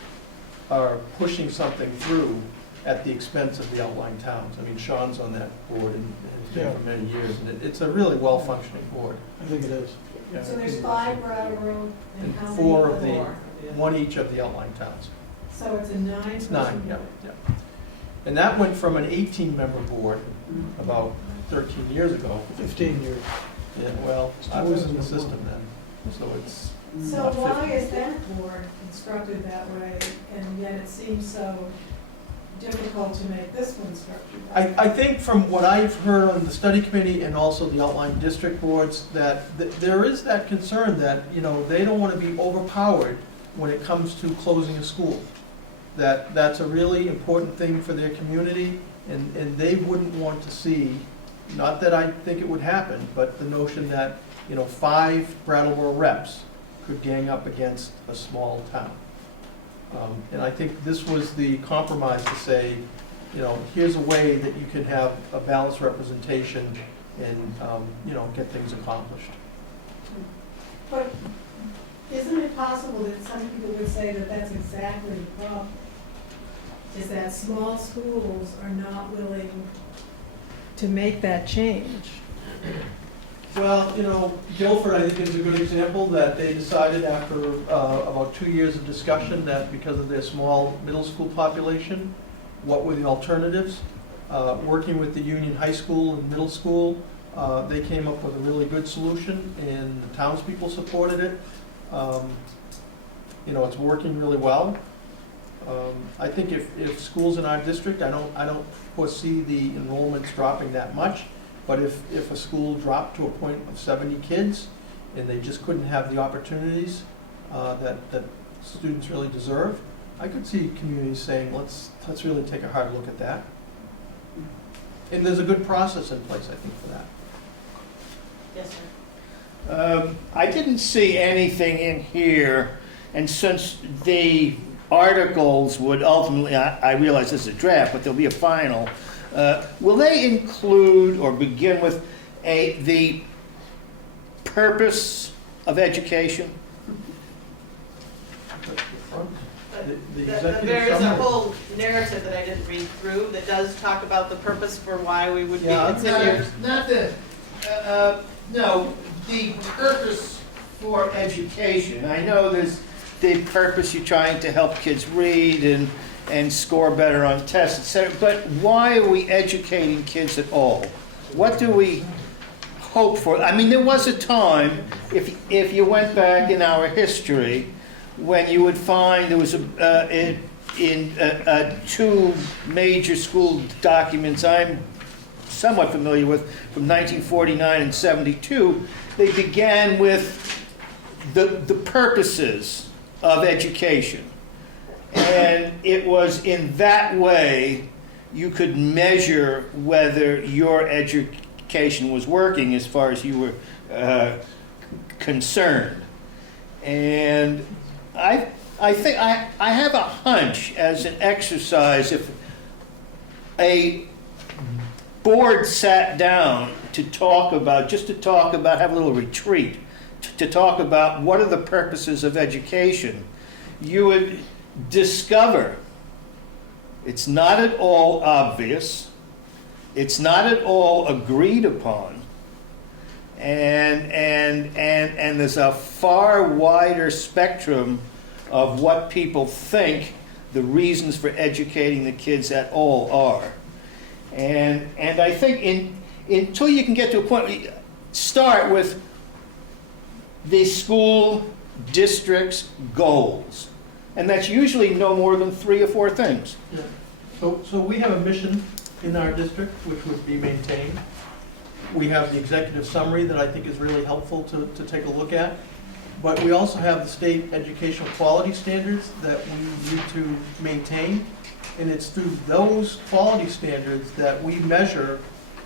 are pushing something through at the expense of the outlying towns. I mean, Sean's on that board and has been for many years, and it's a really well-functioning board. I think it is. Yeah. so there's 5 Brattleboro And 4 of the, 1 each of the outlying towns. So it's a 9? It's 9, yeah. And that went from an 18-member board about 13 years ago. 15 years. Yeah, well, I was in the system then, so it's So not why 50. is that board constructed that way, and yet it seems so difficult to make this one structured that way? I think from what I've heard on the study committee and also the outlying district boards, that there is that concern that, they don't want to be overpowered when it comes to closing a school. That's a really important thing for their community, and they wouldn't want to see, not that I think it would happen, but the notion that, 5 Brattleboro reps could gang up against a small town. And I think this was the compromise to say, here's a way that you can have a balanced representation and, get things accomplished. But isn't it possible that some people would say that that's exactly the problem? Is that small schools are not willing to make that change? Well, Guilford, I think, is a good example that they decided after about 2 years of discussion that because of their small middle school population, what were the alternatives? Working with the Union High School and middle school, they came up with a really good solution, and the townspeople supported it. It's working really well. I think if schools in our district, I don't foresee the enrollments dropping that much. But if a school dropped to a point of 70 kids and they just couldn't have the opportunities that students really deserve, I could see communities saying, let's really take a hard look at that. And there's a good process in place, I think, for that. Yes, sir. I didn't see anything in here, and since the articles would ultimately, I realize this is a draft, but there'll be a final. Will they include or begin with the purpose of education? There is a whole narrative that I didn't read through that does talk about the purpose for why we would be considering. Not the, no, the purpose for education. I know there's the purpose you're trying to help kids read and score better on tests, etc. But why are we educating kids at all? What do we hope for? I mean, there was a time, if you went back in our history, when you would find there was two major school documents I'm somewhat familiar with from 1949 and 72. They began with the purposes of education. And it was in that way you could measure whether your education was working as far as you were concerned. And I think I have a hunch as an exercise, if a board sat down to talk about, have a little retreat, to talk about what are the purposes of education, you would discover it's not at all obvious, it's not at all agreed upon, and there's a far wider spectrum of what people think the reasons for educating the kids at all are. And I think until you can get to a point, start with the school district's goals. And that's usually no more than 3 or 4 things. Yeah. So we have a mission in our district which would be maintained. We have the executive summary that I think is really helpful to take a look at. But we also have the state educational quality standards that we need to maintain. And it's through those quality standards that we measure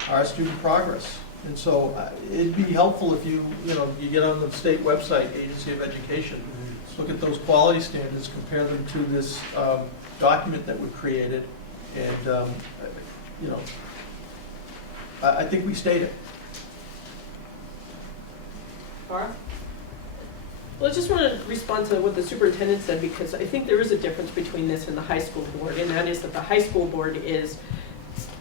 our student progress. And so it'd be helpful if you get on the state website, Agency of Education, look at those quality standards, compare them to this document that we created, and I think we state it. Laura? Well, I just want to respond to what the superintendent said, because I think there is a difference between this and the high school board, and that is that the high school board is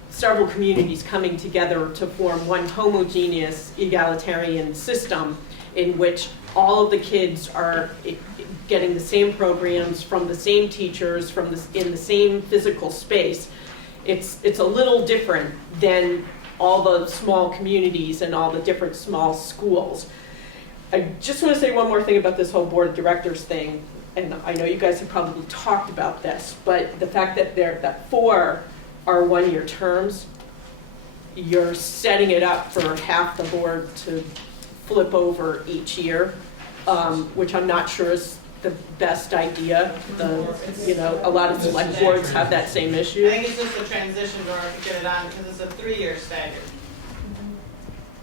several communities coming together to form one homogeneous egalitarian system in which all of the kids are getting the same programs from the same teachers, in the same physical space. It's a little different than all the small communities and all the different small schools. I just want to say one more thing about this whole board of directors thing, and I know you guys have probably talked about this, but the fact that 4 are 1-year terms, you're setting it up for half the board to flip over each year, which I'm not sure is the best idea. A lot of select boards have that same issue. I think it's just a transition in order to get it on, because it's a 3-year stagger.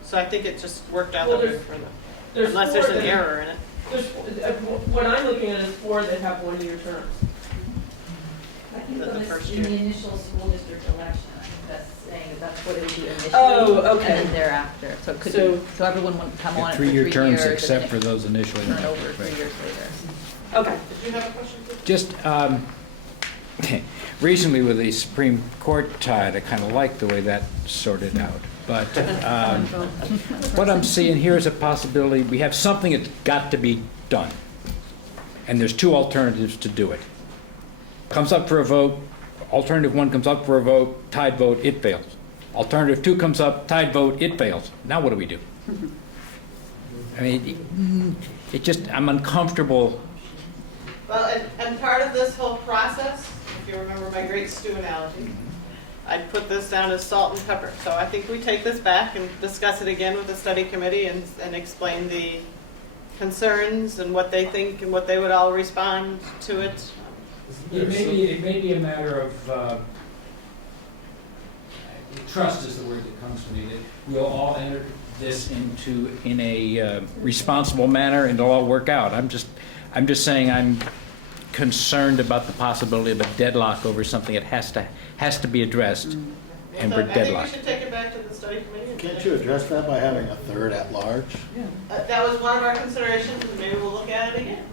So I think it just worked out that way for them. Unless there's an error in it. What I'm looking at is 4 that have 1-year terms. I think in the initial school district election, I think that's saying that's what it would be initially. Oh, okay. And then thereafter. So it could be, so everyone would come on it for 3 3-year years. terms except for those initially. Turn over 3 years later. Okay. Did you have a question? Just recently with the Supreme Court tide, I kind of like the way that sorted out. But what I'm seeing here is a possibility. We have something that's got to be done. And there's 2 alternatives to do it. Comes up for a vote, alternative 1 comes up for a vote, tied vote, it fails. Alternative 2 comes up, tied vote, it fails. Now what do we do? I mean, I'm uncomfortable. Well, and part of this whole process, if you remember my great stew analogy, I'd put this down as salt and pepper. So I think we take this back and discuss it again with the study committee and explain the concerns and what they think and what they would all respond to it. It may be a matter of trust is the word that comes to me. That we'll all enter this in a responsible manner and it'll all work out. I'm just saying I'm concerned about the possibility of a deadlock over something that has to be addressed, and we're deadlocked. I think we should take it back to the study committee. Can't you address that by having a 3rd at large? Yeah. That was one of our considerations, and maybe we'll look at it again.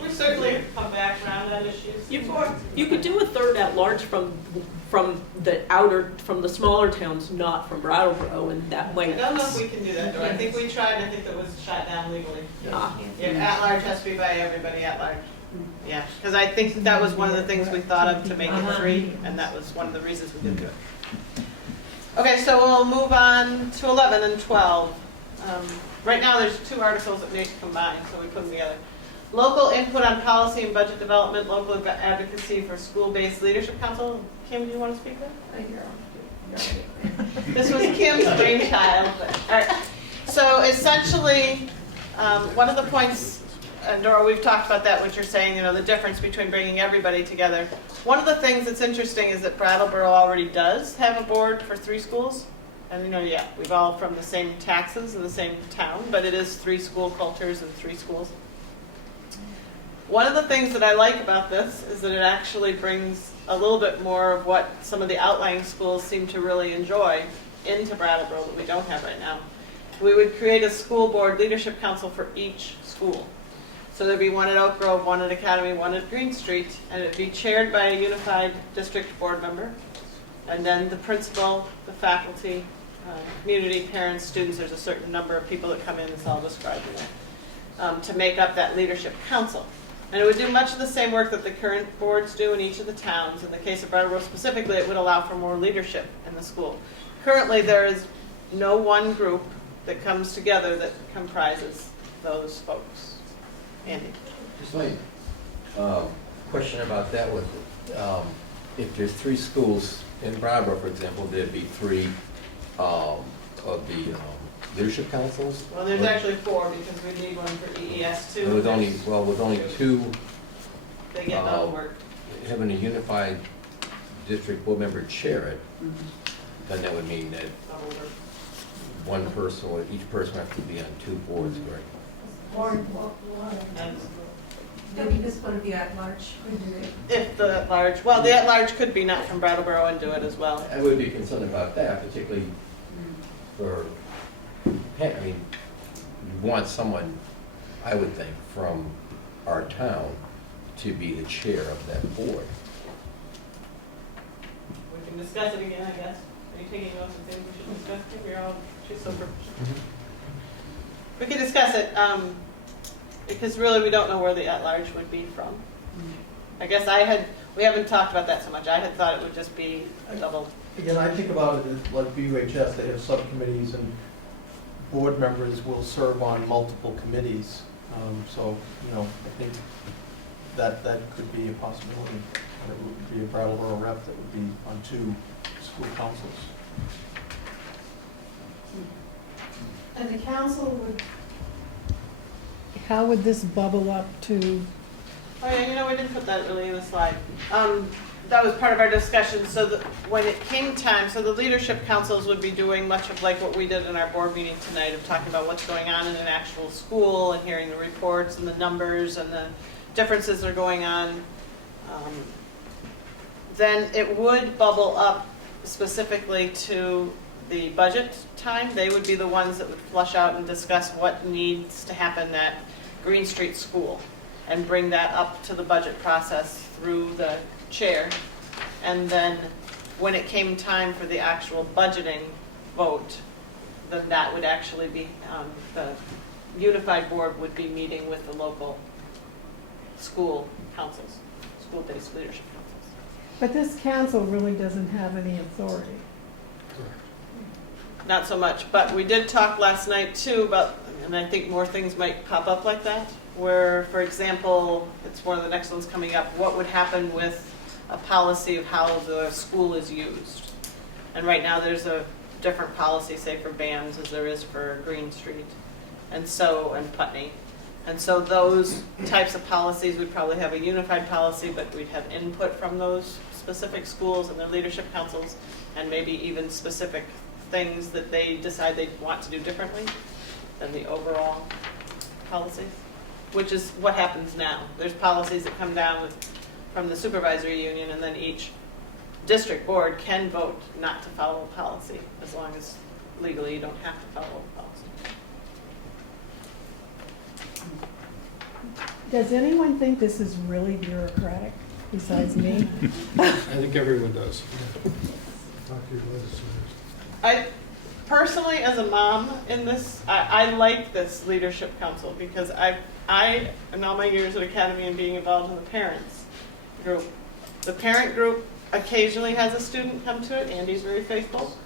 We certainly come back around on issues. You could do a third at large from the smaller towns, not from Brattleboro, and that might. I don't know if we can do that, though. I think we tried, I think that was shot down legally. Ah. Yeah, at large has to be by everybody at large. Yeah, because I think that was one of the things we thought of to make it free, and that was one of the reasons we didn't do it. Okay, so we'll move on to 11 and 12. Right now, there's 2 articles that need to combine, so we put them together. Local input on policy and budget development, local advocacy for school-based leadership council. Kim, do you want to speak there? This was Kim's brainchild. All right. So essentially, one of the points, and Dora, we've talked about that, what you're saying, the difference between bringing everybody together. One of the things that's interesting is that Brattleboro already does have a board for 3 schools. And yeah, we've all from the same taxes in the same town, but it is 3 school cultures and 3 schools. One of the things that I like about this is that it actually brings a little bit more of what some of the outlying schools seem to really enjoy into Brattleboro that we don't have right now. We would create a school board leadership council for each school. So there'd be one at Oak Grove, one at Academy, one at Green Street, and it'd be chaired by a unified district board member. And then the principal, the faculty, community, parents, students, there's a certain number of people that come in, it's all described in there, to make up that leadership council. And it would do much of the same work that the current boards do in each of the towns. In the case of Brattleboro specifically, it would allow for more leadership in the school. Currently, there is no one group that comes together that comprises those folks. Andy? Just like question about that was, if there's 3 schools in Brattleboro, for example, there'd be 3 of the leadership councils? Well, there's actually 4 because we need one for EES too. With only 2. They get no work. Having a unified district board member chair it, then that would mean that one person, or each person has to be on 2 boards, right? Maybe this one would be at large, couldn't it? If the at-large, well, the at-large could be not from Brattleboro and do it as well. I would be concerned about that, particularly for, I mean, you want someone, I would think, from our town to be the chair of that board. We can discuss it again, I guess. Are you taking notes of things we should discuss? I think we're all, she's so professional. We can discuss it, because really we don't know where the at-large would be from. I guess we haven't talked about that so much. I had thought it would just be a double. Again, I think about it as like BUHS, they have subcommittees and board members will serve on multiple committees. So, I think that could be a possibility. It would be a Brattleboro rep that would be on 2 school councils. And the council would, how would this bubble up to? Oh yeah, we didn't put that really in the slide. That was part of our discussion. So when it came time, so the leadership councils would be doing much of like what we did in our board meeting tonight of talking about what's going on in an actual school and hearing the reports and the numbers and the differences that are going on. Then it would bubble up specifically to the budget time. They would be the ones that would flush out and discuss what needs to happen at Green Street School and bring that up to the budget process through the chair. And then when it came time for the actual budgeting vote, then that would actually be, the unified board would be meeting with the local school councils, school-based leadership councils. But this council really doesn't have any authority. Not so much, but we did talk last night too about, and I think more things might pop up like that, where, for example, it's one of the next ones coming up, what would happen with a policy of how the school is used. And right now there's a different policy, say for bands, as there is for Green Street, and Putney. And so those types of policies would probably have a unified policy, but we'd have input from those specific schools and their leadership councils, and maybe even specific things that they decide they want to do differently than the overall policies, which is what happens now. There's policies that come down from the supervisory union, and then each district board can vote not to follow a policy as long as legally you don't have to follow a policy. Does anyone think this is really bureaucratic besides me? I think everyone does. I personally, as a mom in this, I like this leadership council because I, in all my years at Academy and being involved in the parents group, the parent group occasionally has a student come to it. Andy's very faithful,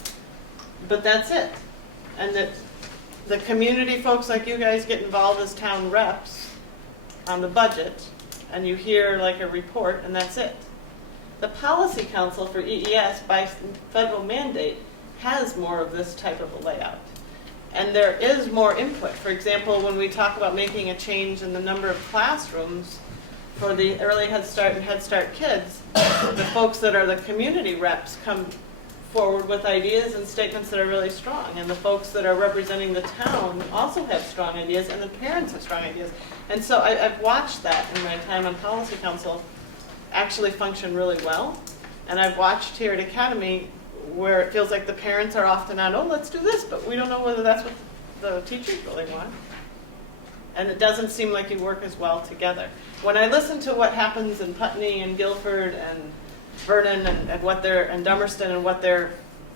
but that's it. And that the community folks like you guys get involved as town reps on the budget, and you hear like a report, and that's it. The policy council for EES, by federal mandate, has more of this type of a layout. And there is more input. For example, when we talk about making a change in the number of classrooms for the early Head Start and Head Start kids, the folks that are the community reps come forward with ideas and statements that are really strong. And the folks that are representing the town also have strong ideas, and the parents have strong ideas. And so I've watched that in my time on Policy Council actually function really well. And I've watched here at Academy where it feels like the parents are often on, oh, let's do this, but we don't know whether that's what the teachers really want. And it doesn't seem like you work as well together. When I listen to what happens in Putney and Guilford and Vernon and what they're, and Dummerston and what they're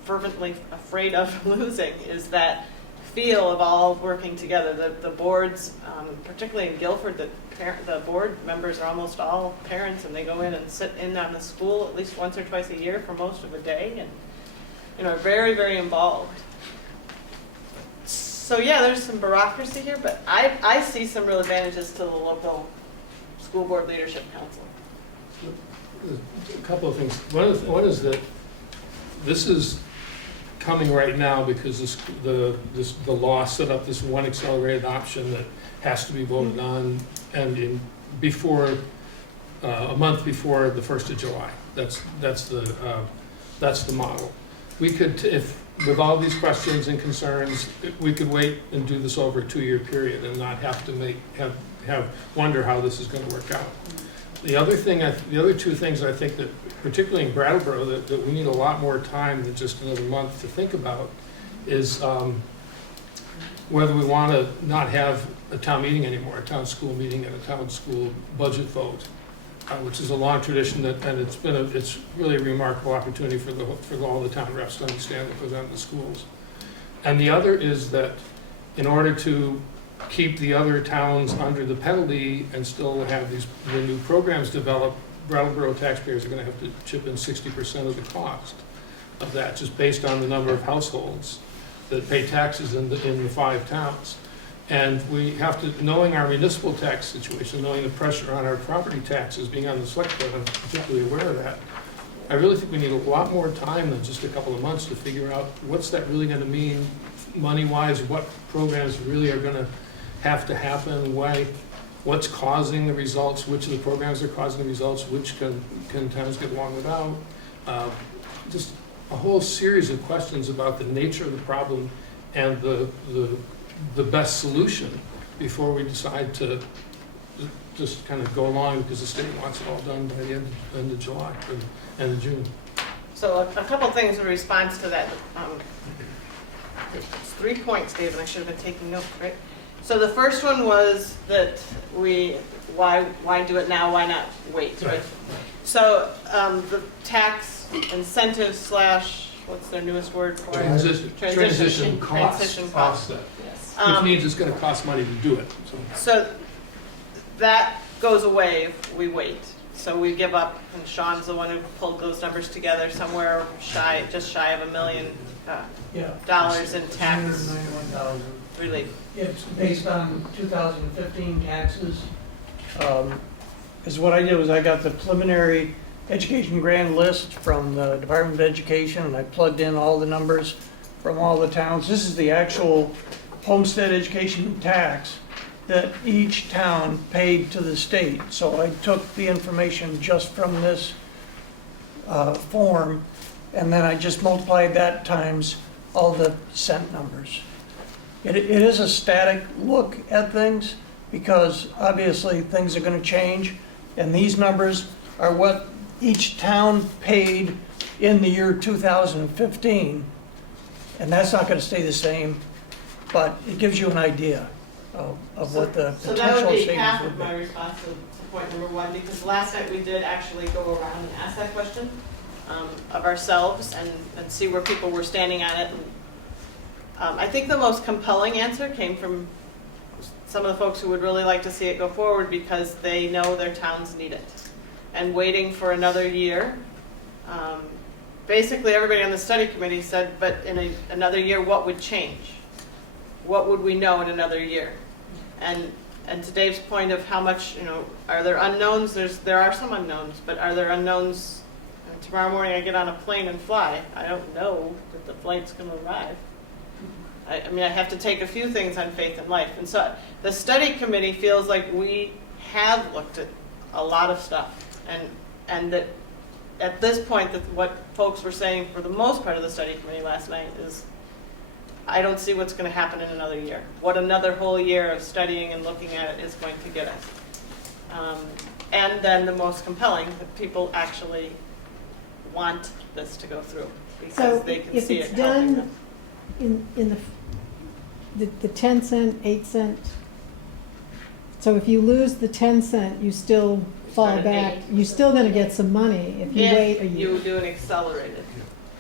fervently afraid of losing is that feel of all working together. The boards, particularly in Guilford, the board members are almost all parents, and they go in and sit in on the school at least once or twice a year for most of a day, and are very, very involved. So yeah, there's some bureaucracy here, but I see some real advantages to the local school board leadership council. A couple of things. One is that this is coming right now because the law set up this one accelerated option that has to be voted on, and before a month before the 1st of July. That's the model. We could, if with all these questions and concerns, we could wait and do this over a 2-year period and not have to wonder how this is going to work out. The other two things I think that, particularly in Brattleboro, that we need a lot more time than just another month to think about is whether we want to not have a town meeting anymore, a town school meeting and a town school budget vote, which is a long tradition, and it's really a remarkable opportunity for all the town reps to understand what goes on in the schools. And the other is that in order to keep the other towns under the penalty and still have the new programs developed, Brattleboro taxpayers are going to have to chip in 60% of the cost of that, just based on the number of households that pay taxes in the 5 towns. And we have to, knowing our municipal tax situation, knowing the pressure on our property taxes, being on the select board, I'm particularly aware of that. I really think we need a lot more time than just a couple of months to figure out what's that really going to mean money-wise, what programs really are going to have to happen, what's causing the results, which of the programs are causing the results, which can towns get along without. Just a whole series of questions about the nature of the problem and the best solution before we decide to just kind of go along because the state wants it all done by the end of July, or end of June. So a couple things in response to that. There's 3 points, Dave, and I should have been taking notes, right? So the first one was that why do it now, why not wait, right? So the tax incentives / what's their newest word for it? Transition cost offset. Yes. Which means it's going to cost money to do it. So that goes away if we wait. So we give up, and Sean's the one who pulled those numbers together, somewhere just shy of $1 million dollars in tax relief. It's based on 2015 taxes. Is what I did was I got the preliminary education grant list from the Department of Education, and I plugged in all the numbers from all the towns. This is the actual homestead education tax that each town paid to the state. So I took the information just from this form, and then I just multiplied that times all the cent numbers. It is a static look at things because obviously things are going to change, and these numbers are what each town paid in the year 2015, and that's not going to stay the same, but it gives you an idea. of what the So that potential would be savings half would of be. my response to point number one, because last night we did actually go around and ask that question of ourselves and see where people were standing on it. And, I think the most compelling answer came from some of the folks who would really like to see it go forward because they know their towns need it. And waiting for another year, basically everybody on the study committee said, but in another year, what would change? What would we know in another year? And to Dave's point of how much, are there unknowns? There are some unknowns, but are there unknowns? Tomorrow morning I get on a plane and fly. I don't know that the flight's going to arrive. I mean, I have to take a few things on faith in life. And so the study committee feels like we have looked at a lot of stuff. And that at this point, that what folks were saying for the most part of the study committee last night is, I don't see what's going to happen in another year. What another whole year of studying and looking at it is going to get us. And then the most compelling, that people actually want this to go through because they can see it helping them. So if it's done in the 10 cent, 8 cent, so if you lose the 10 cent, you still fall back, you're still going to get some money if you wait a year. You do an accelerated.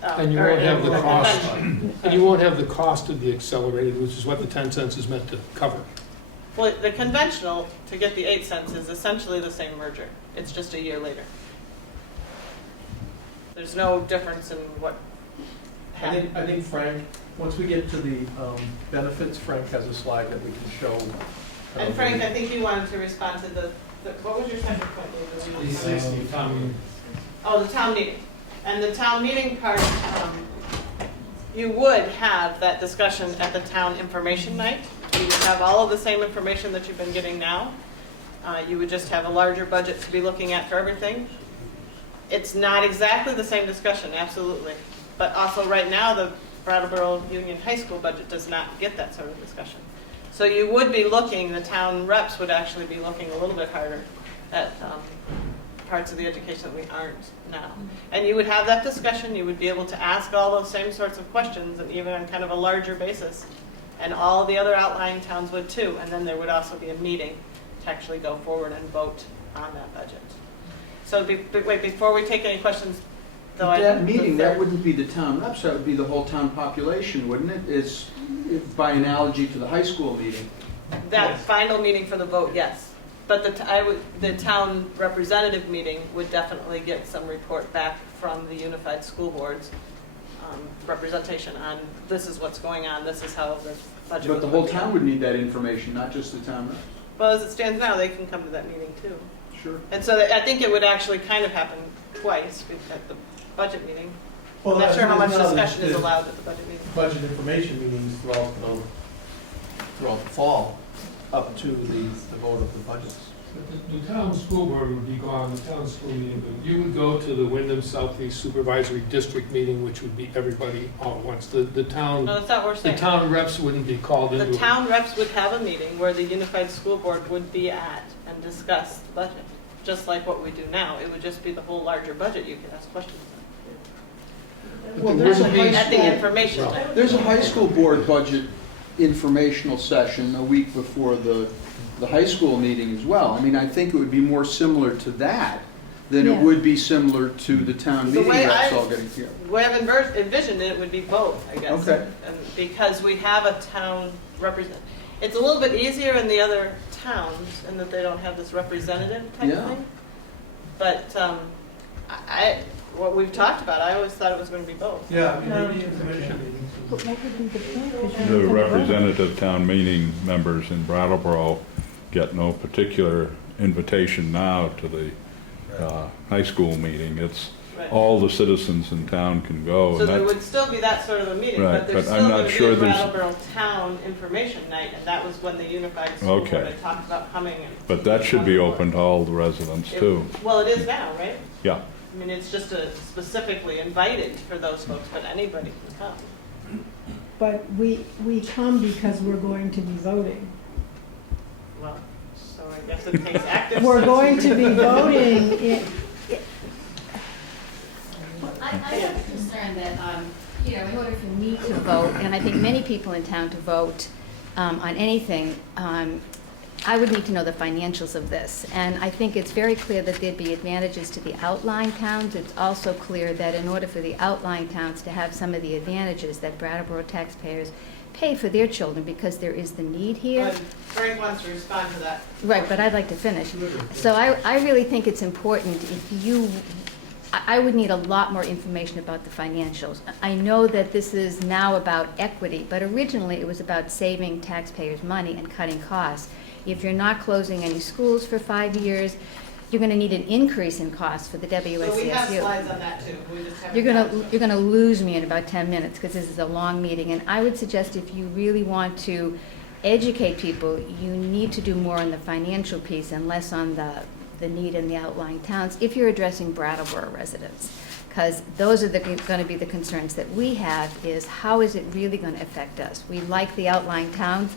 And you won't have the cost, and you won't have the cost of the accelerated, which is what the 10 cents is meant to cover. Well, the conventional, to get the 8 cents, is essentially the same merger. It's just a year later. There's no difference in what happened. I think Frank, once we get to the benefits, Frank has a slide that we can show. And Frank, I think you wanted to respond to what was your second point, David? Oh, the town meeting. And the town meeting part, you would have that discussion at the town information night. You would have all of the same information that you've been getting now. You would just have a larger budget to be looking at for everything. It's not exactly the same discussion, absolutely. But also right now, the Brattleboro Union High School budget does not get that sort of discussion. So you would be looking, the town reps would actually be looking a little bit harder at parts of the education that we aren't now. And you would have that discussion, you would be able to ask all those same sorts of questions, and even on kind of a larger basis. And all the other outlying towns would too. And then there would also be a meeting to actually go forward and vote on that budget. So wait, before we take any questions, though, That meeting, that wouldn't be the town reps, that would be the whole town population, wouldn't it? It's by analogy to the high school meeting. that final meeting for the vote, yes. But the town representative meeting would definitely get some report back from the unified school boards, representation on this is what's going on, this is how the budget. But the whole town would need that information, not just the town reps. Well, as it stands now, they can come to that meeting too. Sure. And so I think it would actually kind of happen twice at the budget meeting. Well, I'm not sure how much now discussion is there's allowed at the budget meeting. Budget information meetings throughout the fall, up to the vote of the budgets. But the town school board would be gone, the town school meeting, but you would go to the Wyndham Southeast Supervisory District meeting, which would be everybody all at once. The town, No, that's not what we're the saying. town reps wouldn't be called into The it. town reps would have a meeting where the unified school board would be at and discuss the budget, just like what we do now. It would just be the whole larger budget you could ask questions on. Well, there's a At the information time. There's a high school board budget informational session a week before the high school meeting as well. I mean, I think it would be more similar to that than it would be similar to the town The meeting way reps I- all getting together. The way I've envisioned it would be both, I guess. Okay. And because we have a town represent. It's a little bit easier in the other towns in that they don't have this representative type Yeah. thing. But what we've talked about, I always thought it was going to be both. Yeah, maybe information meetings. But what would be the point? 'Cause The you have to vote. representative town meeting members in Brattleboro get no particular invitation now to the high school meeting. It's Right. all the citizens in town can go. So and there that's- would still be that sort of a meeting, Right, but there's but I'm still not going to be sure a there's- Brattleboro Town information night, and that was when the unified school board Okay. had talked about coming. But that should be open to all the residents too. Well, it is now, right? Yeah. I mean, it's just specifically invited for those folks, but anybody can come. But we come because we're going to be voting. Well, so I guess it takes active. We're going to be voting I have a concern that, in order for me to vote, and I think many people in town to vote, on anything, I would need to know the financials of this. And I think it's very clear that there'd be advantages to the outlying towns. It's also clear that in order for the outlying towns to have some of the advantages that Brattleboro taxpayers pay for their children, because there is the need here. But Frank wants to respond to that. Right, but I'd like to finish. So I really think it's important if you, I would need a lot more information about the financials. I know that this is now about equity, but originally it was about saving taxpayers money and cutting costs. If you're not closing any schools for 5 years, you're going to need an increase in costs for the WSESU. So we have slides on that too. We just haven't You're going to lose me in about 10 minutes because this is a long meeting. And I would suggest if you really want to educate people, you need to do more on the financial piece and less on the need in the outlying towns if you're addressing Brattleboro residents. Because those are going to be the concerns that we have, is how is it really going to affect us? We like the outlying towns.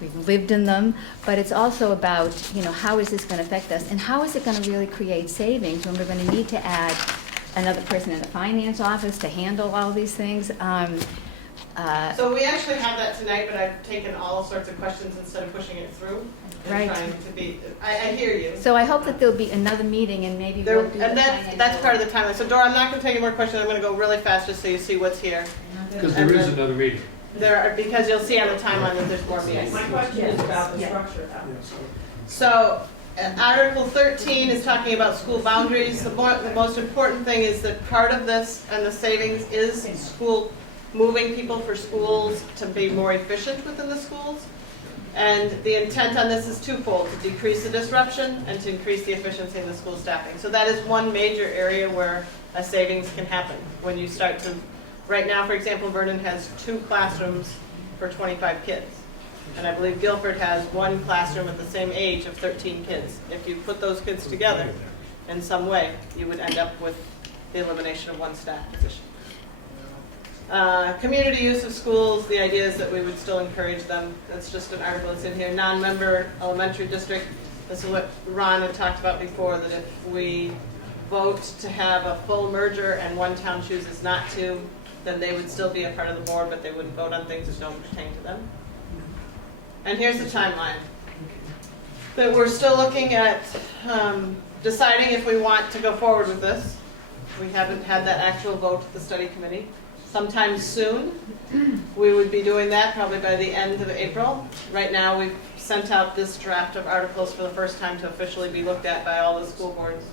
We've lived in them, but it's also about, how is this going to affect us, and how is it going to really create savings when we're going to need to add another person in the finance office to handle all these things. So we actually have that tonight, but I've taken all sorts of questions instead of pushing it through. Right. Trying to be, I hear you. So I hope that there'll be another meeting and maybe we'll do and the that's part of the timeline. So Dora, I'm not going to take any more questions. I'm going to go really fast just so you see what's here. Because there is another meeting. Because you'll see on the timeline that there's more meetings. My question is about the structure now. So Article 13 is talking about school boundaries. The most important thing is that part of this and the savings is moving people for schools to be more efficient within the schools. And the intent on this is twofold: to decrease the disruption and to increase the efficiency in the school staffing. So that is one major area where a savings can happen when you start to. Right now, for example, Vernon has 2 classrooms for 25 kids. And I believe Guilford has 1 classroom at the same age of 13 kids. If you put those kids together in some way, you would end up with the elimination of 1 staff position. Community use of schools, the idea is that we would still encourage them. That's just an article that's in here. Non-member elementary district, this is what Ron had talked about before, that if we vote to have a full merger and one town chooses not to, then they would still be a part of the board, but they wouldn't vote on things that don't pertain to them. And here's the timeline. That we're still looking at deciding if we want to go forward with this. We haven't had that actual vote at the study committee. Sometime soon, we would be doing that, probably by the end of April. Right now, we've sent out this draft of articles for the first time to officially be looked at by all the school boards.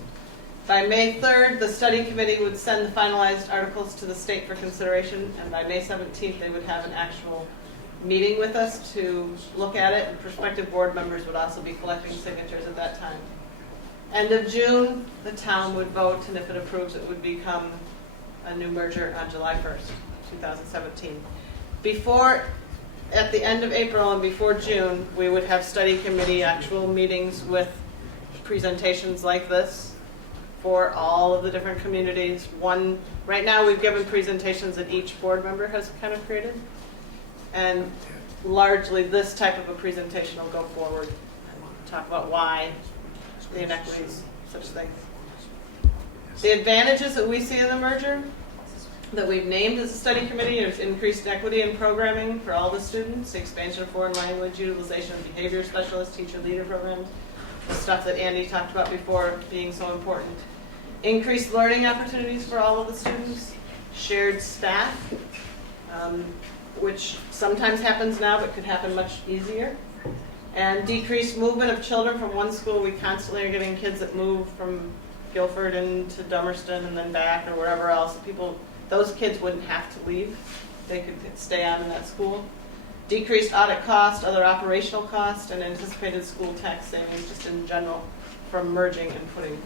By May 3rd, the study committee would send the finalized articles to the state for consideration, and by May 17th, they would have an actual meeting with us to look at it, and prospective board members would also be collecting signatures at that time. End of June, the town would vote, and if it approves, it would become a new merger on July 1st, 2017. At the end of April and before June, we would have study committee actual meetings with presentations like this for all of the different communities. Right now we've given presentations that each board member has kind of created. And largely this type of a presentation will go forward and talk about why the inequities, such things. The advantages that we see in the merger that we've named as a study committee is increased equity in programming for all the students, the expansion of foreign language, utilization of behavior specialists, teacher leader programs, the stuff that Andy talked about before being so important. Increased learning opportunities for all of the students, shared staff, which sometimes happens now but could happen much easier, and decreased movement of children from one school. We constantly are getting kids that move from Guilford into Dummerston and then back or wherever else. Those kids wouldn't have to leave. They could stay on in that school. Decreased audit cost, other operational cost, and anticipated school tax savings just in general from merging and putting,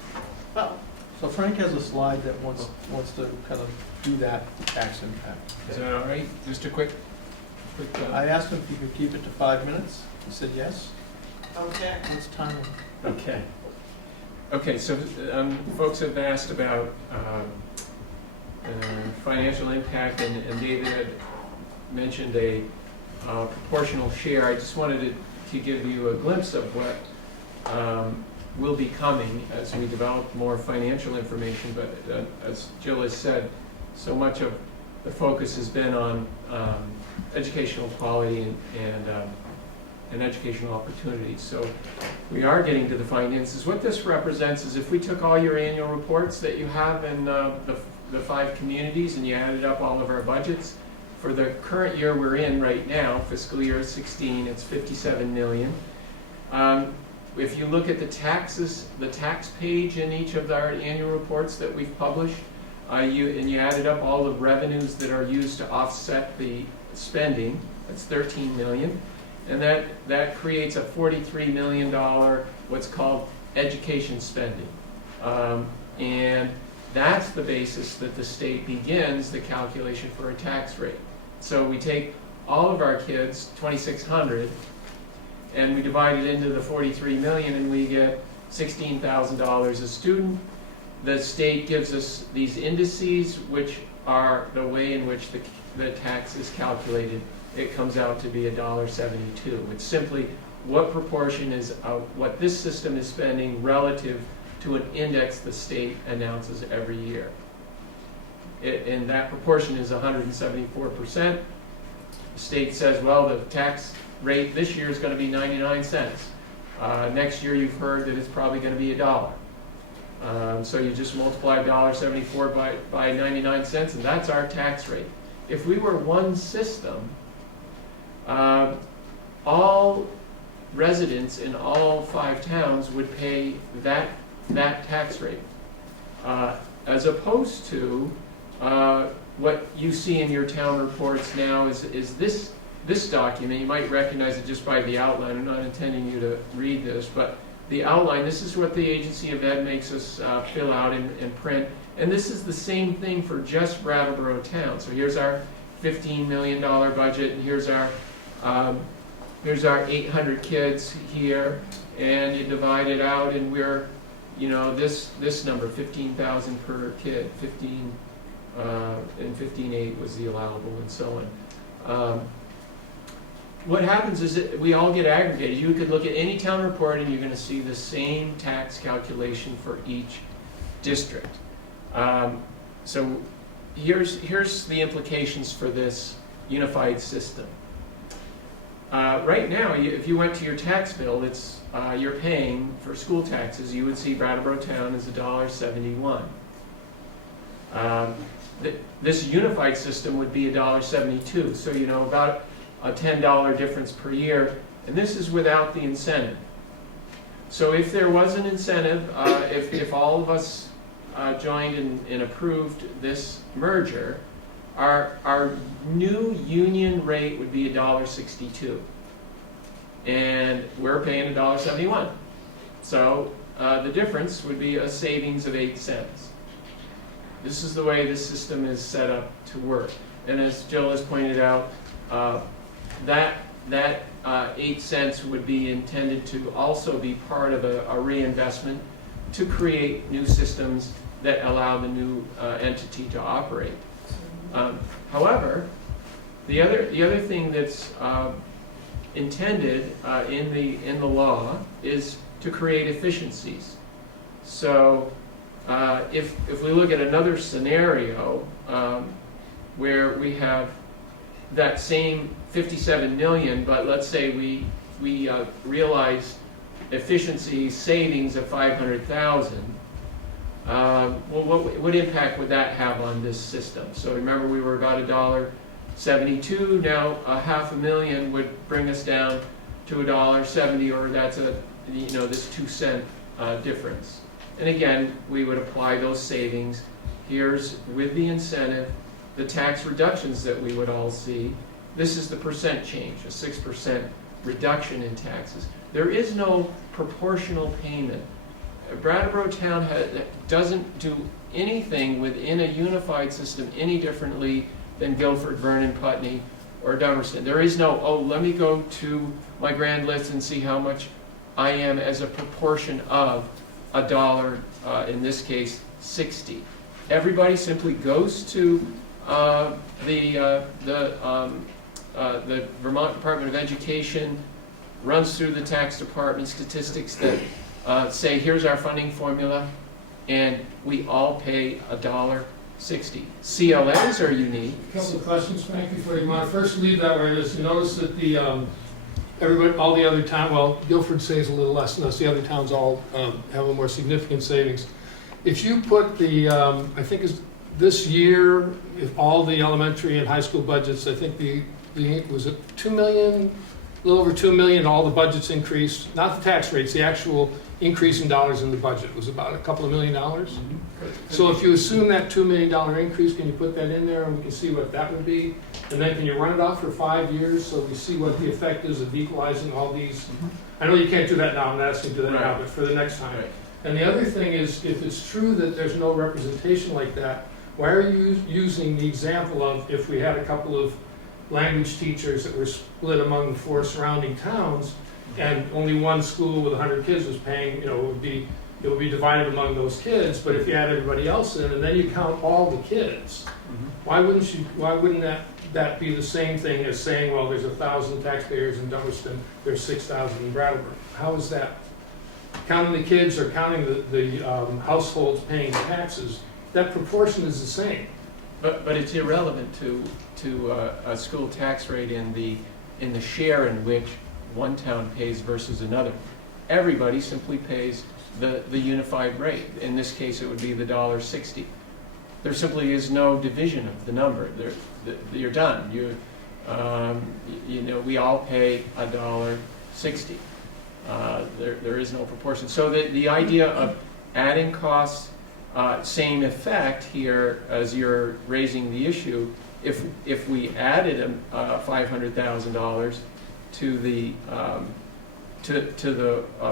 well. So Frank has a slide that wants to kind of do that tax impact. Is that all right? Just a quick I asked him if he could keep it to 5 minutes. He said yes. Okay. What's time? Okay. Okay, so folks have asked about financial impact, and David had mentioned a proportional share. I just wanted to give you a glimpse of what will be coming as we develop more financial information. But as Jill has said, so much of the focus has been on educational quality and and educational opportunities. So we are getting to the finances. What this represents is if we took all your annual reports that you have in the 5 communities and you added up all of our budgets, for the current year we're in right now, fiscal year 16, it's 57 million. If you look at the taxes, the tax page in each of our annual reports that we've published, you added up all the revenues that are used to offset the spending, that's 13 million. And that creates a $43 million, what's called education spending. And that's the basis that the state begins the calculation for a tax rate. So we take all of our kids, 2,600, and we divide it into the 43 million, and we get $16,000 a student. The state gives us these indices, which are the way in which the tax is calculated. It comes out to be $1.72. It's simply what proportion is what this system is spending relative to an index the state announces every year. And that proportion is 174%. The state says, well, the tax rate this year is going to be 99 cents. Next year you've heard that it's probably going to be $1. So you just multiply $1.74 by 99 cents, and that's our tax rate. If we were one system, all residents in all 5 towns would pay that tax rate, as opposed to what you see in your town reports now is this document. You might recognize it just by the outline. I'm not intending you to read this, but the outline, this is what the Agency of Ed makes us fill out and print. And this is the same thing for just Brattleboro town. So here's our $15 million budget, and here's our 800 kids here, and you divide it out, and we're, this number, 15,000 per kid, 15, and 15.8 was the allowable, and so on. What happens is that we all get aggregated. You could look at any town report, and you're going to see the same tax calculation for each district. So here's the implications for this unified system. Right now, if you went to your tax bill, it's you're paying for school taxes. You would see Brattleboro town is $1.71. This unified system would be $1.72. So about a $10 difference per year, and this is without the incentive. So if there was an incentive, if all of us joined and approved this merger, our new union rate would be $1.62, and we're paying $1.71. So the difference would be a savings of 8 cents. This is the way this system is set up to work. And as Jill has pointed out, that 8 cents would be intended to also be part of a reinvestment to create new systems that allow the new entity to operate. However, the other thing that's intended in the law is to create efficiencies. So if we look at another scenario where we have that same 57 million, but let's say we realize efficiency savings of 500,000. Well, what impact would that have on this system? So remember, we were about $1.72. Now $500,000 would bring us down to $1.70, or that's this 2 cent difference. And again, we would apply those savings. Here's with the incentive, the tax reductions that we would all see. This is the percent change, a 6% reduction in taxes. There is no proportional payment. Brattleboro town doesn't do anything within a unified system any differently than Guilford, Vernon, Putney, or Dummerston. There is no, let me go to my grand list and see how much I am as a proportion of $1, in this case, 60. Everybody simply goes to the Vermont Department of Education, runs through the tax department statistics that say, here's our funding formula, and we all pay $1.60. CLAs are unique. A couple of questions, Frank, before you want. First, leave that where it is. You notice that the everybody, all the other towns, well, Guilford saves a little less than us, the other towns all have a more significant savings. If you put the, I think is this year, if all the elementary and high school budgets, I think was it 2 million, a little over 2 million, all the budgets increased, not the tax rates, the actual increase in dollars in the budget was about a couple of $1 million. So if you assume that $2 million increase, can you put that in there and we can see what that would be? And then can you run it off for 5 years so we see what the effect is of equalizing all these? I know you can't do that now, I'm not asking you to do that now, but for the next time. And the other thing is, if it's true that there's no representation like that, why are you using the example of if we had a couple of language teachers that were split among the 4 surrounding towns and only one school with 100 kids was paying, it would be divided among those kids, but if you add everybody else in and then you count all the kids, why wouldn't that be the same thing as saying, well, there's 1,000 taxpayers in Dummerston, there's 6,000 in Brattleboro? How is that? Counting the kids or counting the households paying taxes, that proportion is the same. But it's irrelevant to a school tax rate in the share in which one town pays versus another. Everybody simply pays the unified rate. In this case, it would be the $1.60. There simply is no division of the number. You're done. We all pay $1.60. There is no proportion. So the idea of adding costs, same effect here as you're raising the issue. If we added $500,000 to the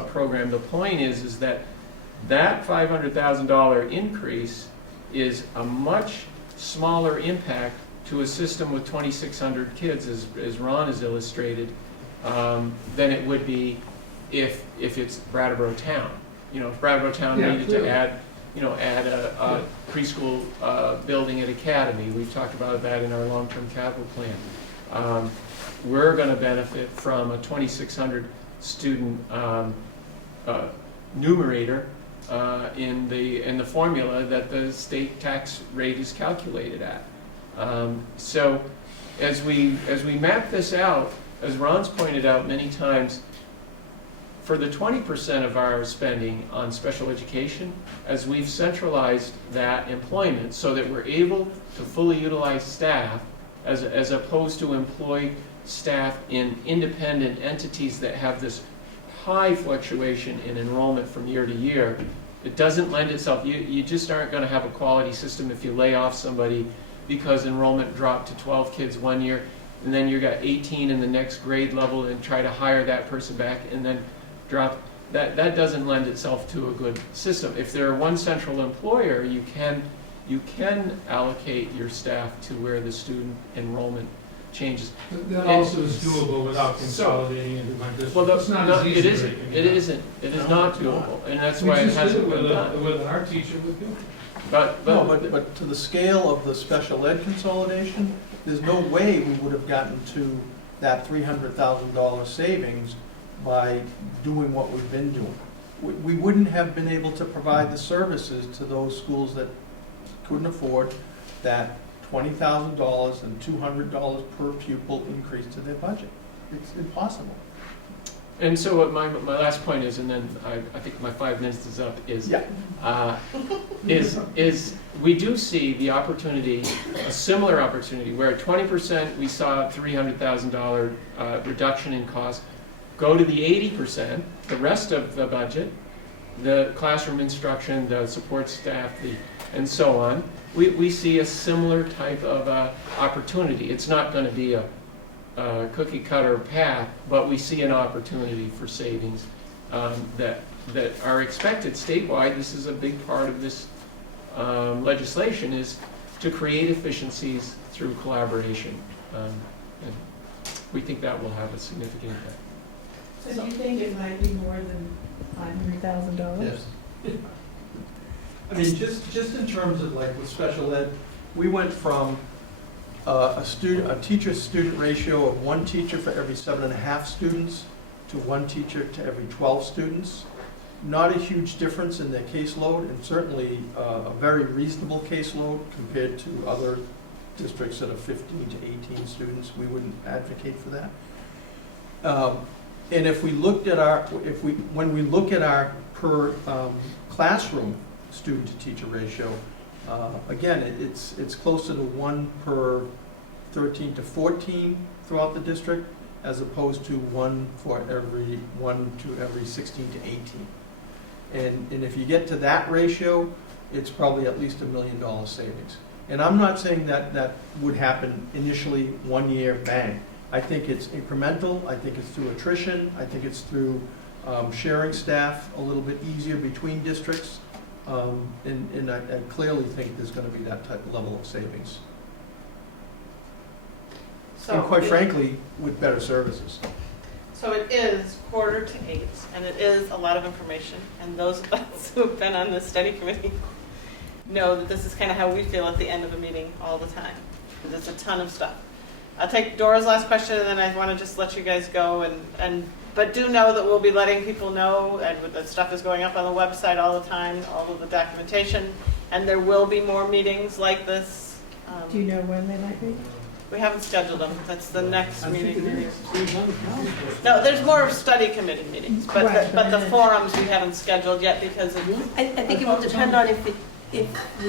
program, the point is that $500,000 increase is a much smaller impact to a system with 2,600 kids, as Ron has illustrated, than it would be if it's Brattleboro Town. If Brattleboro Town needed to add a preschool building at Academy. We've talked about that in our long-term capital plan. We're going to benefit from a 2,600 student numerator in the formula that the state tax rate is calculated at. So as we map this out, as Ron's pointed out many times, for the 20% of our spending on special education, as we've centralized that employment so that we're able to fully utilize staff as opposed to employ staff in independent entities that have this high fluctuation in enrollment from year to year, it doesn't lend itself. You just aren't going to have a quality system if you lay off somebody because enrollment dropped to 12 kids one year and then you got 18 in the next grade level and try to hire that person back and then drop. That doesn't lend itself to a good system. If they're one central employer, you can allocate your staff to where the student enrollment changes. That also is doable without consolidating into my district. Well, it's not as easy. It isn't. It is not doable, and that's why it hasn't been done. With an art teacher would do. But to the scale of the special ed consolidation, there's no way we would have gotten to that $300,000 savings by doing what we've been doing. We wouldn't have been able to provide the services to those schools that couldn't afford that $20,000 and $200 per pupil increase to their budget. It's impossible. And so what my last point is, and then I think my 5 minutes is up, is we do see the opportunity, a similar opportunity, where 20% we saw $300,000 reduction in cost, go to the 80%, the rest of the budget, the classroom instruction, the support staff, and so on. We see a similar type of opportunity. It's not going to be a cookie cutter path, but we see an opportunity for savings that are expected statewide. This is a big part of this legislation, is to create efficiencies through collaboration. And we think that will have a significant impact. So do you think it might be more than $500,000? Yes. I mean, just in terms of like with special ed, we went from a teacher-student ratio of 1 teacher for every 7.5 students to 1 teacher to every 12 students. Not a huge difference in their caseload, and certainly a very reasonable caseload compared to other districts that are 15 to 18 students. We wouldn't advocate for that. And if we looked at when we look at our per classroom student to teacher ratio, again, it's closer to 1 per 13 to 14 throughout the district, as opposed to 1 to every 16 to 18. And if you get to that ratio, it's probably at least $1 million savings. And I'm not saying that would happen initially 1 year, bang. I think it's incremental. I think it's through attrition. I think it's through sharing staff a little bit easier between districts. And I clearly think there's going to be that type of level of savings. So and quite frankly, with better services. So it is 7:45, and it is a lot of information. And those of us who have been on the study committee know that this is kind of how we feel at the end of a meeting all the time. There's a ton of stuff. I'll take Dora's last question, and then I want to just let you guys go. But do know that we'll be letting people know, and the stuff is going up on the website all the time, all of the documentation, and there will be more meetings like this. Do you know when they might be? We haven't scheduled them. That's the next meeting. No, there's more study committee meetings, but the forums we haven't scheduled yet because of. I think it will depend on if we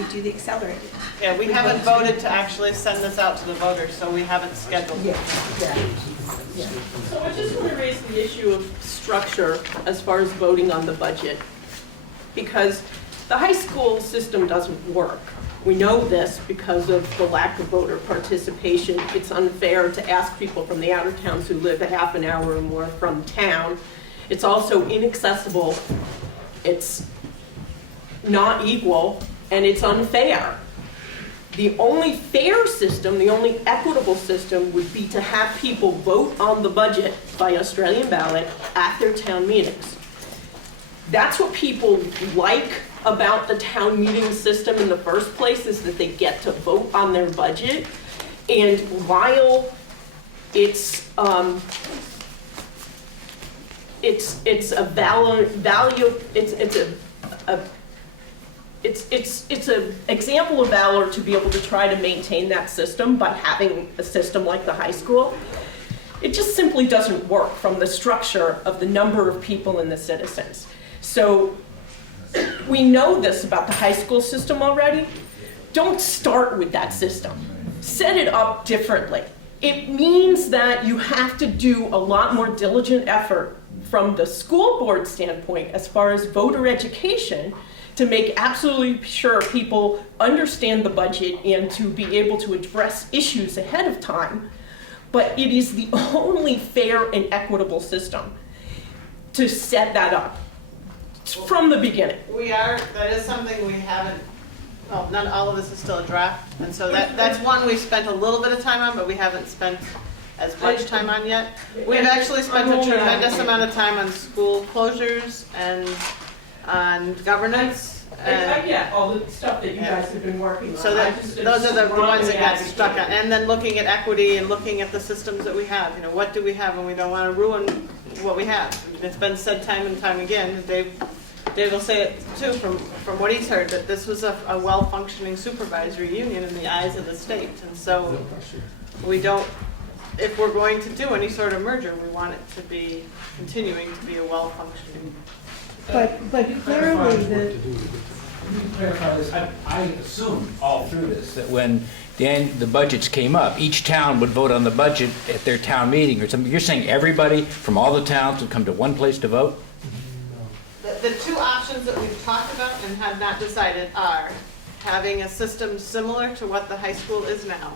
do the accelerated. Yeah, we haven't voted to actually send this out to the voters, so we haven't scheduled it. Yeah. So I just want to raise the issue of structure as far as voting on the budget, because the high school system doesn't work. We know this because of the lack of voter participation. It's unfair to ask people from the outer towns who live a half an hour or more from town. It's also inaccessible. It's not equal, and it's unfair. The only fair system, the only equitable system would be to have people vote on the budget by Australian ballot at their town meetings. That's what people like about the town meeting system in the first place, is that they get to vote on their budget. And while it's a it's an example of valor to be able to try to maintain that system by having a system like the high school. It just simply doesn't work from the structure of the number of people and the citizens. So we know this about the high school system already. Don't start with that system. Set it up differently. It means that you have to do a lot more diligent effort from the school board standpoint as far as voter education, to make absolutely sure people understand the budget and to be able to address issues ahead of time. But it is the only fair and equitable system to set that up from the beginning. That is something we haven't, well, not all of this is still a draft, and so that's one we've spent a little bit of time on, but we haven't spent as much time on yet. We've actually spent a tremendous amount of time on school closures and on governance. Yeah, all the stuff that you guys have been working on. So those are the ones that got stuck on. And then looking at equity and looking at the systems that we have. You know, what do we have, and we don't want to ruin what we have. It's been said time and time again. Dave will say it too from what he's heard, that this was a well-functioning supervisory union in the eyes of the state. And so we don't, if we're going to do any sort of merger, we want it to be continuing to be a well-functioning. But clearly Let me clarify this. I assumed all through this that when the budgets came up, each town would vote on the budget at their town meeting or something. You're saying everybody from all the towns would come to one place to vote? The two options that we've talked about and have not decided are having a system similar to what the high school is now,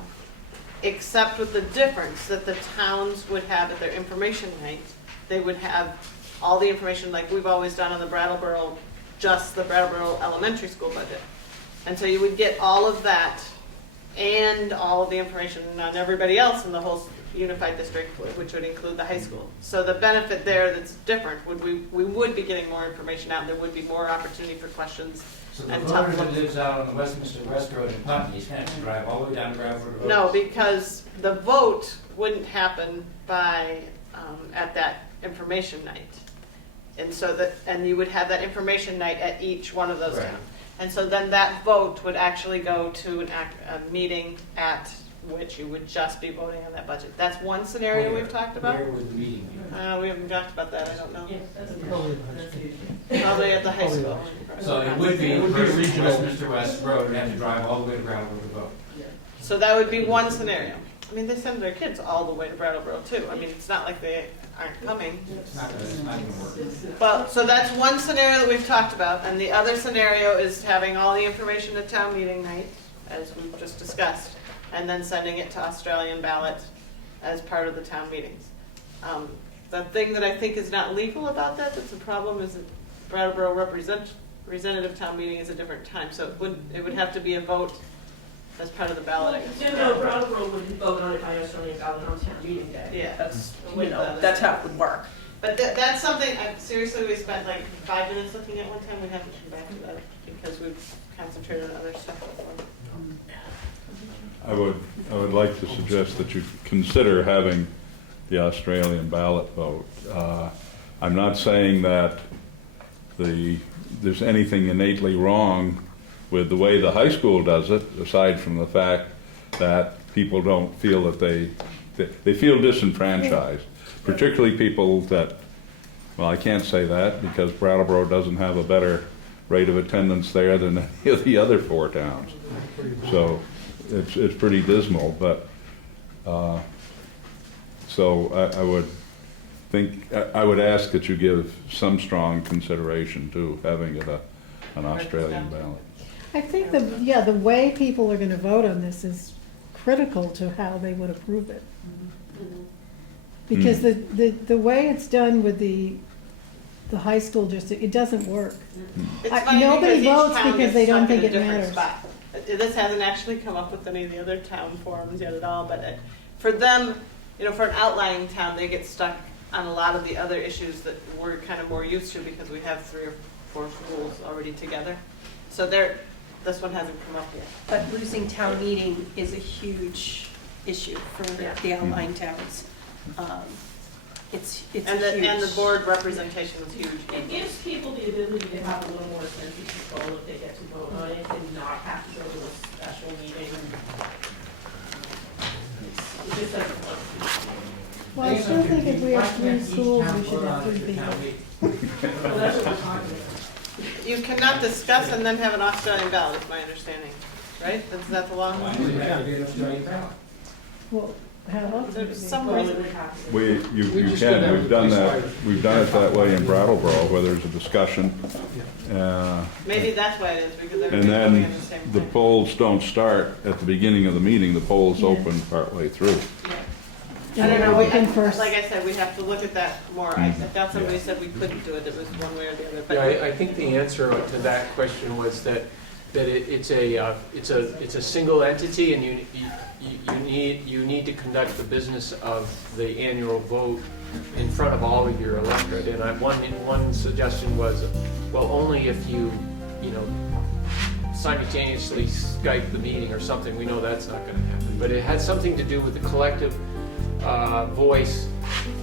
except with the difference that the towns would have at their information night. They would have all the information like we've always done on the Brattleboro, just the Brattleboro elementary school budget. And so you would get all of that and all of the information on everybody else in the whole unified district, which would include the high school. So the benefit there that's different, we would be getting more information out, and there would be more opportunity for questions. So the voter that lives out on the Westminster West Road in Putney is going to have to drive all the way down to Brattleboro Road? No, because the vote wouldn't happen by at that information night. And so and you would have that information night at each one of those towns. And so then that vote would actually go to a meeting at which you would just be voting on that budget. That's one scenario we've talked about. Where would the meeting be? We haven't talked about that, I don't know. Probably Probably at the high school. So it would be regional. Mr. West Road and have to drive all the way to Brattleboro to vote. So that would be one scenario. I mean, they send their kids all the way to Brattleboro too. I mean, it's not like they aren't coming. It's not gonna work. Well, so that's one scenario that we've talked about, and the other scenario is having all the information at town meeting night, as we've just discussed, and then sending it to Australian ballot as part of the town meetings. The thing that I think is not legal about that, that's a problem, is that Brattleboro representative town meeting is a different time, so it would have to be a vote as part of the ballot. No, Brattleboro would vote on it by Australian ballot on town meeting day. Yeah. That's how it would work. But that's something, seriously, we spent like 5 minutes looking at one time, we haven't come back to that because we've concentrated on other stuff before. I would like to suggest that you consider having the Australian ballot vote. I'm not saying that there's anything innately wrong with the way the high school does it, aside from the fact that people don't feel that they feel disenfranchised, particularly people that, well, I can't say that because Brattleboro doesn't have a better rate of attendance there than any of the other 4 towns. So it's pretty dismal, but so I would ask that you give some strong consideration to having it an Australian ballot. I think the way people are gonna vote on this is critical to how they would approve it. Because the way it's done with the high school district, it doesn't work. It's funny Nobody because each votes town because gets they don't stuck in think a it different matters. spot. This hasn't actually come up with any of the other town forums yet at all, but for them, for an outlying town, they get stuck on a lot of the other issues that we're kind of more used to because we have 3 or 4 schools already together. So this one hasn't come up yet. But losing town meeting is a huge issue for the outlying towns. It's huge. And the board representation is huge. It gives people the ability to have a little more sense of control if they get to vote on it and not have to go to a special meeting. It's just like, Well, I still think if we have 3 schools, we should have 3 people. well, that's what we're talking about. You cannot discuss and then have an Australian ballot, is my understanding, right? Is that the law? Well, how else? There's some reason. You can, we've done it that way in Brattleboro, where there's a discussion. Maybe that's why it is, because And everybody's voting then at the same the time. polls don't start at the beginning of the meeting, the polls open partway through. I don't know, we can first. like I said, we have to look at that more. I thought somebody said we couldn't do it, it was one way or the other. But Yeah, I think the answer to that question was that it's a single entity, and you need to conduct the business of the annual vote in front of all of your electorate. And one suggestion was, well, only if you simultaneously Skype the meeting or something. We know that's not going to happen, but it had something to do with the collective voice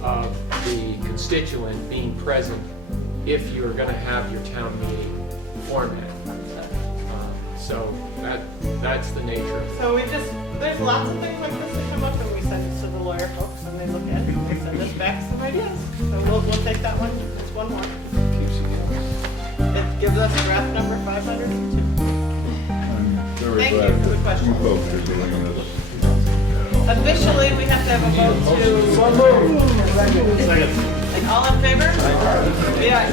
of the constituent being present if you're going to have your town meeting format. So that's the nature. So there's lots of things like this that come up, and we send it to the lawyer folks, and they look at it, and they send us back some ideas. So we'll take that one, it's one more. It gives us draft number 502. Very Thank you glad for the that question. you folks are doing this. Officially, we have to have a vote to. Second. And all in favor? Yeah.